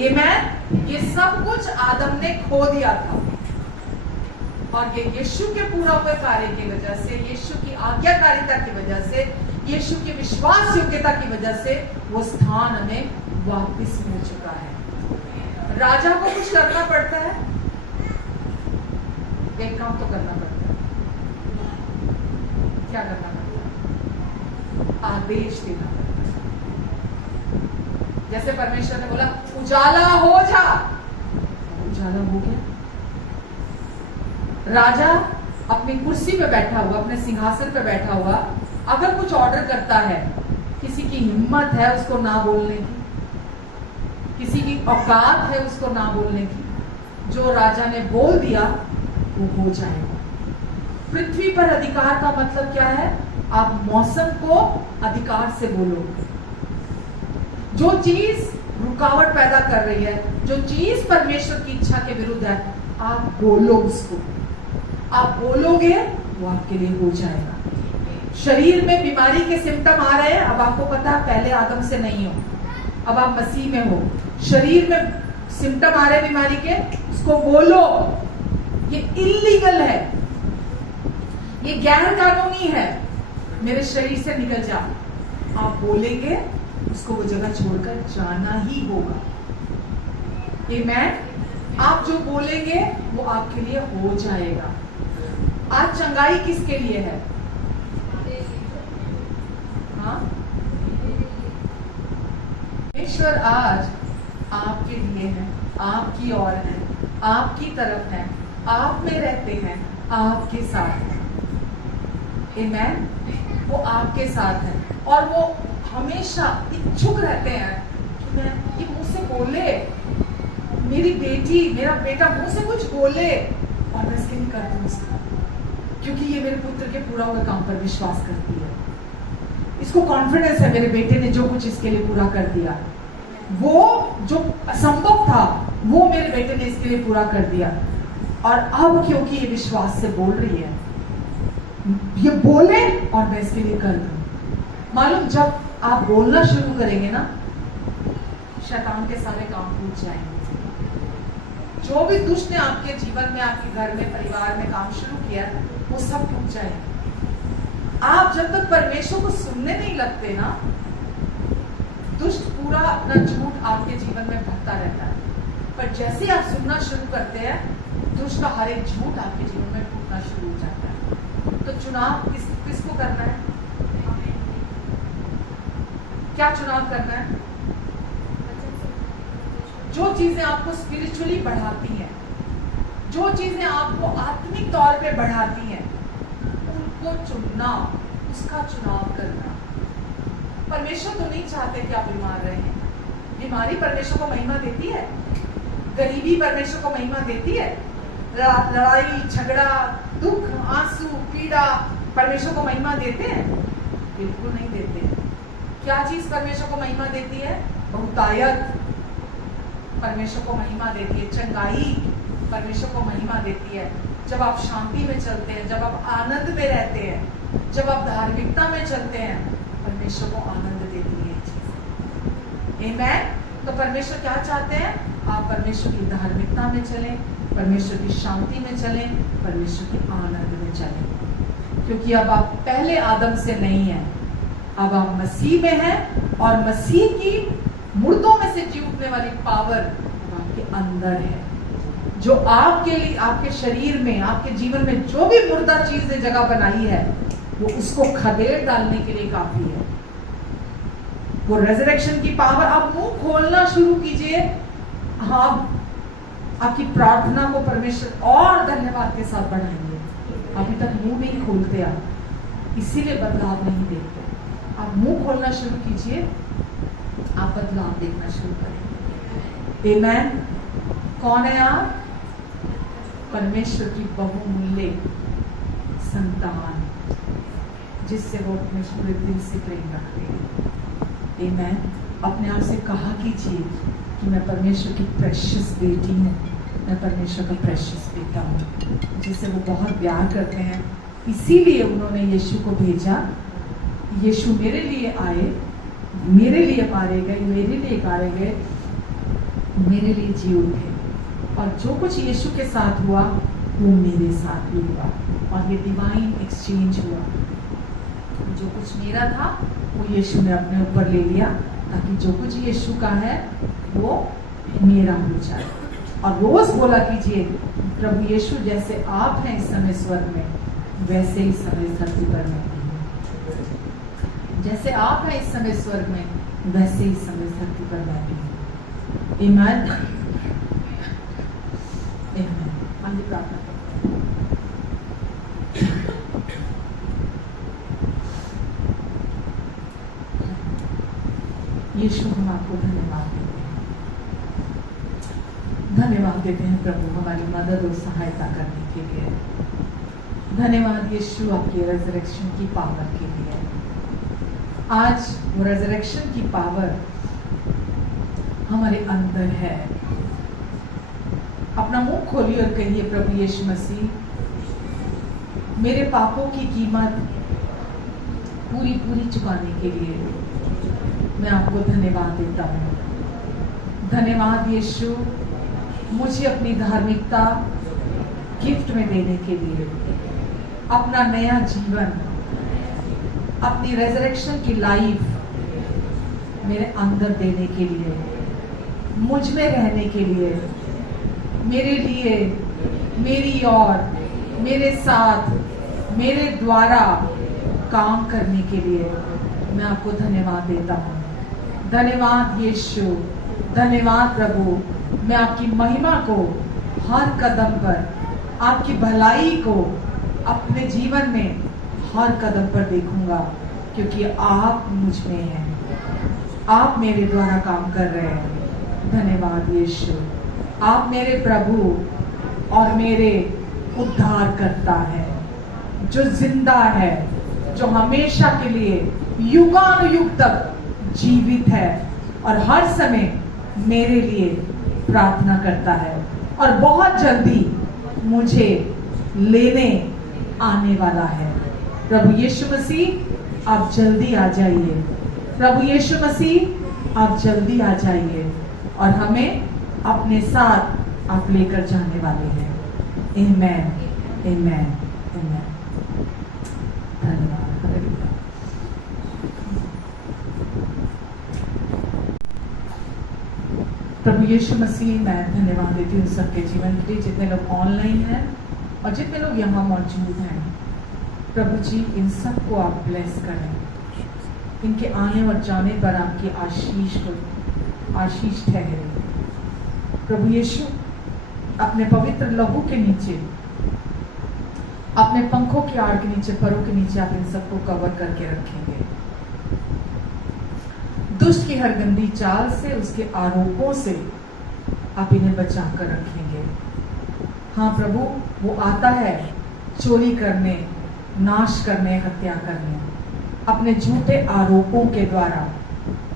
आमेन। ये सब कुछ आदम ने खो दिया था और ये यीशु के पूरा हुए कार्य की वजह से, यीशु की आज्ञाकारिता की वजह से, यीशु की विश्वास योग्यता की वजह से वो स्थान हमें वापस मिल चुका है। राजा को कुछ करना पड़ता है, एक काम तो करना पड़ता है। क्या करना पड़ता है? आदेश देना पड़ता है। जैसे परमेश्वर ने बोला उजाला हो जा, उजाला हो गया। राजा अपनी कुर्सी पे बैठा हुआ, अपने सिंहासन पे बैठा हुआ, अगर कुछ ऑर्डर करता है, किसी की हिम्मत है उसको ना बोलने की, किसी की औकात है उसको ना बोलने की, जो राजा ने बोल दिया वो हो जाएगा। पृथ्वी पर अधिकार का मतलब क्या है? आप मौसम को अधिकार से बोलो। जो चीज रुकावट पैदा कर रही है, जो चीज परमेश्वर की इच्छा के विरुद्ध है, आप बोलो उसको। आप बोलोगे वो आपके लिए हो जाएगा। शरीर में बीमारी के सिम्टम आ रहे हैं, अब आपको पता है पहले आदम से नहीं हो, अब आप मसीह में हो। शरीर में सिम्टम आ रहे हैं बीमारी के, उसको बोलो। ये इल्लीगल है, ये गैर कानूनी है, मेरे शरीर से निकल जा। आप बोलेंगे उसको वो जगह छोड़कर जाना ही होगा। आमेन। आप जो बोलेंगे वो आपके लिए हो जाएगा। आज चंगाई किसके लिए है? हाँ, ईश्वर आज आपके लिए है, आपकी ओर है, आपकी तरफ है, आप में रहते हैं, आपके साथ है। आमेन। वो आपके साथ है और वो हमेशा इच्छुक रहते हैं कि मैं ये मुंह से बोले, मेरी बेटी मेरा बेटा मुंह से कुछ बोले और मैं इसके लिए कर दूं उसका, क्योंकि ये मेरे पुत्र के पूरा हुए काम पर विश्वास करती है। इसको कॉन्फिडेंस है मेरे बेटे ने जो कुछ इसके लिए पूरा कर दिया, वो जो असंभव था वो मेरे बेटे ने इसके लिए पूरा कर दिया। और अब क्योंकि ये विश्वास से बोल रही है, ये बोले और मैं इसके लिए कर दूं। मालूम जब आप बोलना शुरू करेंगे ना, शैतान के सारे काम टूट जाएंगे। जो भी दुष्ट ने आपके जीवन में, आपके घर में, परिवार में काम शुरू किया, वो सब टूट जाएगा। आप जब तक परमेश्वर को सुनने नहीं लगते ना, दुष्ट पूरा अपना झूठ आपके जीवन में भरता रहता है। पर जैसे आप सुनना शुरू करते हैं, दुष्ट का हर एक झूठ आपके जीवन में टूटना शुरू हो जाता है। तो चुनाव किसको करना है? क्या चुनाव करना है? जो चीजें आपको स्पिरिचुअली बढ़ाती हैं, जो चीजें आपको आत्मिक तौर पे बढ़ाती हैं, उनको चुनना, उसका चुनाव करना। परमेश्वर तो नहीं चाहते कि आप बीमार रहें। बीमारी परमेश्वर को महिमा देती है, गरीबी परमेश्वर को महिमा देती है, लड़ाई झगड़ा दुख आंसू पीड़ा परमेश्वर को महिमा देते हैं? बिल्कुल नहीं देते। क्या चीज परमेश्वर को महिमा देती है? बहुतायत परमेश्वर को महिमा देती है, चंगाई परमेश्वर को महिमा देती है। जब आप शांति में चलते हैं, जब आप आनंद में रहते हैं, जब आप धार्मिकता में चलते हैं, परमेश्वर को आनंद देती है ये चीज। आमेन। तो परमेश्वर क्या चाहते हैं? आप परमेश्वर की धार्मिकता में चलें, परमेश्वर की शांति में चलें, परमेश्वर के आनंद में चलें। क्योंकि अब आप पहले आदम से नहीं हैं, अब आप मसीह में हैं और मसीह की मुर्दों में से जी उठने वाली पावर आपके अंदर है, जो आपके लिए, आपके शरीर में, आपके जीवन में जो भी मुर्दा चीज ने जगह बनाई है, वो उसको खदेड़ डालने के लिए काफी है। वो रेजरेक्शन की पावर। आप मुंह खोलना शुरू कीजिए। हाँ, आपकी प्रार्थना को परमेश्वर और धन्यवाद के साथ बढ़ाएंगे। अभी तक मुंह नहीं खोलते आप, इसीलिए बदलाव नहीं देखते। आप मुंह खोलना शुरू कीजिए, आप बदलाव देखना शुरू करेंगे। आमेन। कौन है आप? परमेश्वर की बहुमूल्य संतान, जिससे वो अपने पूरे दिल से प्रेम रखते हैं। आमेन। अपने आप से कहा कीजिए कि मैं परमेश्वर की प्रेशियस बेटी हूँ, मैं परमेश्वर का प्रेशियस बेटा हूँ, जिससे वो बहुत प्यार करते हैं। इसीलिए उन्होंने यीशु को भेजा। यीशु मेरे लिए आए, मेरे लिए मारे गए, मेरे लिए गाड़े गए, मेरे लिए जी उठे। और जो कुछ यीशु के साथ हुआ वो मेरे साथ भी हुआ, और ये डिवाइन एक्सचेंज हुआ। जो कुछ मेरा था वो यीशु ने अपने ऊपर ले लिया, ताकि जो कुछ यीशु का है वो मेरा हो जाए। और रोज बोला कीजिए, प्रभु यीशु जैसे आप हैं इस समय स्वर्ग में, वैसे ही समय धरती पर मैं भी हूं। जैसे आप हैं इस समय स्वर्ग में, वैसे ही समय धरती पर मैं भी हूं। ईमान। आगे प्रार्थना करते हैं। यीशु, हम आपको धन्यवाद देते हैं, धन्यवाद देते हैं प्रभु हमारी मदद और सहायता करने के लिए। धन्यवाद यीशु आपके रेजरेक्शन की पावर के लिए। आज वो रेजरेक्शन की पावर हमारे अंदर है। अपना मुंह खोलिए और कहिए, प्रभु यीशु मसीह, मेरे पापों की कीमत पूरी पूरी चुकाने के लिए मैं आपको धन्यवाद देता हूँ। धन्यवाद यीशु, मुझे अपनी धार्मिकता गिफ्ट में देने के लिए, अपना नया जीवन, अपनी रेजरेक्शन की लाइफ मेरे अंदर देने के लिए, मुझ में रहने के लिए, मेरे लिए, मेरी और मेरे साथ, मेरे द्वारा काम करने के लिए मैं आपको धन्यवाद देता हूँ। धन्यवाद यीशु, धन्यवाद प्रभु। मैं आपकी महिमा को हर कदम पर, आपकी भलाई को अपने जीवन में हर कदम पर देखूंगा, क्योंकि आप मुझ में हैं, आप मेरे द्वारा काम कर रहे हैं। धन्यवाद यीशु, आप मेरे प्रभु और मेरे उद्धार करता है, जो जिंदा है, जो हमेशा के लिए युगानुयुग तक जीवित है और हर समय मेरे लिए प्रार्थना करता है, और बहुत जल्दी मुझे लेने आने वाला है। प्रभु यीशु मसीह, आप जल्दी आ जाइए। प्रभु यीशु मसीह, आप जल्दी आ जाइए और हमें अपने साथ आप लेकर जाने वाले हैं। आमेन, आमेन, आमेन। धन्यवाद। प्रभु यीशु मसीह, मैं धन्यवाद देती हूँ सबके जीवन के लिए, जितने लोग ऑनलाइन हैं और जितने लोग यहाँ मौजूद हैं। प्रभु जी, इन सबको आप ब्लेस करें, इनके आने और जाने पर आपकी आशीष ठहरे। प्रभु यीशु, अपने पवित्र लहू के नीचे, अपने पंखों की आड़ के नीचे, परों के नीचे आप इन सबको कवर करके रखेंगे। दुष्ट की हर गंदी चाल से, उसके आरोपों से आप इन्हें बचा कर रखेंगे। हाँ प्रभु, वो आता है चोरी करने, नाश करने, हत्या करने, अपने झूठे आरोपों के द्वारा।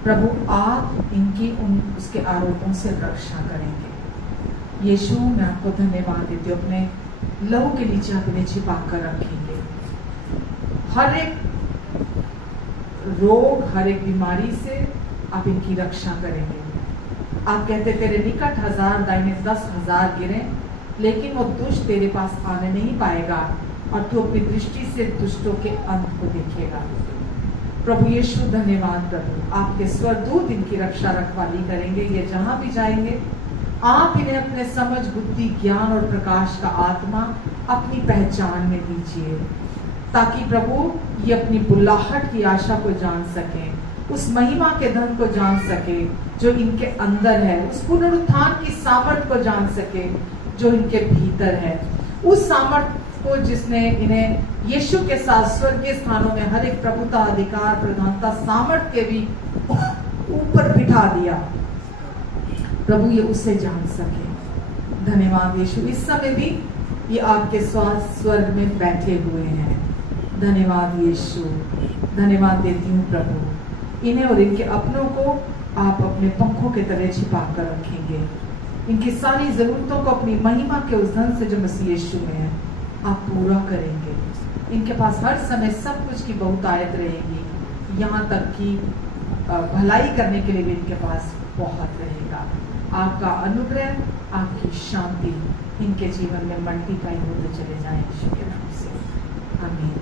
प्रभु, आप इनकी उसके आरोपों से रक्षा करेंगे। यीशु, मैं आपको धन्यवाद देती हूँ, अपने लहू के नीचे आप इन्हें छिपा कर रखेंगे। हर एक रोग, हर एक बीमारी से आप इनकी रक्षा करेंगे। आप कहते, तेरे निकट 1000 दाहिने 10,000 गिरे, लेकिन वो दुष्ट तेरे पास आने नहीं पाएगा, और तू अपनी दृष्टि से दुष्टों के अंत को देखेगा। प्रभु यीशु, धन्यवाद प्रभु, आपके स्वर्गदूत इनकी रक्षा रखवाली करेंगे। ये जहां भी जाएंगे, आप इन्हें अपने समझ, बुद्धि, ज्ञान और प्रकाश का आत्मा अपनी पहचान में दीजिए, ताकि प्रभु ये अपनी बुलाहट की आशा को जान सके, उस महिमा के धन को जान सके जो इनके अंदर है, उस पुनरुत्थान की सामर्थ को जान सके जो इनके भीतर है, उस सामर्थ को जिसने इन्हें यीशु के साथ स्वर्गीय स्थानों में हर एक प्रभुता, अधिकार, प्रधानता, सामर्थ के भी ऊपर बिठा दिया, प्रभु ये उसे जान सके। धन्यवाद यीशु, इस समय भी ये आपके स्वर्ग में बैठे हुए हैं। धन्यवाद यीशु, धन्यवाद देती हूँ प्रभु, इन्हें और इनके अपनों को आप अपने पंखों के तले छिपा कर रखेंगे। इनकी सारी जरूरतों को अपनी महिमा के उस धन से जो मसीह यीशु में है आप पूरा करेंगे। इनके पास हर समय सब कुछ की बहुतायत रहेगी, यहाँ तक कि भलाई करने के लिए भी इनके पास बहुत रहेगा। आपका अनुग्रह, आपकी शांति इनके जीवन में मल्टीप्लाई होते चले जाए यीशु के नाम से, आमीन।